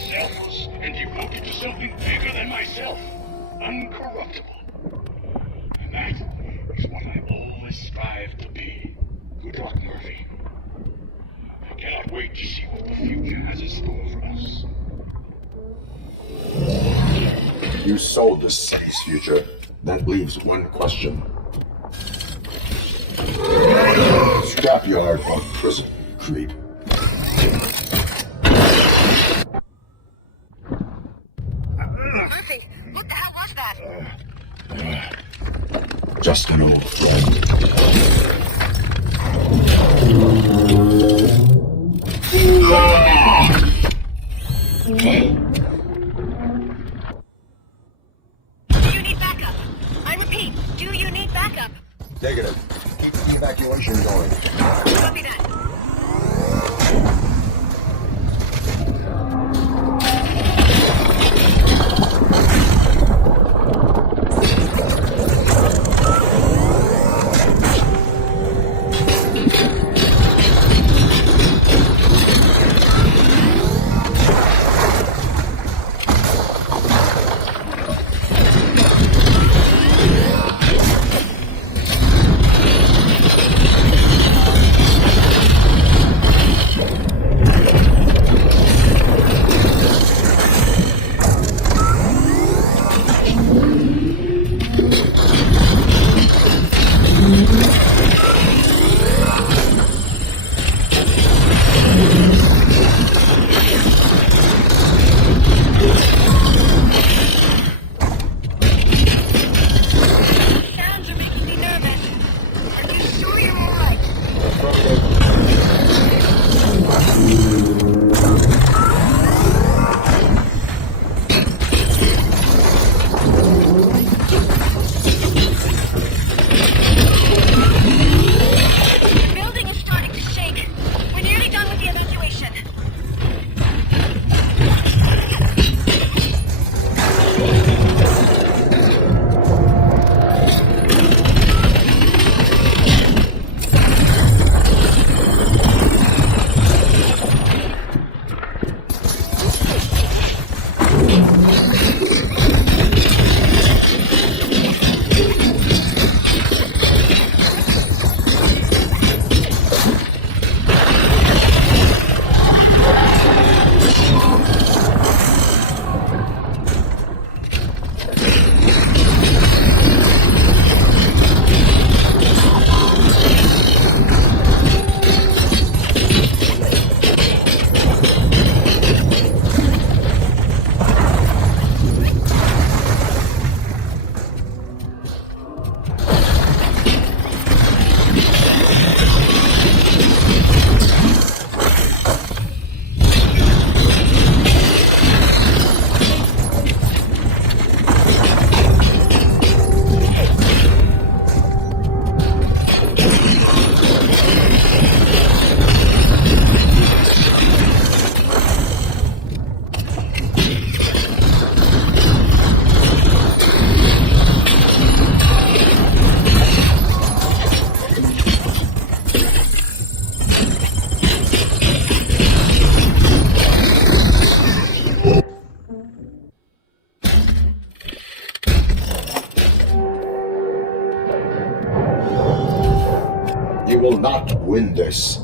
Selfless and devoted to something bigger than myself. Uncorruptible. And that is what I always strive to be. Good luck, Murphy. I cannot wait to see what the future has in store for us. You sold this city's future. That leaves one question. Scrapyard or prison, Creed? Murphy, what the hell was that? Just an old friend. Do you need backup? I repeat, do you need backup? Negative. Keep the evacuation going. Copy that. win this.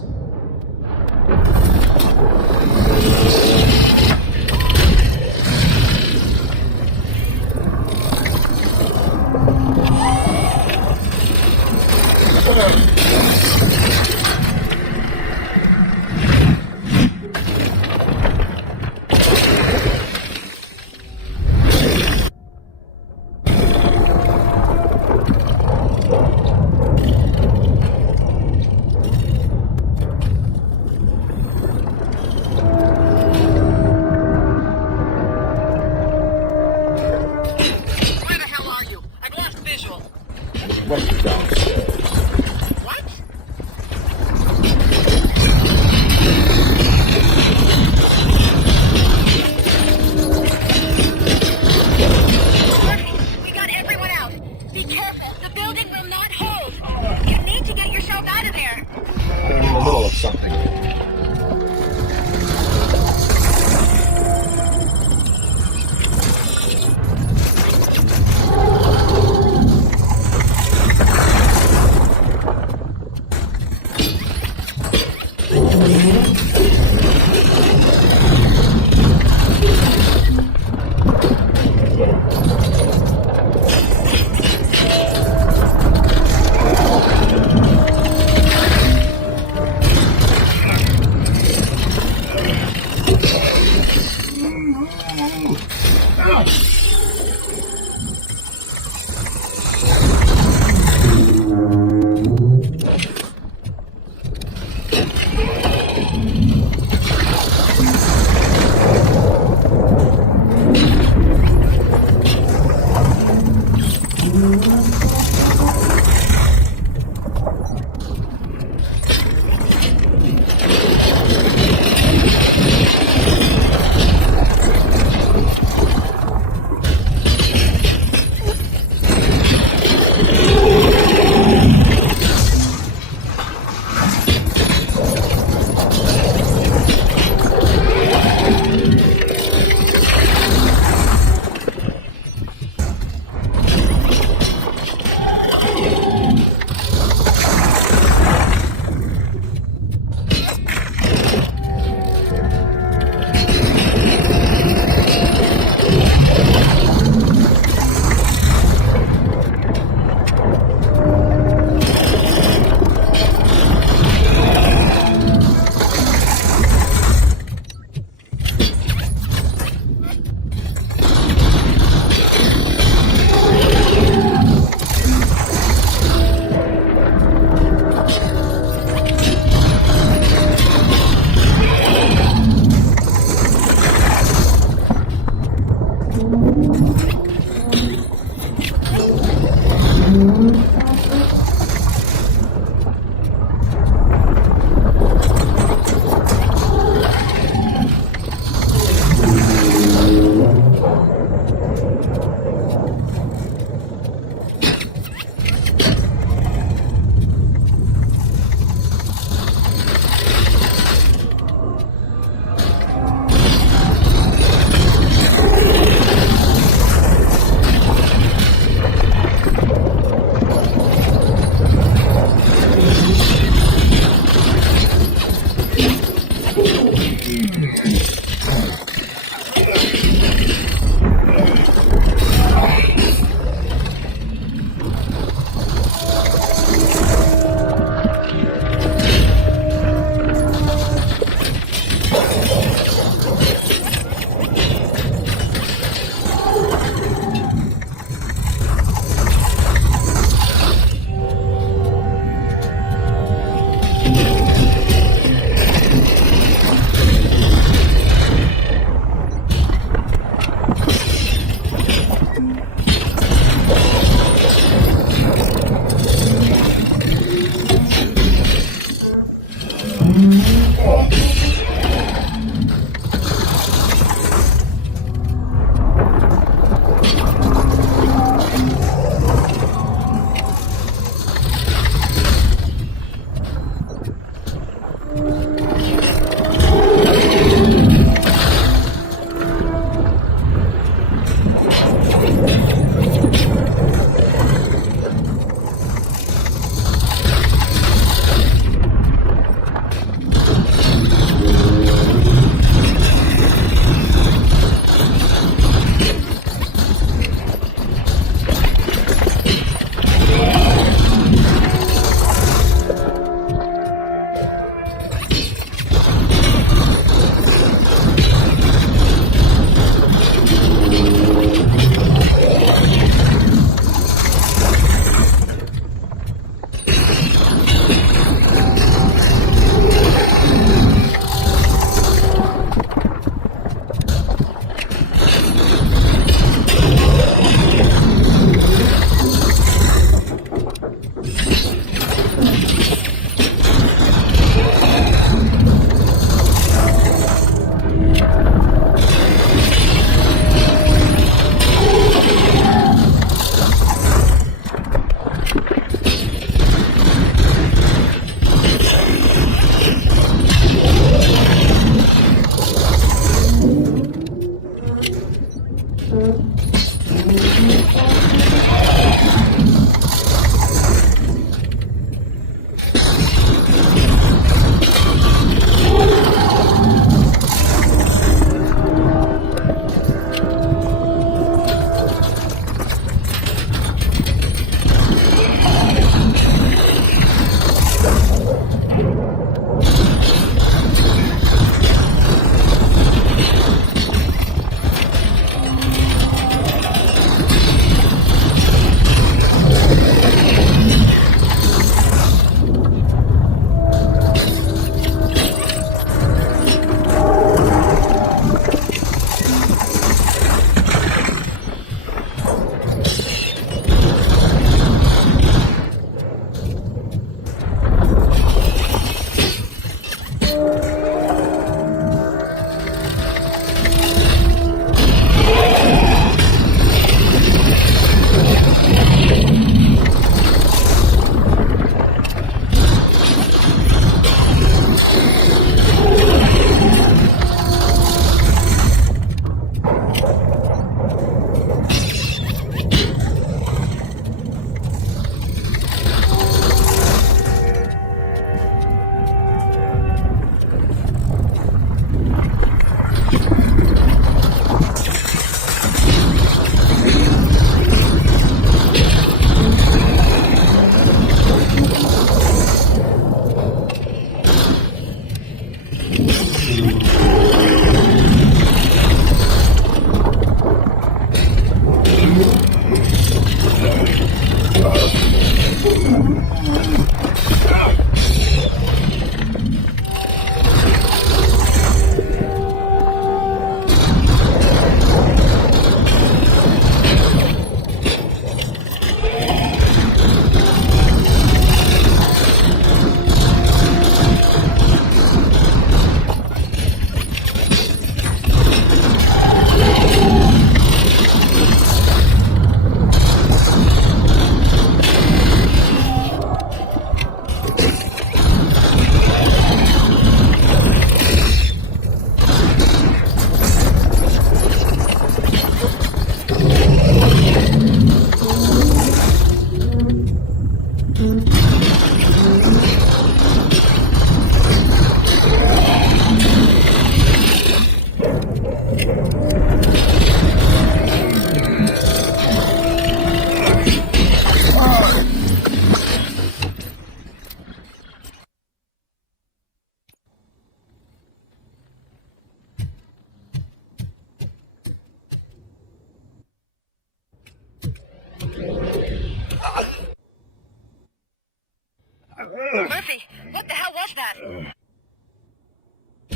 that.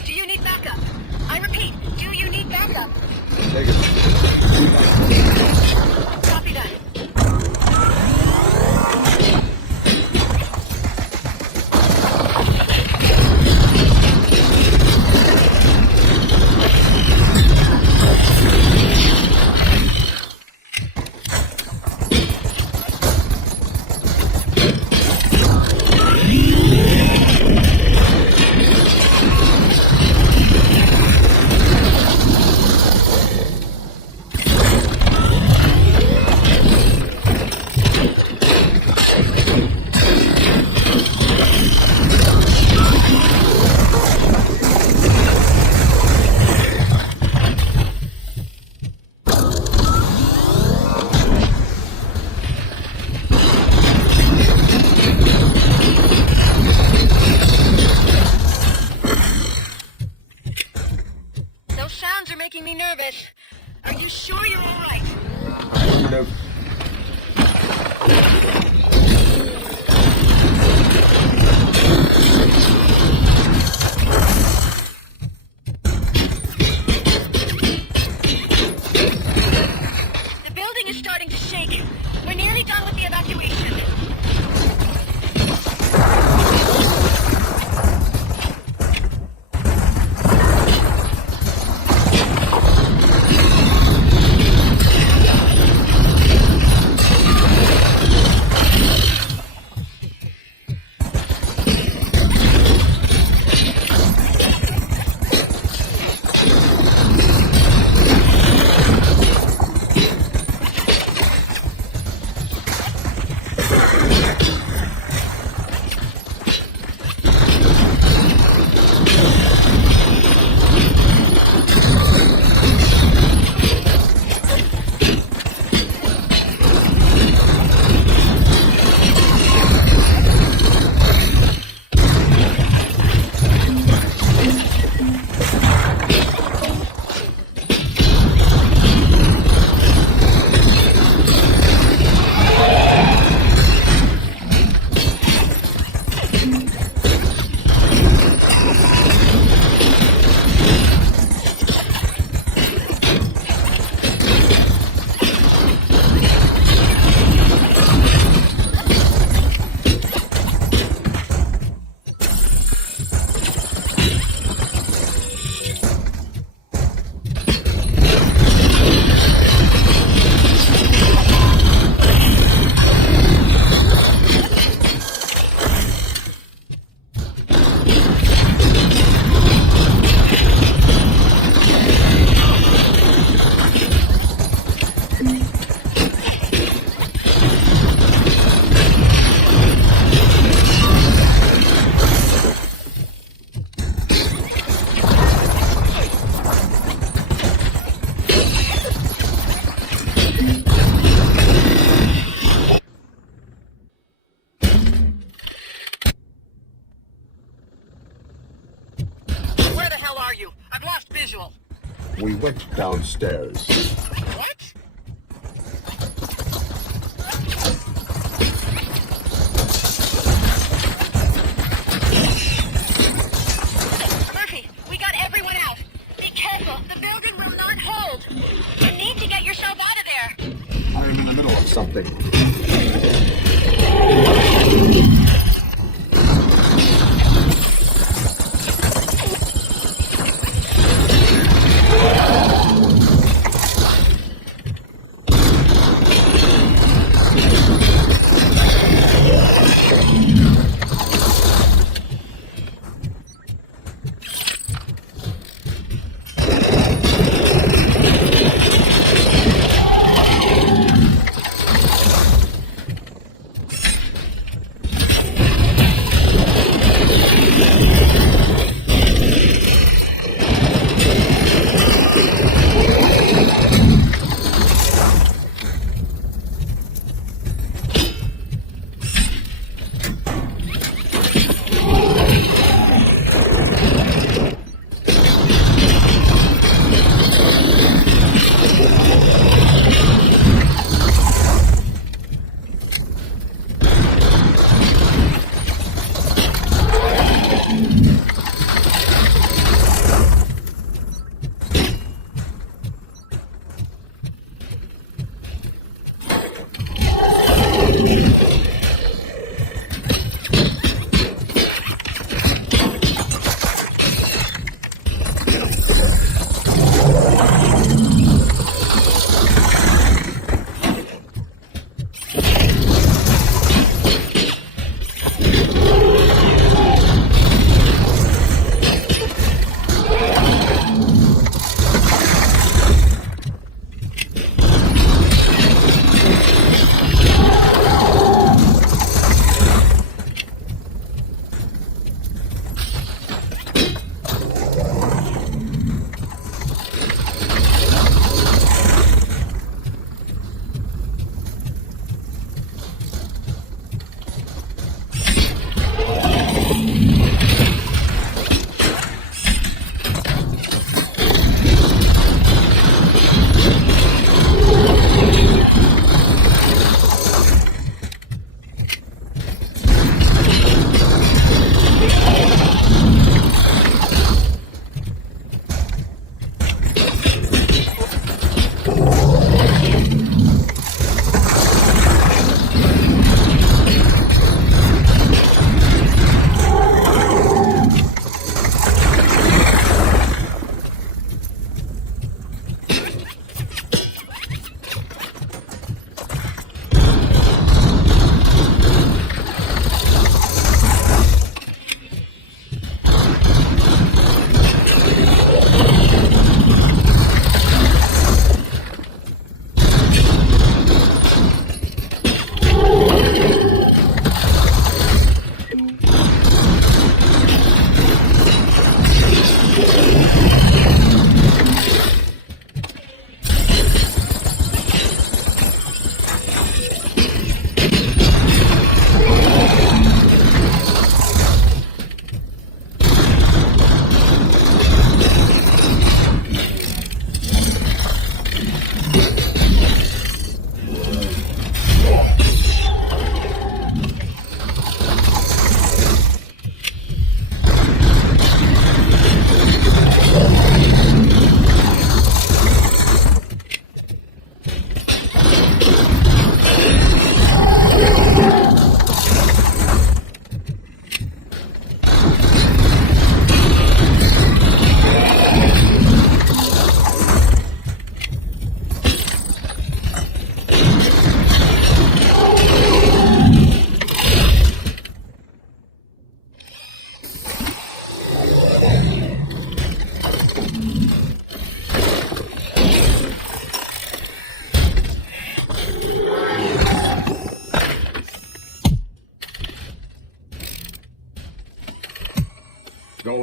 Do you need backup? I repeat, do you need backup? Copy that. Those sounds are making me nervous. Are you sure you're all right? Nope. The building is starting to shake. We're nearly done with the evacuation. Where the hell are you? I've lost visual. We went downstairs. What? Murphy, we got everyone out. Be careful. The building will not hold. You need to get yourself out of there. I'm in the middle of something.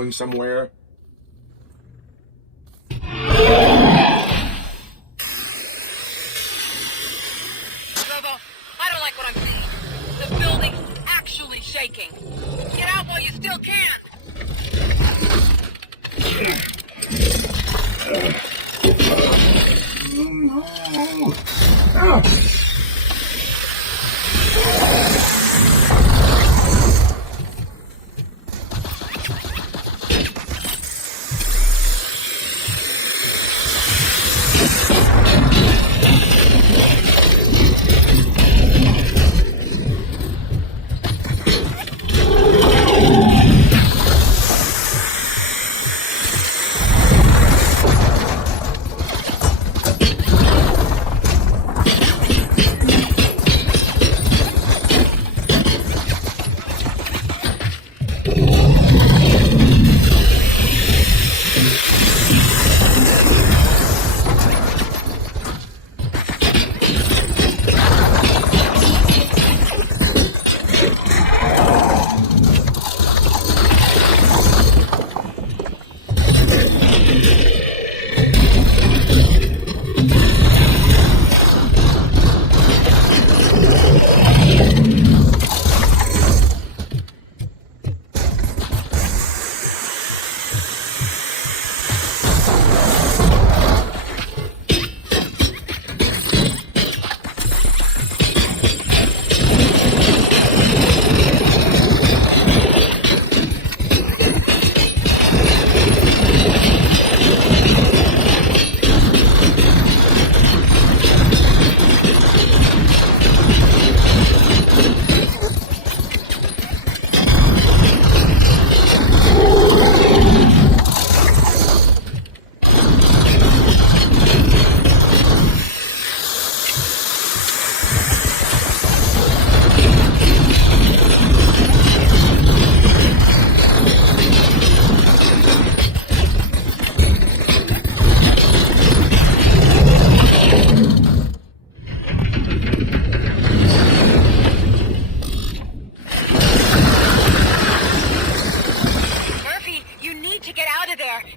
going somewhere? Robo, I don't like what I'm seeing. The building's actually shaking. Get out while you still can.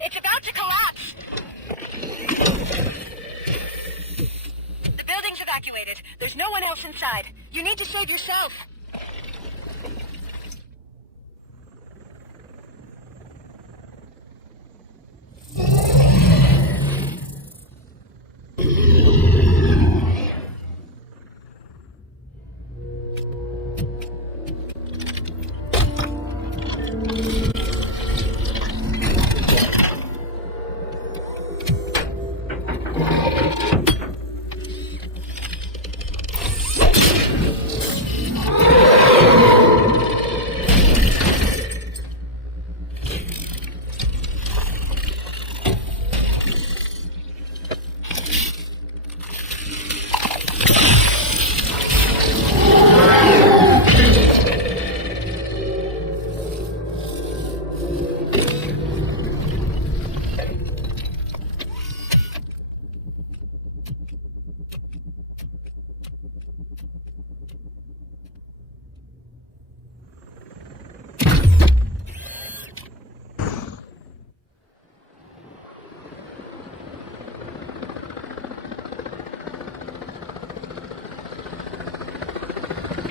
It's about to collapse! The building's evacuated. There's no one else inside. You need to save yourself.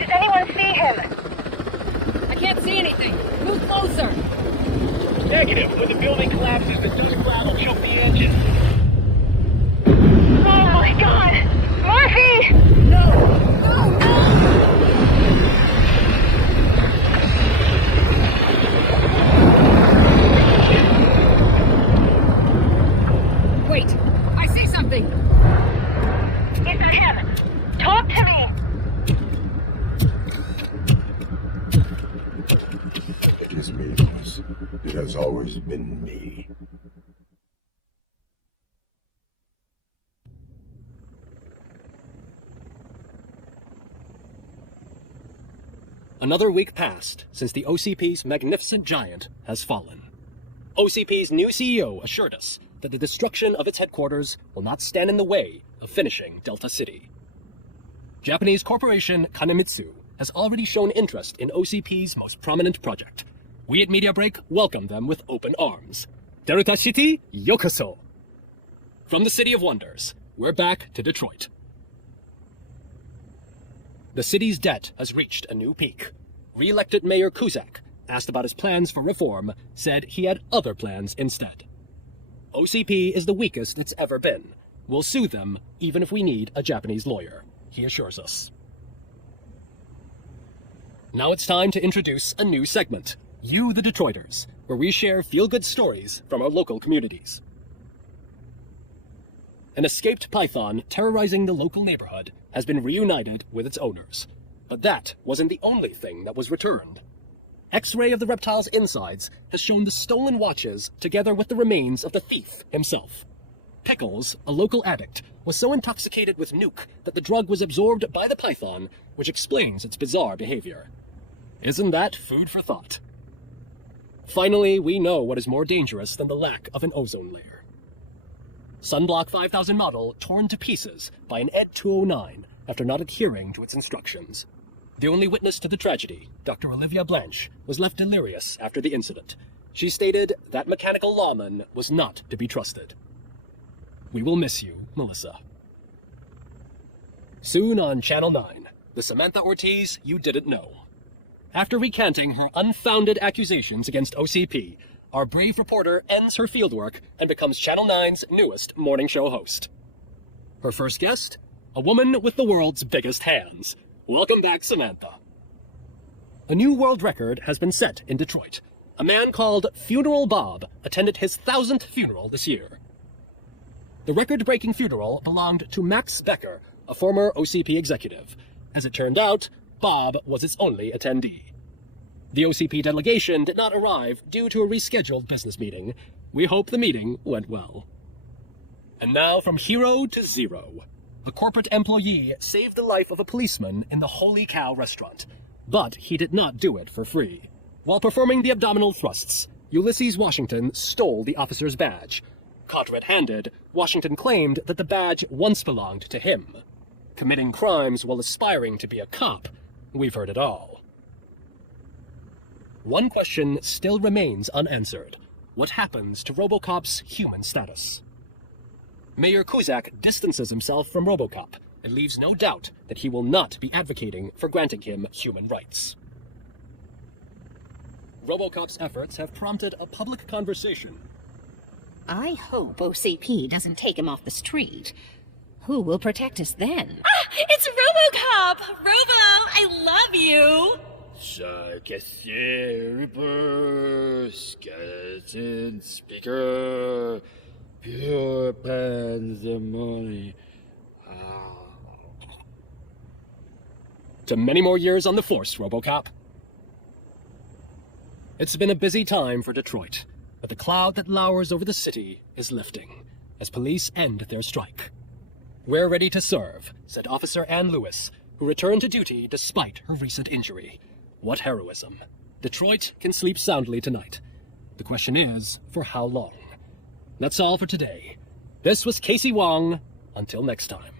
Does anyone see him? I can't see anything. Move closer. Negative. When the building collapses, the dust cloud will choke the engine. Oh my god! Murphy! No! No, no! Wait! I see something! It's him! Talk to me! It is me, Lewis. It has always been me. Another week passed since the OCP's magnificent giant has fallen. OCP's new CEO assured us that the destruction of its headquarters will not stand in the way of finishing Delta City. Japanese corporation Kanemitsu has already shown interest in OCP's most prominent project, We at Media Break welcome them with open arms. Delta City, yokoso. From the City of Wonders, we're back to Detroit. The city's debt has reached a new peak. Re-elected Mayor Cusack, asked about his plans for reform, said he had other plans instead. OCP is the weakest it's ever been. We'll sue them, even if we need a Japanese lawyer, he assures us. Now it's time to introduce a new segment, You the Detroiters, where we share feel-good stories from our local communities. An escaped python terrorizing the local neighborhood has been reunited with its owners. But that wasn't the only thing that was returned. X-ray of the reptile's insides has shown the stolen watches together with the remains of the thief himself. Pickles, a local addict, was so intoxicated with nuke that the drug was absorbed by the python, which explains its bizarre behavior. Isn't that food for thought? Finally, we know what is more dangerous than the lack of an ozone layer. Sunblock 5000 model torn to pieces by an Ed 209 after not adhering to its instructions. The only witness to the tragedy, Dr. Olivia Blanche, was left delirious after the incident. She stated that mechanical lawman was not to be trusted. We will miss you, Melissa. Soon on Channel 9, the Samantha Ortiz you didn't know. After recanting her unfounded accusations against OCP, our brave reporter ends her fieldwork and becomes Channel 9's newest morning show host. Her first guest? A woman with the world's biggest hands. Welcome back, Samantha. A new world record has been set in Detroit. A man called Funeral Bob attended his 1000th funeral this year. The record-breaking funeral belonged to Max Becker, a former OCP executive. As it turned out, Bob was its only attendee. The OCP delegation did not arrive due to a rescheduled business meeting. We hope the meeting went well. And now from hero to zero. The corporate employee saved the life of a policeman in the Holy Cow restaurant. But he did not do it for free. While performing the abdominal thrusts, Ulysses Washington stole the officer's badge. Caught red-handed, Washington claimed that the badge once belonged to him. Committing crimes while aspiring to be a cop, we've heard it all. One question still remains unanswered. What happens to RoboCop's human status? Mayor Cusack distances himself from RoboCop and leaves no doubt that he will not be advocating for granting him human rights. RoboCop's efforts have prompted a public conversation. I hope OCP doesn't take him off the street. Who will protect us then? Ah, it's RoboCop! Robo, I love you! Reaper, skeleton speaker, pure pandemonium. To many more years on the force, RoboCop. It's been a busy time for Detroit, but the cloud that lowers over the city is lifting as police end their strike. We're ready to serve, said Officer Ann Lewis, who returned to duty despite her recent injury. What heroism. Detroit can sleep soundly tonight. The question is, for how long? That's all for today. This was Casey Wong. Until next time.